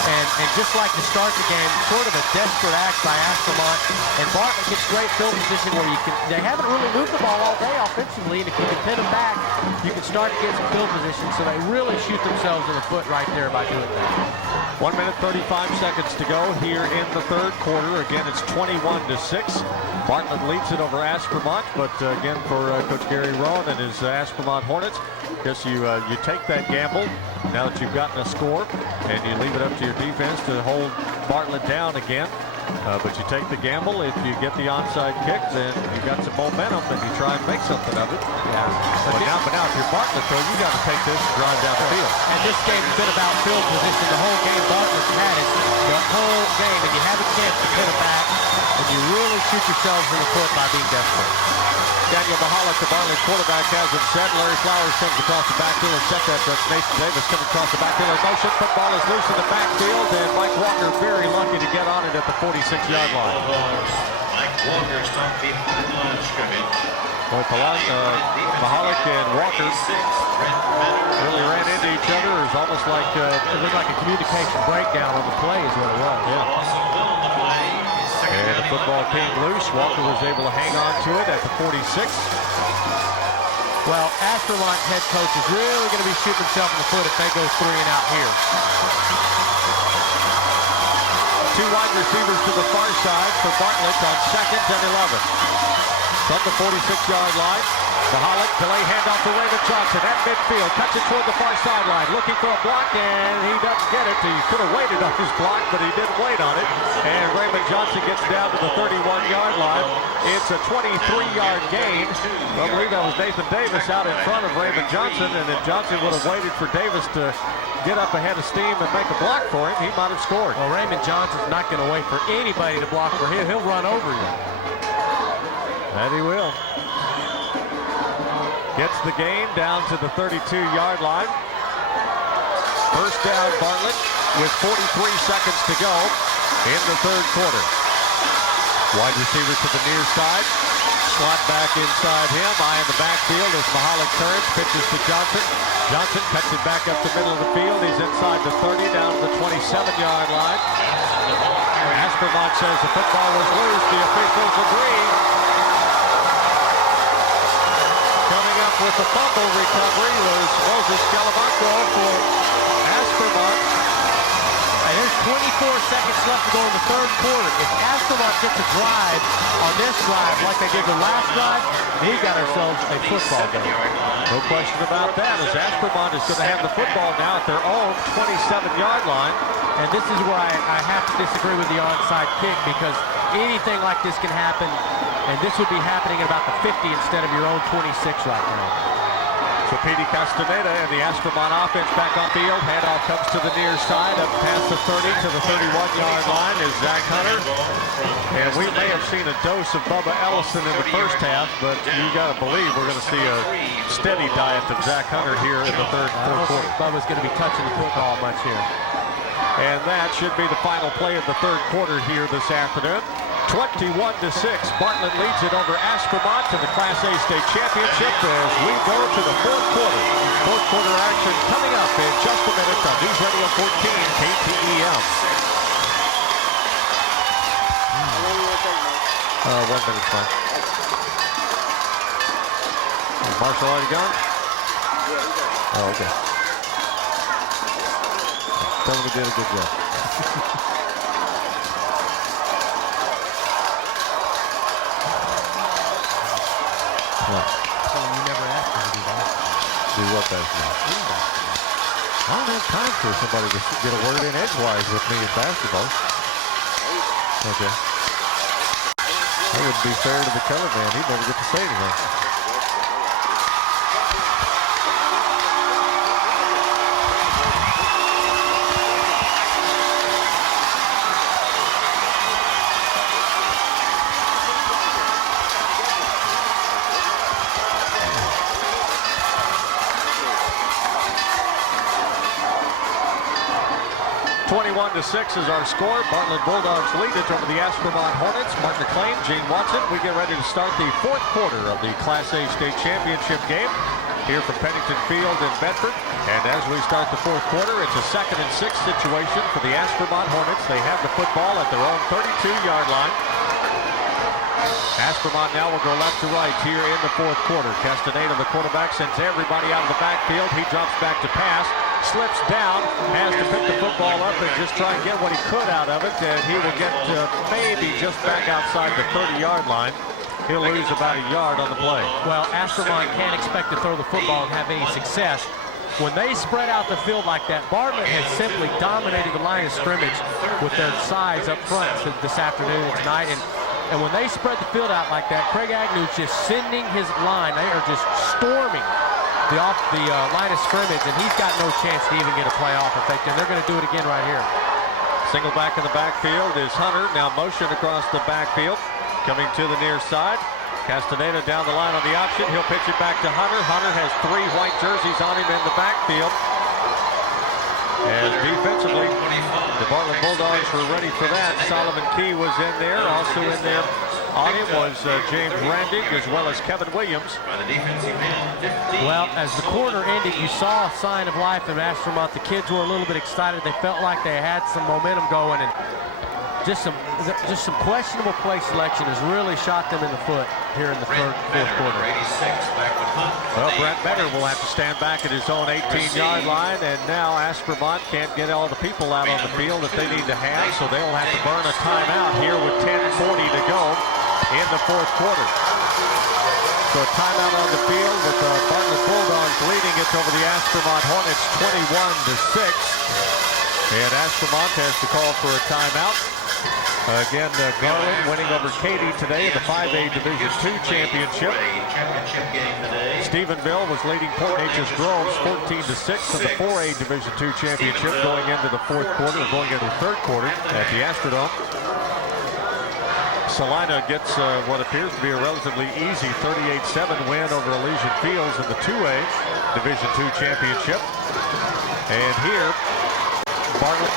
And just like to start the game, sort of a desperate act by Aspermont. And Bartlett gets great field position where they haven't really moved the ball all day offensively, and if you can pin them back, you can start to get some field position. So they really shoot themselves in the foot right there by doing that. 1 minute 35 seconds to go here in the third quarter. Again, it's 21-6. Bartlett leads it over Aspermont, but again, for Coach Gary Rowan and his Aspermont Hornets, I guess you take that gamble now that you've gotten a score, and you leave it up to your defense to hold Bartlett down again. But you take the gamble. If you get the onside kick, then you've got some momentum, and you try and make something of it. Yeah. But now if you're Bartlett, though, you got to take this and drive down the field. And this game's been about field position. The whole game, Bartlett's had it the whole game, and you have a chance to pin it back, and you really shoot yourselves in the foot by being desperate. Daniel Mahalik, the Bartlett quarterback, has it set. Larry Flowers comes across the backfield and set that. That's Nathan Davis coming across the backfield in motion. Football is loose in the backfield, and Mike Walker very lucky to get on it at the 46-yard line. Mike Walker stopped behind the line of scrimmage. Boy, Mahalik and Walker really ran into each other. It was almost like it looked like a communication breakdown on the play is what it was. Yeah. And the football came loose. Walker was able to hang on to it at the 46. Well, Aspermont head coach is really going to be shooting himself in the foot if they go 3 and out here. 2 wide receivers to the far side for Bartlett on 2nd and 11. From the 46-yard line, Mahalik, delay handoff to Raymond Johnson at midfield, cuts it toward the far sideline, looking for a block, and he doesn't get it. He could have waited on his block, but he didn't wait on it. And Raymond Johnson gets down to the 31-yard line. It's a 23-yard gain. I believe that was Nathan Davis out in front of Raymond Johnson, and if Johnson would have waited for Davis to get up ahead of steam and make a block for him, he might have scored. Well, Raymond Johnson's not going to wait for anybody to block for him. He'll run over you. That he will. Gets the gain down to the 32-yard line. First down, Bartlett, with 43 seconds to go in the third quarter. Wide receiver to the near side. Slot back inside him. Eye in the backfield as Mahalik turns, pitches to Johnson. Johnson cuts it back up the middle of the field. He's inside the 30, down to the 27-yard line. Aspermont says the football was loose. The officials agree. Coming up with the fumble recovery was Moses Scalamanco for Aspermont. And there's 24 seconds left to go in the third quarter. If Aspermont gets a drive on this drive like they did the last drive, they got ourselves a football game. No question about that, as Aspermont is going to have the football now at their own 27-yard line. And this is where I have to disagree with the onside kick, because anything like this can happen, and this would be happening at about the 50 instead of your own 26 right now. So Petey Castaneda and the Aspermont offense back on field. Handoff comes to the near side, up past the 30 to the 31-yard line is Zach Hunter. And we may have seen a dose of Bubba Ellison in the first half, but you got to believe we're going to see a steady diet of Zach Hunter here in the fourth quarter. Bubba's going to be touching the football much here. And that should be the final play of the third quarter here this afternoon. 21-6. Bartlett leads it over Aspermont to the Class A State Championship as we go to the fourth quarter. Fourth quarter action coming up in just a minute on News Radio 14 KTEM. 1 minute, fine. Is Marshall already gone? Oh, okay. Tell him he did a good job. What? So you never asked him to do that. Do what, Bass? I don't have time for somebody to get a word in edgewise with me in basketball. Okay. That wouldn't be fair to the colored man. He'd never get to say anything. 21-6 is our score. Bartlett Bulldogs lead it over the Aspermont Hornets. Mark McClain, Gene Watson. We get ready to start the fourth quarter of the Class A state championship game here from Pennington Field in Bedford. And as we start the fourth quarter, it's a 2nd and 6 situation for the Aspermont Hornets. They have the football at their own 32-yard line. Aspermont now will go left to right here in the fourth quarter. Castaneda, the quarterback, sends everybody out of the backfield. He drops back to pass, slips down, has to pick the football up and just try and get what he could out of it. And he will get maybe just back outside the 30-yard line. He'll lose about a yard on the play. Well, Aspermont can't expect to throw the football and have any success. When they spread out the field like that, Bartlett has simply dominated the line of scrimmage with their size up front this afternoon and tonight. And when they spread the field out like that, Craig Agnew's just sending his line. They are just storming the line of scrimmage, and he's got no chance to even get a playoff effect, and they're going to do it again right here. Single back in the backfield is Hunter. Now motion across the backfield. Coming to the near side. Castaneda down the line on the option. He'll pitch it back to Hunter. Hunter has 3 white jerseys on him in the backfield. And defensively, the Bartlett Bulldogs were ready for that. Solomon Key was in there. Also in there on him was James Randig as well as Kevin Williams. Well, as the quarter ended, you saw a sign of life in Aspermont. The kids were a little bit excited. They felt like they had some momentum going, and just some questionable play selection has really shot them in the foot here in the fourth quarter. Well, Brent Metter will have to stand back at his own 18-yard line, and now Aspermont can't get all the people out on the field that they need to have, so they'll have to burn a timeout here with 10:40 to go in the fourth quarter. So a timeout on the field with the Bartlett Bulldogs leading it over the Aspermont Hornets 21-6. And Aspermont has to call for a timeout. Again, Garland winning over Katy today in the 5A Division II championship. Stephenville was leading Port Neches Groves 14-6 in the 4A Division II championship going into the fourth quarter, going into the third quarter at the Astrodome. Salina gets what appears to be a relatively easy 38-7 win over Elysian Fields in the 2A Division II championship. And here, Bartlett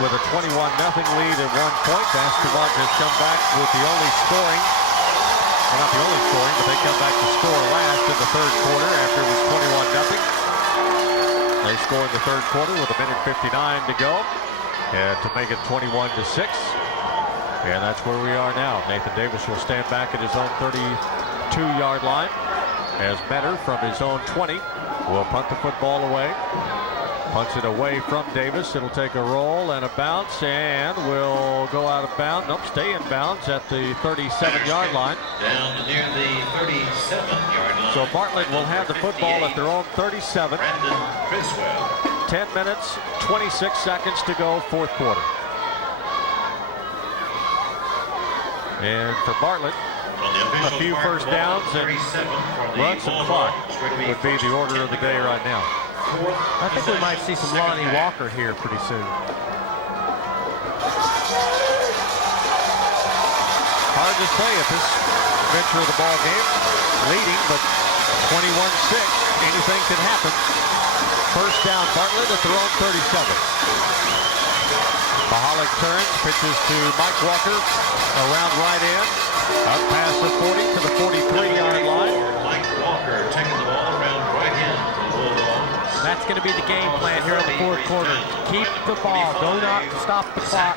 with a 21-0 lead at 1 point. Aspermont has come back with the only scoring, well, not the only scoring, but they come back to score last in the third quarter after it was 21-0. They score in the third quarter with 1:59 to go to make it 21-6. And that's where we are now. Nathan Davis will stand back at his own 32-yard line as Metter from his own 20 will punt the football away. Punts it away from Davis. It'll take a roll and a bounce and will go out of bounds. Nope, stay in bounds at the 37-yard line. Down near the 37-yard line. So Bartlett will have the football at their own 37. 10 minutes, 26 seconds to go, fourth quarter. And for Bartlett, a few first downs and run some clock would be the order of the day right now. I think we might see some Lonnie Walker here pretty soon. Hard to say at this venture of the ball game. Leading, but 21-6. Anything can happen. First down, Bartlett at their own 37. Mahalik turns, pitches to Mike Walker around right end. Up past the 40 to the 43-yard line. Mike Walker taking the ball around right end. That's going to be the game plan here in the fourth quarter. Keep the ball. Do not stop the clock.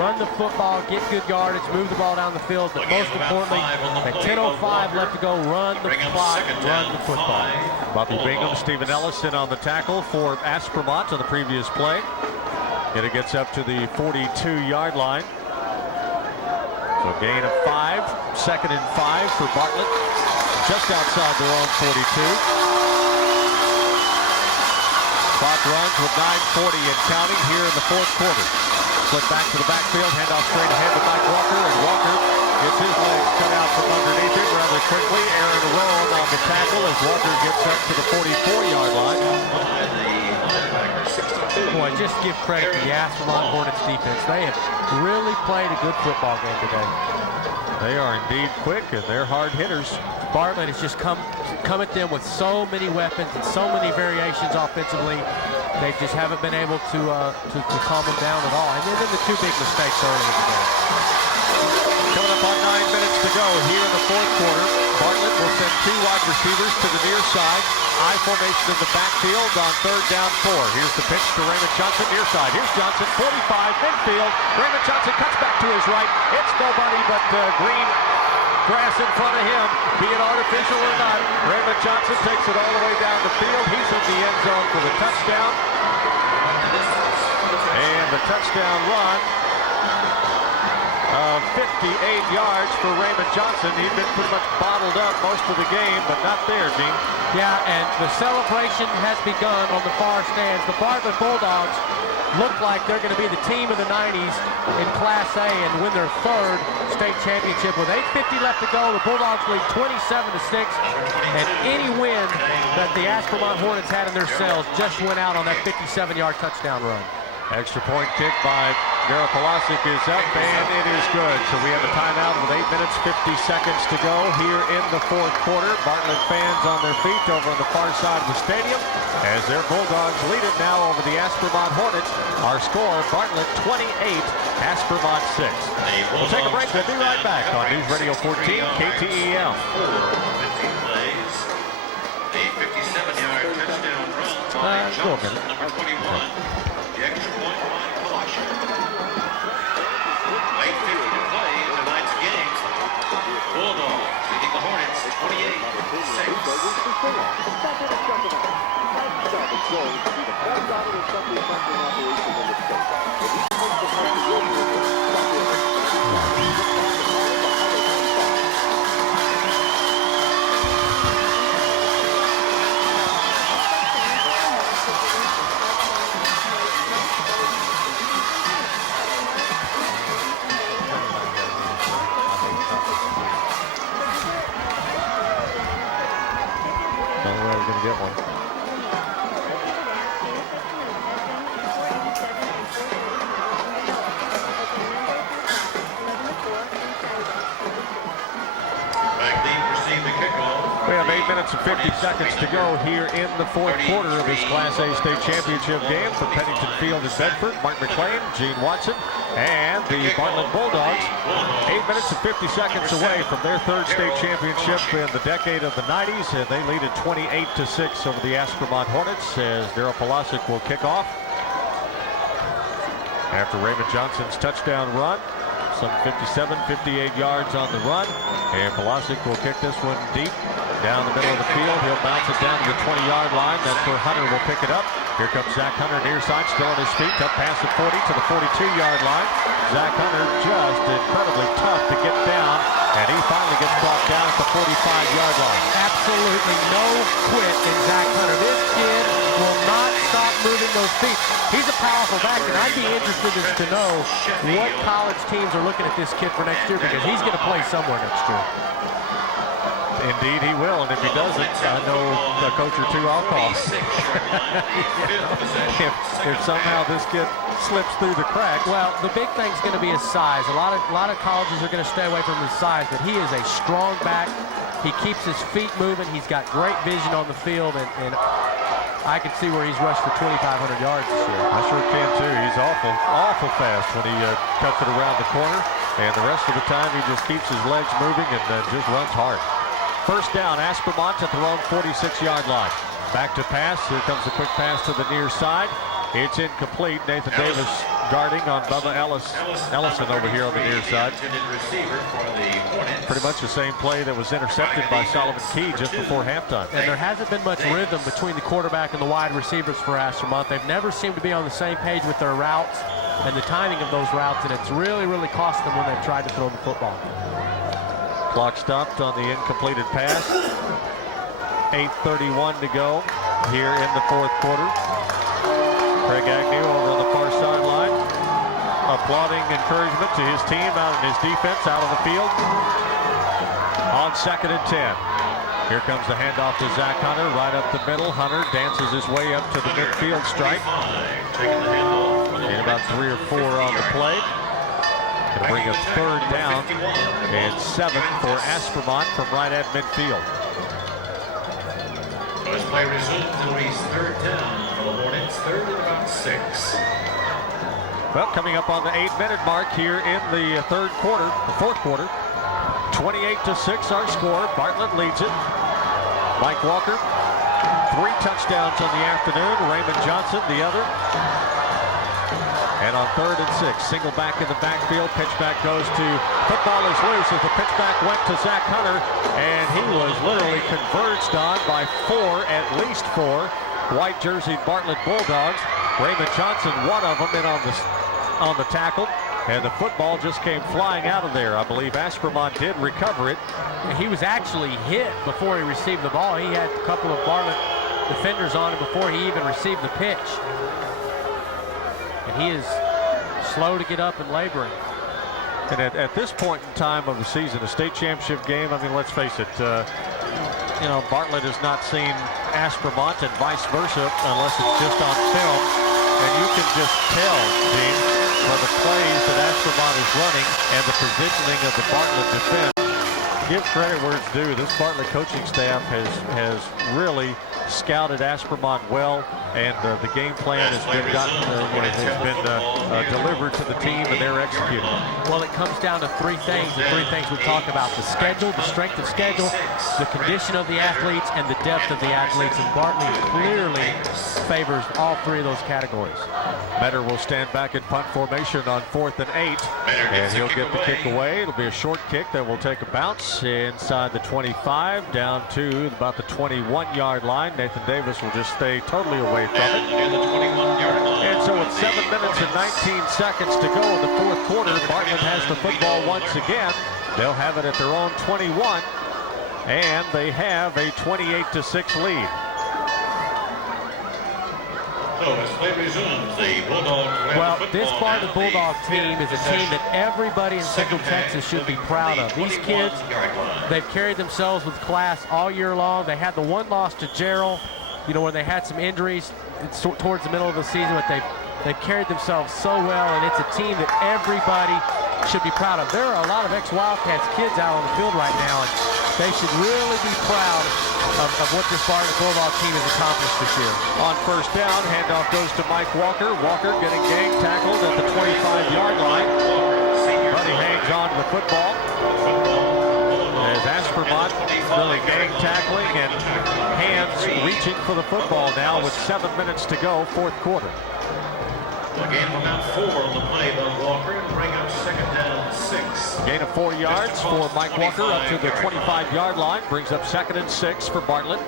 Run the football. Get good yardage. Move the ball down the field. But most importantly, at 10:05 left to go, run the clock. Run the football. Bobby Bingham, Stephen Ellison on the tackle for Aspermont on the previous play. And it gets up to the 42-yard line. So gain of 5. 2nd and 5 for Bartlett. Just outside their own 42. Clock runs with 9:40 and counting here in the fourth quarter. Split back to the backfield, handoff straight ahead to Mike Walker, and Walker gets his legs cut out from underneath it rather quickly. Aaron Rowan on the tackle as Walker gets up to the 44-yard line. Boy, just give credit to the Aspermont Hornets defense. They have really played a good football game today. They are indeed quick, and they're hard hitters. Bartlett has just come at them with so many weapons and so many variations offensively. They just haven't been able to calm them down at all. And then the two big mistakes early in the game. Coming up on 9 minutes to go here in the fourth quarter. Bartlett will send two wide receivers to the near side. I formation in the backfield on 3rd down 4. Here's the pitch to Raymond Johnson, near side. Here's Johnson, 45, midfield. Raymond Johnson cuts back to his right. It's nobody but green grass in front of him, be it artificial or not. Raymond Johnson takes it all the way down the field. He's in the end zone for the touchdown. And the touchdown run of 58 yards for Raymond Johnson. He'd been pretty much bottled up most of the game, but not there, Gene. Yeah, and the celebration has begun on the far stands. The Bartlett Bulldogs look like they're going to be the team of the 90s in Class A and win their 3rd state championship. With 8:50 left to go, the Bulldogs lead 27-6, and any win that the Aspermont Hornets had in their cells just went out on that 57-yard touchdown run. Extra point kick by Daryl Polasic is up, and it is good. So we have a timeout with 8 minutes, 50 seconds to go here in the fourth quarter. Bartlett fans on their feet over on the far side of the stadium as their Bulldogs lead it now over the Aspermont Hornets. Our score, Bartlett 28, Aspermont 6. We'll take a break. We'll be right back on News Radio 14, KTEL. A 57-yard touchdown run by Johnson, number 21. The extra point by Colossian. 8:50 to play in tonight's game. Bulldogs leading the Hornets 28-6. Going to get one. We have 8 minutes and 50 seconds to go here in the fourth quarter of this Class A state championship game for Pennington Field in Bedford. Mark McLean, Gene Watson, and the Bartlett Bulldogs. 8 minutes and 50 seconds away from their 3rd state championship in the decade of the 90s, and they lead it 28-6 over the Aspermont Hornets as Daryl Polasic will kick off. After Raymond Johnson's touchdown run, some 57, 58 yards on the run, and Polasic will kick this one deep down the middle of the field. He'll bounce it down to the 20-yard line. That's where Hunter will pick it up. Here comes Zach Hunter near side, still on his feet. Tough pass at 40 to the 42-yard line. Zach Hunter just incredibly tough to get down, and he finally gets brought down at the 45-yard line. Absolutely no quit in Zach Hunter. This kid will not stop moving those feet. He's a powerful back, and I'd be interested to know what college teams are looking at this kid for next year, because he's going to play somewhere next year. Indeed he will, and if he doesn't, I know a coach or two I'll call. if somehow this kid slips through the cracks. Well, the big thing's going to be his size. A lot of colleges are going to stay away from his size, but he is a strong back. He keeps his feet moving. He's got great vision on the field, and I can see where he's rushed for 2,500 yards this year. I sure can too. He's awful fast when he cuts it around the corner, and the rest of the time he just keeps his legs moving and just runs hard. First down, Aspermont at their own 46-yard line. Back to pass. Here comes a quick pass to the near side. It's incomplete. Nathan Davis guarding on Bubba Ellison over here on the near side. Pretty much the same play that was intercepted by Solomon Key just before halftime. And there hasn't been much rhythm between the quarterback and the wide receivers for Aspermont. They've never seemed to be on the same page with their routes and the timing of those routes, and it's really, really cost them when they've tried to throw the football. Clock stopped on the incompleted pass. 8:31 to go here in the fourth quarter. Craig Agnew over on the far sideline, applauding encouragement to his team out in his defense out of the field. On 2nd and 10. Here comes the handoff to Zach Hunter, right up the middle. Hunter dances his way up to the midfield stripe. And about 3 or 4 on the play. Gonna bring a 3rd down and 7 for Aspermont from right at midfield. As play resumes, it'll be 3rd down for the Hornets, 3rd and about 6. Well, coming up on the 8-minute mark here in the 4th quarter. 28-6 our score. Bartlett leads it. Mike Walker, 3 touchdowns on the afternoon. Raymond Johnson, the other. And on 3rd and 6, single back in the backfield. Pitchback goes to, football is loose as the pitchback went to Zach Hunter, and he was literally converged on by 4, at least 4, white jersey Bartlett Bulldogs. Raymond Johnson, one of them, in on the tackle. And the football just came flying out of there. I believe Aspermont did recover it. He was actually hit before he received the ball. He had a couple of Bartlett defenders on him before he even received the pitch. And he is slow to get up and laboring. And at this point in time of the season, a state championship game, I mean, let's face it, you know, Bartlett has not seen Aspermont and vice versa unless it's just on film. And you can just tell, Gene, for the plays that Aspermont is running and the positioning of the Bartlett defense. Give credit where it's due. This Bartlett coaching staff has really scouted Aspermont well, and the game plan has been delivered to the team, and they're executing. Well, it comes down to 3 things, the 3 things we talk about: the schedule, the strength of schedule, the condition of the athletes, and the depth of the athletes. And Bartlett clearly favors all 3 of those categories. Metter will stand back in punt formation on 4th and 8, and he'll get the kick away. It'll be a short kick that will take a bounce inside the 25 down to about the 21-yard line. Nathan Davis will just stay totally away from it. And so with 7 minutes and 19 seconds to go in the 4th quarter, Bartlett has the football once again. They'll have it at their own 21, and they have a 28-6 lead. Well, this Bartlett Bulldog team is a team that everybody in Central Texas should be proud of. These kids, they've carried themselves with class all year long. They had the one loss to Gerald, you know, where they had some injuries towards the middle of the season, but they've carried themselves so well, and it's a team that everybody should be proud of. There are a lot of ex-Wildcats kids out on the field right now, and they should really be proud of what this Bartlett Bulldog team has accomplished this year. On 1st down, handoff goes to Mike Walker. Walker getting gang tackled at the 25-yard line. But he hangs on to the football. As Aspermont really gang tackling and hands reaching for the football now with 7 minutes to go, 4th quarter. Again, about 4 on the play by Walker, and bring up 2nd down 6. Gain of 4 yards for Mike Walker up to the 25-yard line. Brings up 2nd and 6 for Bartlett.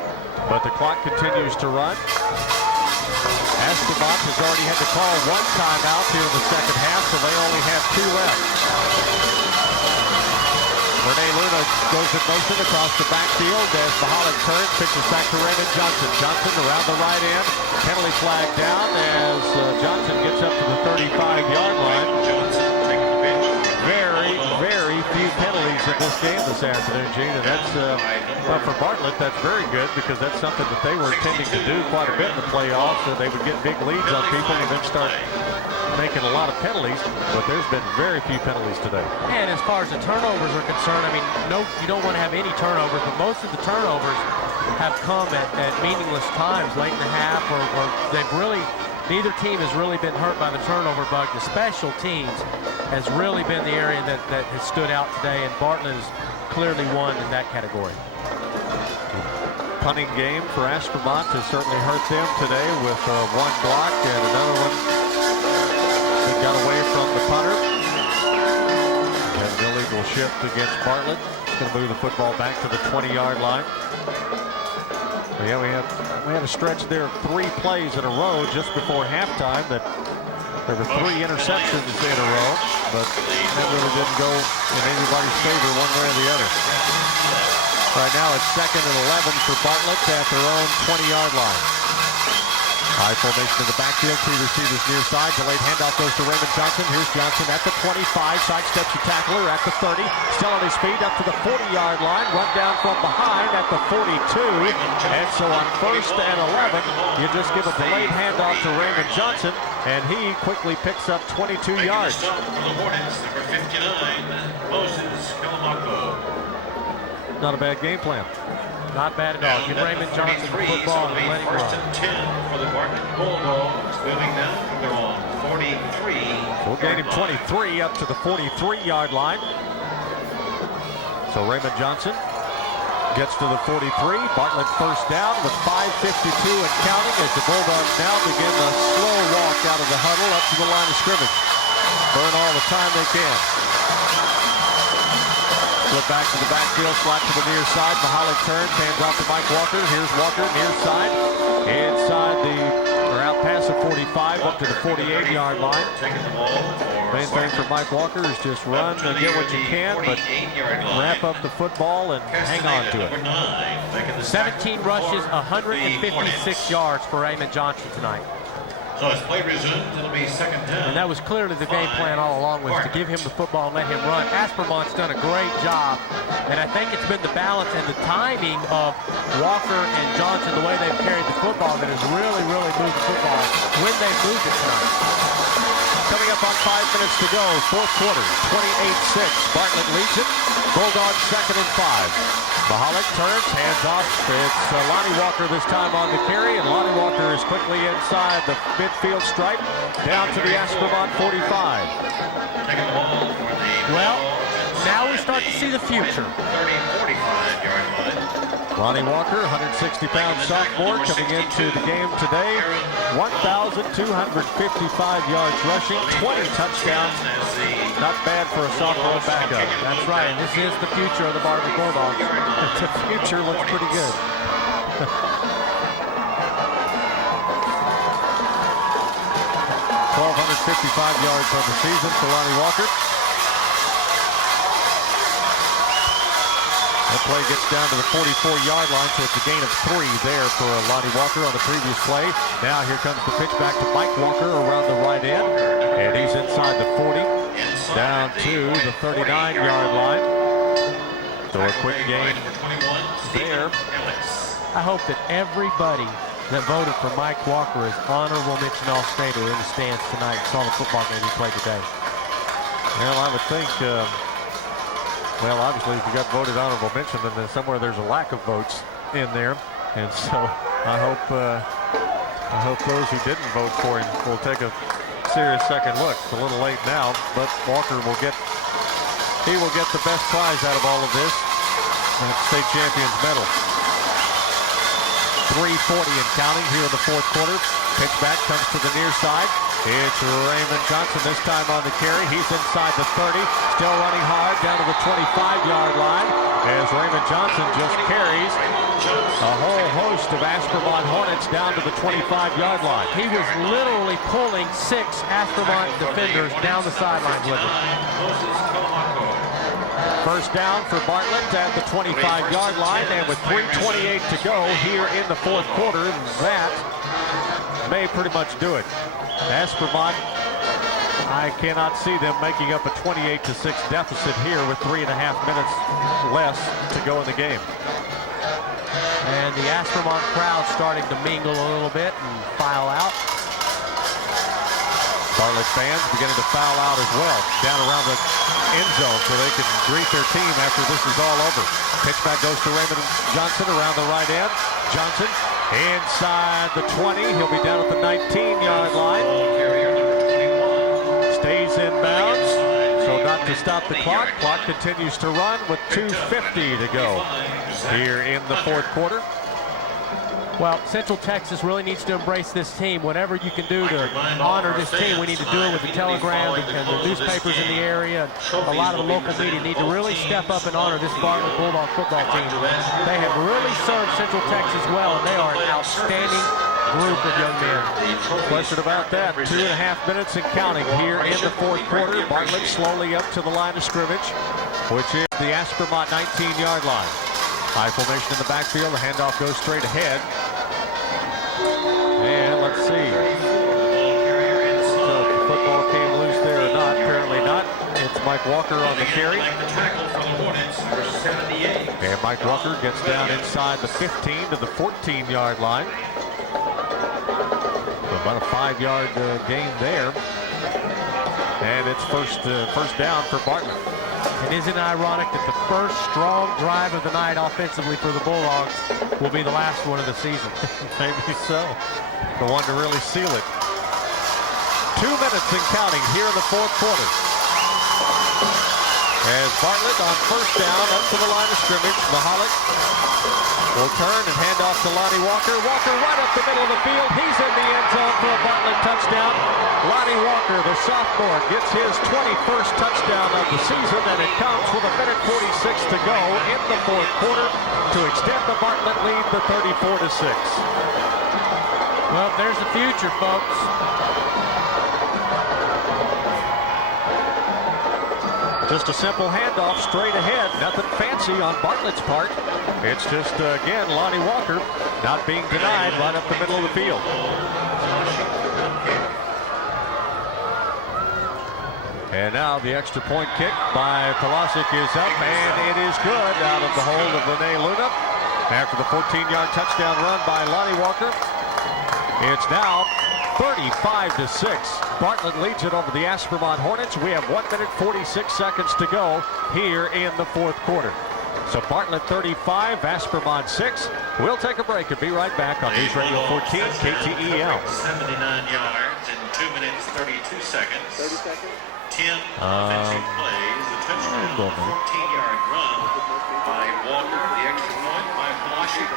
But the clock continues to run. Aspermont has already had to call 1 timeout here in the 2nd half, so they only have 2 left. Renee Luna goes in motion across the backfield as Mahalik turns, pitches back to Raymond Johnson. Johnson around the right end. Penalty flag down as Johnson gets up to the 35-yard line. Very few penalties in this game this afternoon, Gene, and that's, well, for Bartlett, that's very good because that's something that they were intending to do quite a bit in the playoffs, so they would get big leads on people and then start making a lot of penalties, but there's been very few penalties today. And as far as the turnovers are concerned, I mean, no, you don't want to have any turnovers, but most of the turnovers have come at meaningless times, late in the half, or they've really, neither team has really been hurt by the turnover bug. The special teams has really been the area that has stood out today, and Bartlett has clearly won in that category. Punting game for Aspermont has certainly hurt them today with 1 block and another one that got away from the punter. And an illegal shift against Bartlett. It's going to move the football back to the 20-yard line. But yeah, we had a stretch there of 3 plays in a row just before halftime that there were 3 interceptions in a row, but that really didn't go in anybody's favor one way or the other. Right now it's 2nd and 11 for Bartlett at their own 20-yard line. High formation in the backfield, three receivers near side. Delayed handoff goes to Raymond Johnson. Here's Johnson at the 25, sidesteps the tackler at the 30. Still on his feet up to the 40-yard line. Run down from behind at the 42. And so on 1st and 11, you just give a delayed handoff to Raymond Johnson, and he quickly picks up 22 yards. The Hornets, number 59, Moses Kalamako. Not a bad game plan. Not bad at all. Give Raymond Johnson the football and let him run. 1st and 10 for the Bartlett Bulldogs, moving now from their own 43. We'll gain him 23 up to the 43-yard line. So Raymond Johnson gets to the 43. Bartlett first down with 5:52 and counting as the Bulldogs now begin the slow walk out of the huddle up to the line of scrimmage. Burn all the time they can. Flip back to the backfield, slot to the near side. Mahalik turns, hands off to Mike Walker. Here's Walker, near side. Out past the 45, up to the 48-yard line. Main thing for Mike Walker is just run and get what you can, but wrap up the football and hang on to it. 17 rushes, 156 yards for Raymond Johnson tonight. So as play resumed, it'll be 2nd down. And that was clearly the game plan all along, was to give him the football and let him run. Aspermont's done a great job, and I think it's been the balance and the timing of Walker and Johnson, the way they've carried the football, that has really, really moved the football when they've moved it tonight. Coming up on 5 minutes to go, 4th quarter, 28-6. Bartlett leads it. Bulldogs 2nd and 5. Mahalik turns, hands off. It's Lonnie Walker this time on the carry, and Lonnie Walker is quickly inside the midfield stripe, down to the Aspermont 45. Well, now we start to see the future. 30-45-yard line. Lonnie Walker, 160-pound sophomore, coming into the game today. 1,255 yards rushing, 20 touchdowns. Not bad for a sophomore backup. That's right, and this is the future of the Bartlett Bulldogs. The future looks pretty good. 1,255 yards on the season for Lonnie Walker. That play gets down to the 44-yard line, so it's a gain of 3 there for Lonnie Walker on the previous play. Now here comes the pitch back to Mike Walker around the right end, and he's inside the 40, down to the 39-yard line. So a quick gain there. I hope that everybody that voted for Mike Walker as honorable mention All-State are in the stands tonight and saw the football game he played today. Well, I would think, well, obviously, if you got voted honorable mention, then somewhere there's a lack of votes in there. And so I hope those who didn't vote for him will take a serious second look. It's a little late now, but Walker will get the best prize out of all of this, that state champion's medal. 3:40 and counting here in the 4th quarter. Pitch back comes to the near side. It's Raymond Johnson this time on the carry. He's inside the 30, still running hard down to the 25-yard line as Raymond Johnson just carries a whole host of Aspermont Hornets down to the 25-yard line. He was literally pulling 6 Aspermont defenders down the sidelines with him. First down for Bartlett at the 25-yard line, and with 3:28 to go here in the 4th quarter, that may pretty much do it. Aspermont, I cannot see them making up a 28-6 deficit here with 3.5 minutes less to go in the game. And the Aspermont crowd starting to mingle a little bit and file out. Bartlett fans beginning to foul out as well, down around the end zone so they can greet their team after this is all over. Pitch back goes to Raymond Johnson around the right end. Johnson inside the 20. He'll be down at the 19-yard line. Stays in bounds, so not to stop the clock. Clock continues to run with 2:50 to go here in the 4th quarter. Well, Central Texas really needs to embrace this team. Whatever you can do to honor this team, we need to do it with the Telegram and the newspapers in the area. A lot of the local media need to really step up and honor this Bartlett Bulldog football team. They have really served Central Texas well, and they are an outstanding group of young men. Question about that. 2.5 minutes and counting here in the 4th quarter. Bartlett slowly up to the line of scrimmage, which is the Aspermont 19-yard line. High formation in the backfield. The handoff goes straight ahead. And let's let's see. So if the football came loose there or not. Apparently not. It's Mike Walker on the carry. And Mike Walker gets down inside the 15 to the 14-yard line. About a 5-yard gain there. And it's first down for Bartlett. And isn't it ironic that the first strong drive of the night offensively for the Bulldogs will be the last one of the season? Maybe so. The one to really seal it. 2 minutes and counting here in the fourth quarter. As Bartlett on first down up to the line of scrimmage. Mahalik will turn and hand off to Lonnie Walker. Walker right up the middle of the field. He's in the end zone for a Bartlett touchdown. Lonnie Walker, the sophomore, gets his 21st touchdown of the season, and it comes with 1:46 to go in the fourth quarter to extend the Bartlett lead to 34-6. Well, there's the future, folks. Just a simple handoff straight ahead. Nothing fancy on Bartlett's part. It's just, again, Lonnie Walker not being denied right up the middle of the field. And now the extra point kick by Polasic is up, and it is good out of the hold of Rene Luna. After the 14-yard touchdown run by Lonnie Walker, it's now 35-6. Bartlett leads it over the Aspermont Hornets. We have 1:46 to go here in the fourth quarter. So Bartlett 35, Aspermont 6. We'll take a break and be right back on News Radio 14 KTEL. 79 yards in 2 minutes 32 seconds. 10 offensive plays, the touchdown, 14-yard run by Walker, the extra point by Polasic.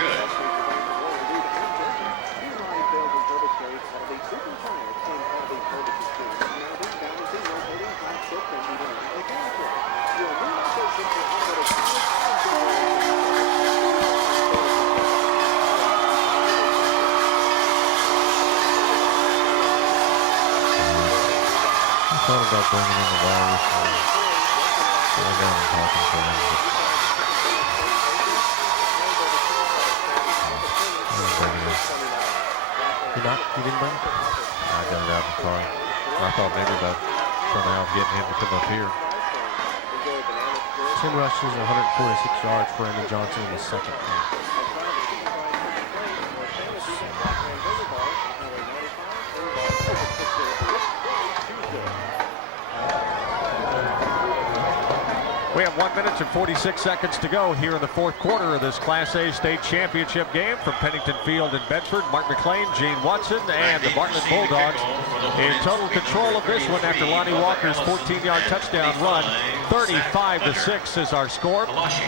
Good. I thought about bringing in the wireless and I got him talking to him. You didn't bring it? I got it out in the car. I thought maybe about somehow getting him to come up here. 10 rushes, 146 yards for Eamon Johnson in the second half. We have 1:46 to go here in the fourth quarter of this Class A state championship game from Pennington Field in Bedford. Mark McLean, Gene Watson, and the Bartlett Bulldogs in total control of this one after Lonnie Walker's 14-yard touchdown run. 35-6 is our score.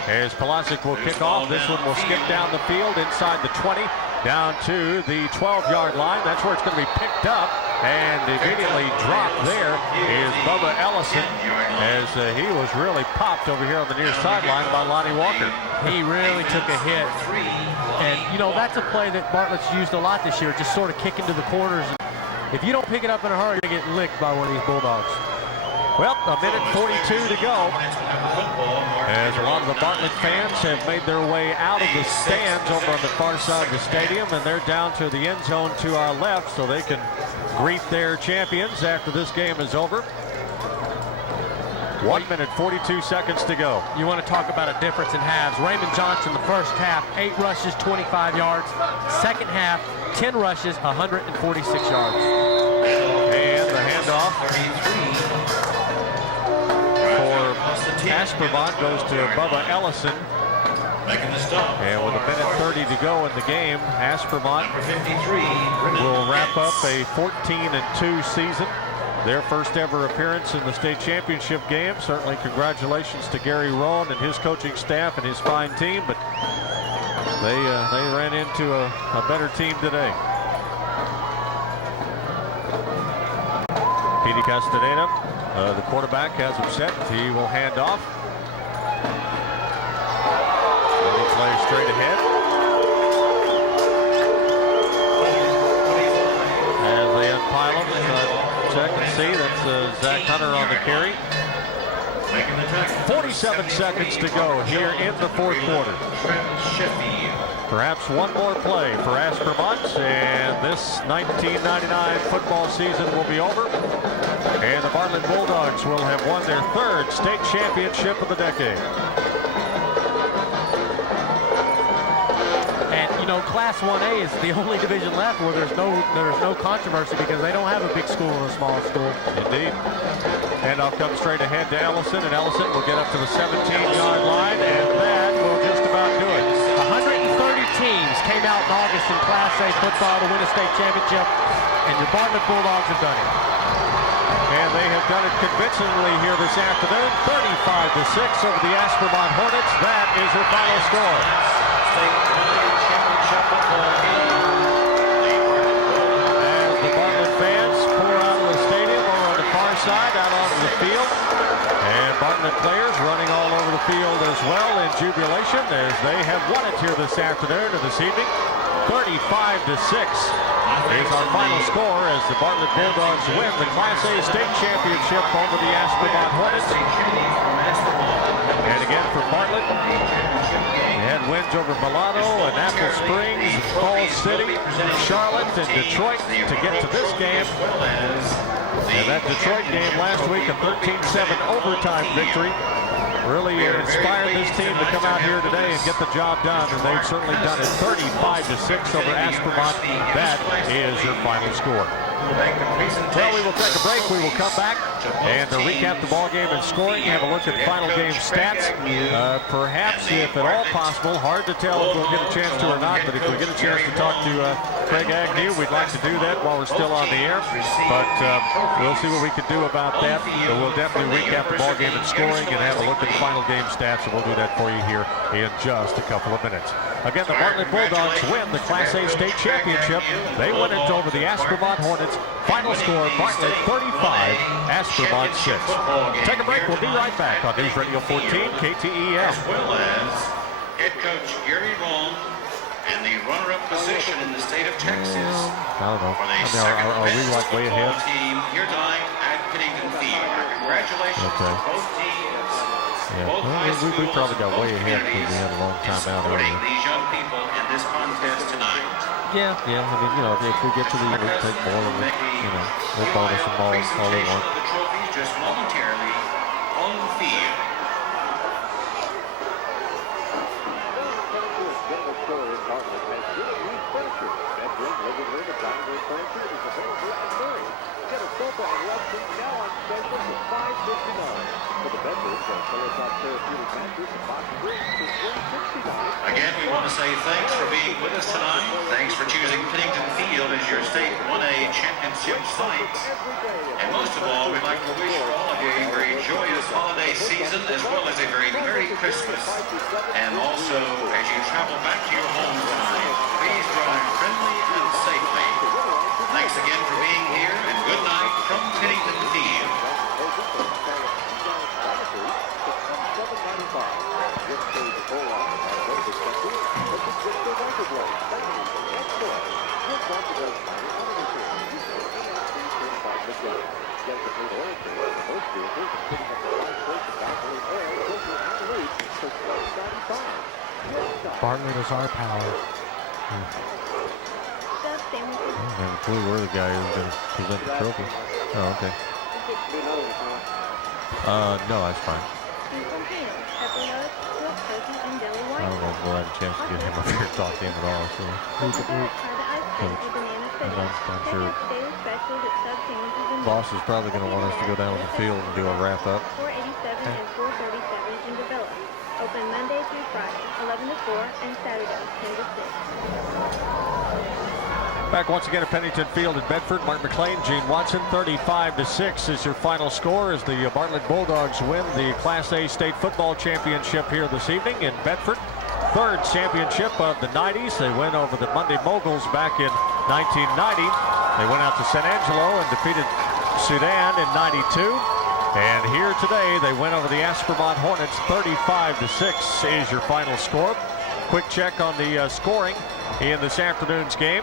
As Polasic will kick off, this one will skip down the field inside the 20, down to the 12-yard line. That's where it's going to be picked up. And immediately dropped there is Bubba Ellison, as he was really popped over here on the near sideline by Lonnie Walker. He really took a hit. And, you know, that's a play that Bartlett's used a lot this year, just sort of kicking to the corners. If you don't pick it up in a hurry, you're going to get licked by one of these Bulldogs. Well, 1:42 to go, as a lot of the Bartlett fans have made their way out of the stands over on the far side of the stadium, and they're down to the end zone to our left so they can greet their champions after this game is over. 1:42 to go. You want to talk about a difference in halves. Raymond Johnson, the first half, 8 rushes, 25 yards. Second half, 10 rushes, 146 yards. And the handoff for Aspermont goes to Bubba Ellison. And with 1:30 to go in the game, Aspermont will wrap up a 14-2 season. Their first ever appearance in the state championship game. Certainly congratulations to Gary Rowan and his coaching staff and his fine team, but they ran into a better team today. Petey Castaneda, the quarterback, has him set. He will hand off. He plays straight ahead. As they unpile him, check and see, that's Zach Hunter on the carry. 47 seconds to go here in the fourth quarter. Perhaps one more play for Aspermont, and this 1999 football season will be over. And the Bartlett Bulldogs will have won their 3rd state championship of the decade. And you know, Class 1A is the only division left where there's no controversy because they don't have a big school and a small school. Indeed. And I'll come straight ahead to Ellison, and Ellison will get up to the 17-yard line, and that will just about do it. 130 teams came out in August in Class A football to win a state championship, and your Bartlett Bulldogs have done it. And they have done it convincingly here this afternoon, 35-6 over the Aspermont Hornets. That is your final score. As the Bartlett fans pour out of the stadium over on the far side, out onto the field. And Bartlett players running all over the field as well in jubilation as they have won it here this afternoon and this evening. 35-6 is our final score as the Bartlett Bulldogs win the Class A state championship over the Aspermont Hornets. And again for Bartlett, they had wins over Milano and Apple Springs, Falls City, Charlotte, and Detroit to get to this game. And that Detroit game last week, a 13-7 overtime victory, really inspired this team to come out here today and get the job done, and they've certainly done it. 35-6 over Aspermont. That is your final score. Well, we will take a break. We will come back and recap the ball game and scoring, have a look at final game stats. Perhaps, if at all possible, hard to tell if we'll get a chance to or not, but if we get a chance to talk to Craig Agnew, we'd like to do that while we're still on the air. But we'll see what we can do about that. But we'll definitely recap the ball game and scoring and have a look at the final game stats, and we'll do that for you here in just a couple of minutes. Again, the Bartlett Bulldogs win the Class A state championship. They win it over the Aspermont Hornets. Final score, Bartlett 35, Aspermont 6. Take a break. We'll be right back on News Radio 14, KTEM. As well as head coach Gary Long and the runner-up position in the state of Texas. I don't know. For the are we like way ahead? Team here tonight at Pennington Field. Congratulations to both teams. Yeah, well, we probably got way ahead because we had a long time out earlier. These young people in this contest tonight. Yeah. I mean, you know, if we get to the end, we'll take more of it. You know, we'll bonus them all they want. The trophies just momentarily on the field. Again, we want to say thanks for being with us tonight. Thanks for choosing Pennington Field as your state 1A championship site. And most of all, we'd like to wish all of you a very joyous holiday season as well as a very Merry Christmas. And also, as you travel back to your homes tonight, please drive friendly and safely. Thanks again for being here, and good night from Pennington Field. Bartlett is our power. I don't have a clue where the guy is going to present the trophy. Oh, okay. No, that's fine. I don't know if we'll have a chance to get him up here to talk to him at all. So, Coach. And I'm sure boss is probably going to want us to go down on the field and do a wrap-up. 487 and 437 in Development. Open Monday through Friday, 11 to 4, and Saturday, 10 to 6. Back once again at Pennington Field in Bedford. Mark McLean, Gene Watson, 35-6 is your final score as the Bartlett Bulldogs win the Class A state football championship here this evening in Bedford. 3rd championship of the 90s. They win over the Monday Moguls back in 1990. They went out to San Angelo and defeated Sudan in 92. And here today, they win over the Aspermont Hornets. 35-6 is your final score. Quick check on the scoring in this afternoon's game.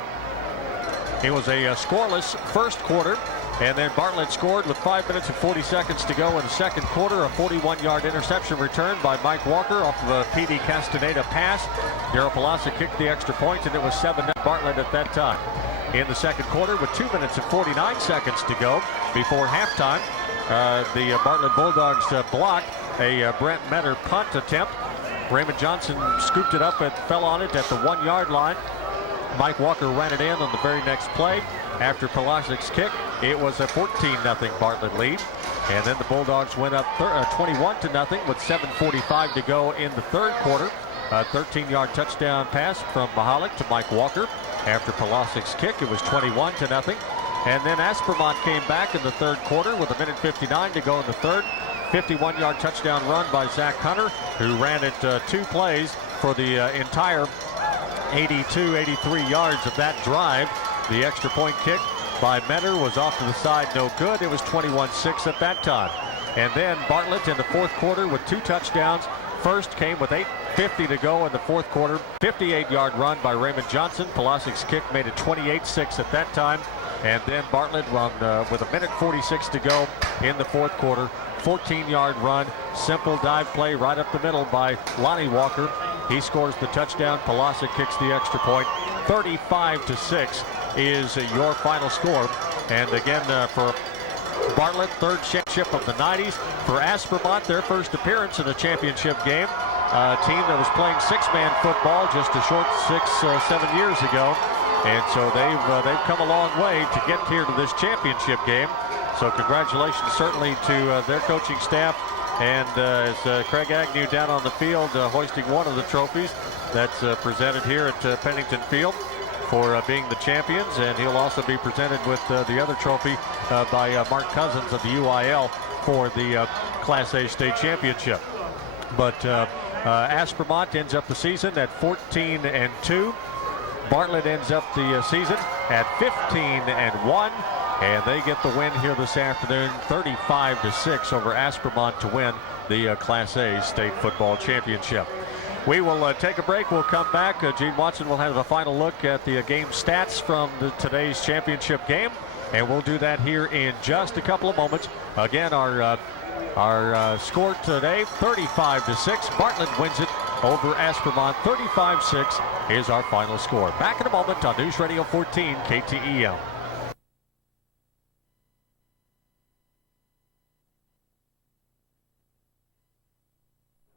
It was a scoreless first quarter. And then Bartlett scored with 5 minutes and 40 seconds to go in the second quarter. A 41-yard interception return by Mike Walker off of a P.D. Castaneda pass. Daryl Palasa kicked the extra point, and it was 7-0 Bartlett at that time. In the second quarter, with 2 minutes and 49 seconds to go before halftime, the Bartlett Bulldogs blocked a Brent Metter punt attempt. Raymond Johnson scooped it up and fell on it at the 1-yard line. Mike Walker ran it in on the very next play. After Palasic's kick, it was a 14-0 Bartlett lead. And then the Bulldogs went up 21-0 with 7:45 to go in the third quarter. A 13-yard touchdown pass from Mahalik to Mike Walker. After Palasic's kick, it was 21-0. And then Aspermont came back in the third quarter with 1:59 to go in the third. 51-yard touchdown run by Zach Hunter, who ran it 2 plays for the entire 83 yards of that drive. The extra point kick by Metter was off to the side, no good. It was 21-6 at that time. And then Bartlett in the fourth quarter with 2 touchdowns. First came with 8:50 to go in the fourth quarter. 58-yard run by Raymond Johnson. Palasic's kick made it 28-6 at that time. And then Bartlett run with 1:46 to go in the fourth quarter. 14-yard run, simple dive play right up the middle by Lonnie Walker. He scores the touchdown. Palasic kicks the extra point. 35-6 is your final score. And again, for Bartlett, third championship of the 90s. For Aspermont, their first appearance in a championship game. A team that was playing 6-man football just a short 6-7 years ago. And so they've come a long way to get here to this championship game. So congratulations certainly to their coaching staff. And as Craig Agnew down on the field hoisting one of the trophies that's presented here at Pennington Field for being the champions. And he'll also be presented with the other trophy by Mark Cousins of the UIL for the Class A state championship. But Aspermont ends up the season at 14-2. Bartlett ends up the season at 15-1. And they get the win here this afternoon, 35-6 over Aspermont to win the Class A state football championship. We will take a break. We'll come back. Gene Watson will have a final look at the game stats from today's championship game. And we'll do that here in just a couple of moments. Again, our score today, 35-6. Bartlett wins it over Aspermont. 35-6 is our final score. Back in a moment on News Radio 14 KTEL.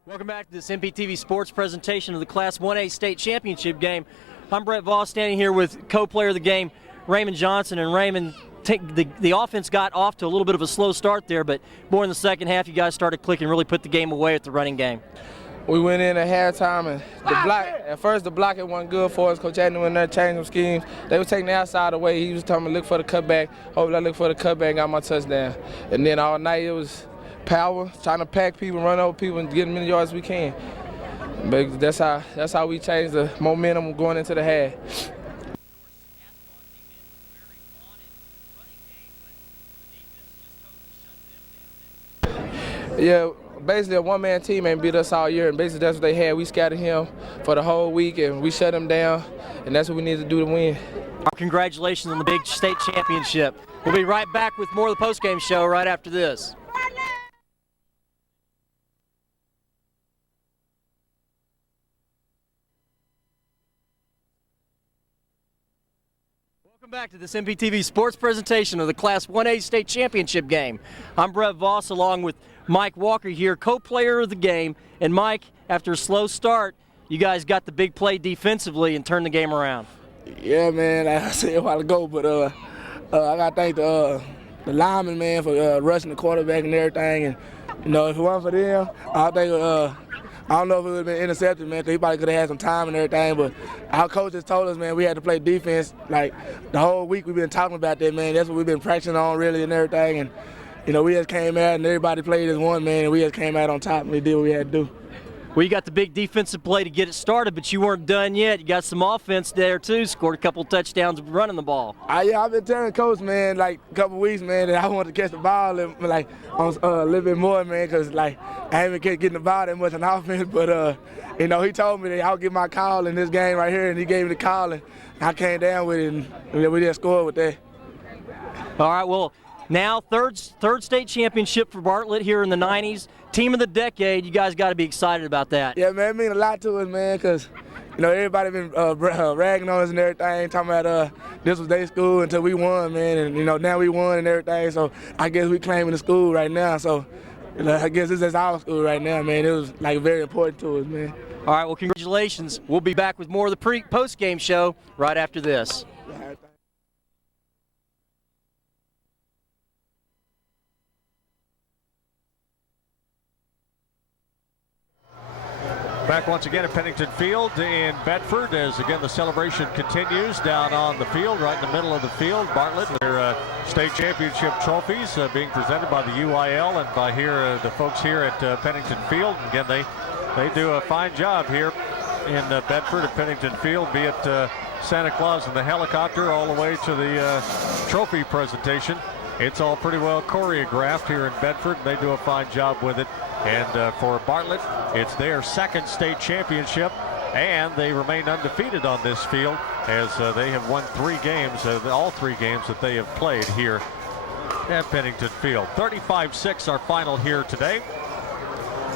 Welcome back to this MPTV Sports presentation of the Class 1A State Championship game. I'm Brett Voss, standing here with co-player of the game, Raymond Johnson. And Raymond, the offense got off to a little bit of a slow start there, but more in the second half, you guys started clicking, really put the game away at the running game. We went in at halftime, and at first the blocking wasn't good for us. Coach Agnew in there changed some schemes. They were taking the outside away. He was telling me, look for the cutback. Hopefully I look for the cutback and got my touchdown. And then all night it was power, trying to pack people, run over people, and get as many yards as we can. But that's how we changed the momentum going into the half. Yeah, basically a one-man team ain't beat us all year, and basically that's what they had. We scattered him for the whole week, and we shut him down, and that's what we need to do to win. Congratulations on the big state championship. We'll be right back with more of the postgame show right after this. Welcome back to this MPTV Sports presentation of the Class 1A State Championship game. I'm Brett Voss along with Mike Walker here, co-player of the game. And Mike, after a slow start, you guys got the big play defensively and turned the game around. Yeah, man, like I said a while ago, but I got to thank the linemen, man, for rushing the quarterback and everything. And, you know, if it wasn't for them, I don't know if it would have been intercepted, man, because he probably could have had some time and everything. But our coaches told us, man, we had to play defense. Like, the whole week we've been talking about that, man. That's what we've been practicing on, really, and everything. And, you know, we just came out, and everybody played as one, man, and we just came out on top, and we did what we had to do. Well, you got the big defensive play to get it started, but you weren't done yet. You got some offense there, too. Scored a couple touchdowns running the ball. Yeah, I've been telling Coach, man, like a couple weeks, man, that I wanted to catch the ball and, like, on a little bit more, man, because, like, I haven't been getting the ball that much on offense. But, you know, he told me that I'll get my call in this game right here, and he gave me the call, and I came down with it, and we just scored with that. All right, well, Now third state championship for Bartlett here in the 90s. Team of the decade. You guys got to be excited about that. Yeah, man, it means a lot to us, man, because, you know, everybody been ragging on us and everything, talking about this was their school until we won, man, and, you know, now we won and everything, so I guess we claiming the school right now, so, you know, I guess this is our school right now, man. It was, like, very important to us, man. All right, well, congratulations. We'll be back with more of the post-game show right after this. Back once again at Pennington Field in Bedford as again the celebration continues down on the field, right in the middle of the field. Bartlett, their state championship trophies being presented by the UIL and by the folks here at Pennington Field. Again, they do a fine job here in Bedford at Pennington Field, be it Santa Claus and the helicopter all the way to the trophy presentation. It's all pretty well choreographed here in Bedford. They do a fine job with it. And for Bartlett, it's their second state championship, and they remain undefeated on this field as they have won 3 games, all 3 games that they have played here at Pennington Field. 35-6 our final here today.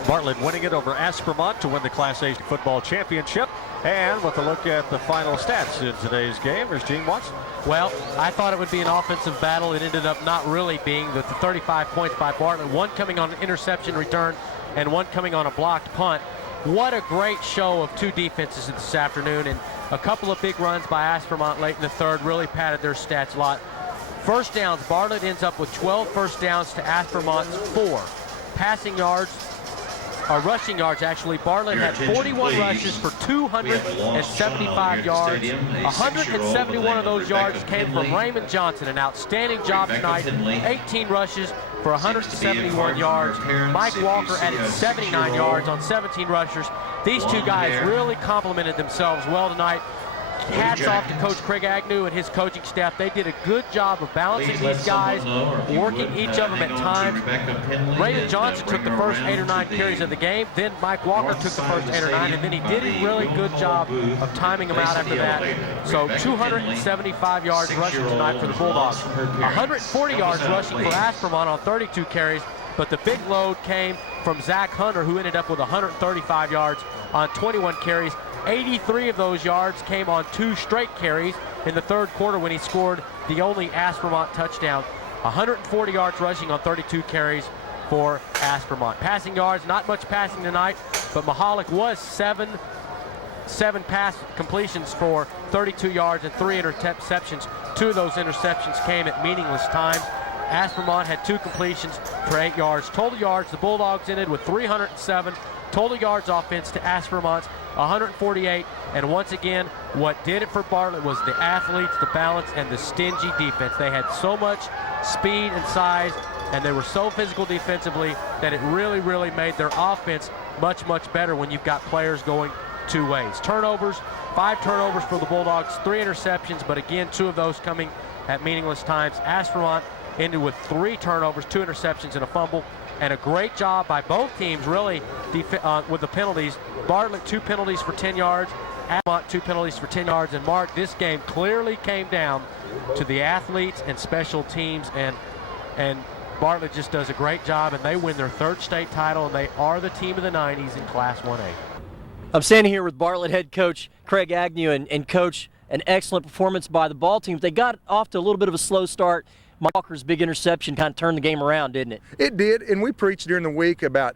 Bartlett winning it over Aspermont to win the Class A football championship. And with a look at the final stats in today's game, there's Gene Watson. Well, I thought it would be an offensive battle. It ended up not really being. The 35 points by Bartlett, one coming on an interception return and one coming on a blocked punt. What a great show of 2 defenses this afternoon, and a couple of big runs by Aspermont late in the third really padded their stats a lot. First downs, Bartlett ends up with 12 first downs to Aspermont's 4. Passing yards, rushing yards actually, Bartlett had 41 rushes for 275 yards. 171 of those yards came from Raymond Johnson, an outstanding job tonight. 18 rushes for 171 yards. Mike Walker added 79 yards on 17 rushers. These 2 guys really complimented themselves well tonight. Hats off to Coach Craig Agnew and his coaching staff. They did a good job of balancing these guys, working each of them at times. Raymond Johnson took the first 8 or 9 carries of the game. Then Mike Walker took the first 8 or 9, and then he did a really good job of timing them out after that. So 275 yards rushing tonight for the Bulldogs. 140 yards rushing for Aspermont on 32 carries, but the big load came from Zach Hunter, who ended up with 135 yards on 21 carries. 83 of those yards came on 2 straight carries in the third quarter when he scored the only Aspermont touchdown. 140 yards rushing on 32 carries for Aspermont. Passing yards, not much passing tonight, but Mahalik was 7 pass completions for 32 yards and 3 interceptions. 2 of those interceptions came at meaningless times. Aspermont had 2 completions for 8 yards. Total yards, the Bulldogs ended with 307. Total yards offense to Aspermont's 148. And once again, what did it for Bartlett was the athletes, the balance, and the stingy defense. They had so much speed and size, and they were so physical defensively that it really, really made their offense much, much better when you've got players going 2 ways. Turnovers, 5 turnovers for the Bulldogs, 3 interceptions, but again, 2 of those coming at meaningless times. Aspermont ended with 3 turnovers, 2 interceptions, and a fumble. And a great job by both teams, really, with the penalties. Bartlett, 2 penalties for 10 yards. Aspermont, 2 penalties for 10 yards. And Mark, this game clearly came down to the athletes and special teams. And Bartlett just does a great job, and they win their 3rd state title, and they are the team of the 90s in Class 1A. I'm standing here with Bartlett head coach Craig Agnew, and coach, an excellent performance by the ball teams. They got off to a little bit of a slow start. Walker's big interception kind of turned the game around, didn't it? It did, and we preached during the week about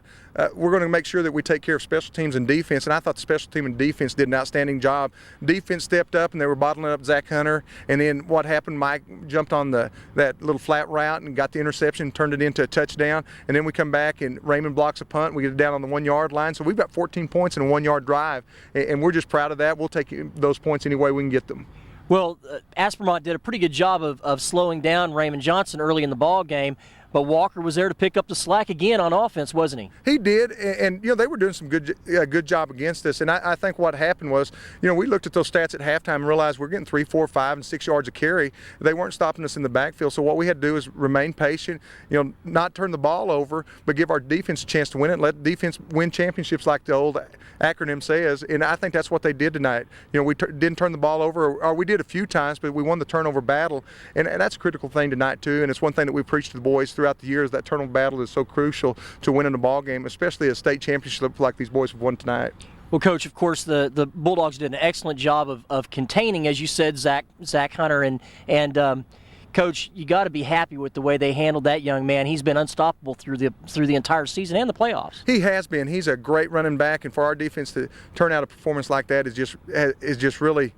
we're going to make sure that we take care of special teams and defense, and I thought the special team and defense did an outstanding job. Defense stepped up, and they were bottling up Zach Hunter, and then what happened, Mike jumped on that little flat route and got the interception, turned it into a touchdown, and then we come back, and Raymond blocks a punt. We get it down on the 1-yard line, so we've got 14 points in a 1-yard drive, and we're just proud of that. We'll take those points any way we can get them. Well, Aspermont did a pretty good job of slowing down Raymond Johnson early in the ball game, but Walker was there to pick up the slack again on offense, wasn't he? He did, and they were doing some good job against us. And I think what happened was, we looked at those stats at halftime and realized we're getting 3, 4, 5, and 6 yards a carry. They weren't stopping us in the backfield. So what we had to do is remain patient, not turn the ball over, but give our defense a chance to win it. Let defense win championships like the old acronym says, and I think that's what they did tonight. We didn't turn the ball over, or we did a few times, but we won the turnover battle, and that's a critical thing tonight too. And it's one thing that we preached to the boys throughout the years. That turnover battle is so crucial to winning a ball game, especially a state championship like these boys have won tonight. Well, Coach, of course, the Bulldogs did an excellent job of containing, as you said, Zach Hunter, and Coach, you got to be happy with the way they handled that young man. He's been unstoppable through the entire season and the playoffs. He has been. He's a great running back, and for our defense to turn out a performance like that is just really.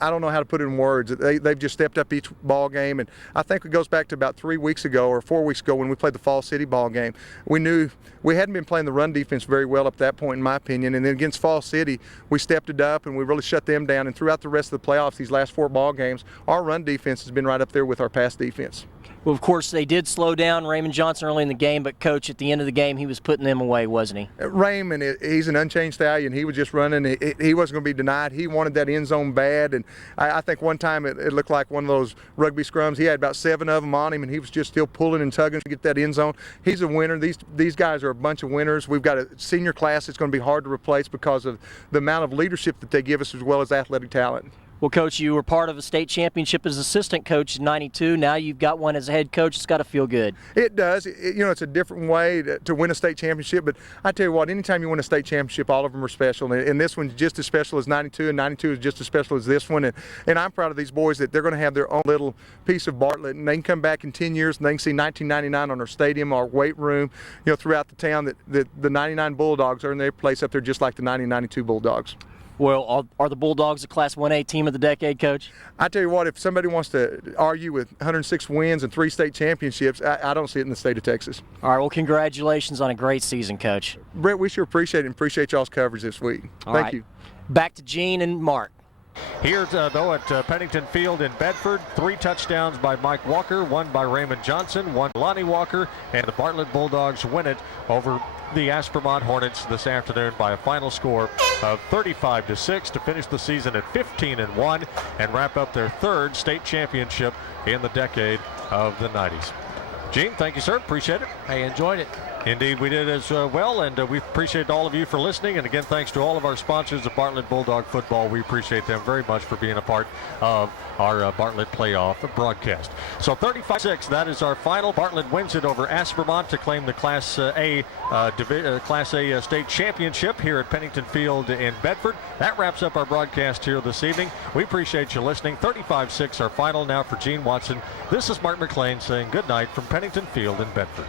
I don't know how to put it in words. They've just stepped up each ball game, and I think it goes back to about 3 weeks ago or 4 weeks ago when we played the Fall City ball game. We knew we hadn't been playing the run defense very well up to that point, in my opinion, and then against Fall City, we stepped it up and we really shut them down. And throughout the rest of the playoffs, these last 4 ball games, our run defense has been right up there with our pass defense. Well, of course, they did slow down Raymond Johnson early in the game, but, Coach, at the end of the game, he was putting them away, wasn't he? Raymond, he's an unchanged stallion. He was just running. He wasn't going to be denied. He wanted that end zone bad, and I think one time it looked like one of those rugby scrums. He had about 7 of them on him, and he was just still pulling and tugging to get that end zone. He's a winner. These guys are a bunch of winners. We've got a senior class that's going to be hard to replace because of the amount of leadership that they give us as well as athletic talent. Well, Coach, you were part of a state championship as assistant coach in '92. Now you've got one as a head coach. It's got to feel good. It does. It's a different way to win a state championship, but I tell you what, anytime you win a state championship, all of them are special, and this one's just as special as '92, and '92 is just as special as this one, and I'm proud of these boys that they're going to have their own little piece of Bartlett, and they can come back in 10 years and they can see 1999 on our stadium, our weight room, throughout the town, that the '99 Bulldogs are in their place up there just like the 1992 Bulldogs. Well, are the Bulldogs a Class 1A team of the decade, Coach? I tell you what, if somebody wants to argue with 106 wins and 3 state championships, I don't see it in the state of Texas. All right, well, congratulations on a great season, Coach. Brett, we sure appreciate it and appreciate y'all's coverage this week. Thank you. Back to Gene and Mark. Here, though, at Pennington Field in Bedford, 3 touchdowns by Mike Walker, 1 by Raymond Johnson, 1 by Lonnie Walker, and the Bartlett Bulldogs win it over the Aspermont Hornets this afternoon by a final score of 35-6 to finish the season at 15-1 and wrap up their 3rd state championship in the decade of the 90s. Gene, thank you, sir. Appreciate it. I enjoyed it. Indeed, we did as well, and we appreciate all of you for listening. And again, thanks to all of our sponsors of Bartlett Bulldog Football. We appreciate them very much for being a part of our Bartlett playoff broadcast. So 35-6, that is our final. Bartlett wins it over Aspermont to claim the Class A state championship here at Pennington Field in Bedford. That wraps up our broadcast here this evening. We appreciate you listening. 35-6, our final now for Gene Watson. This is Mark McLean saying good night from Pennington Field in Bedford.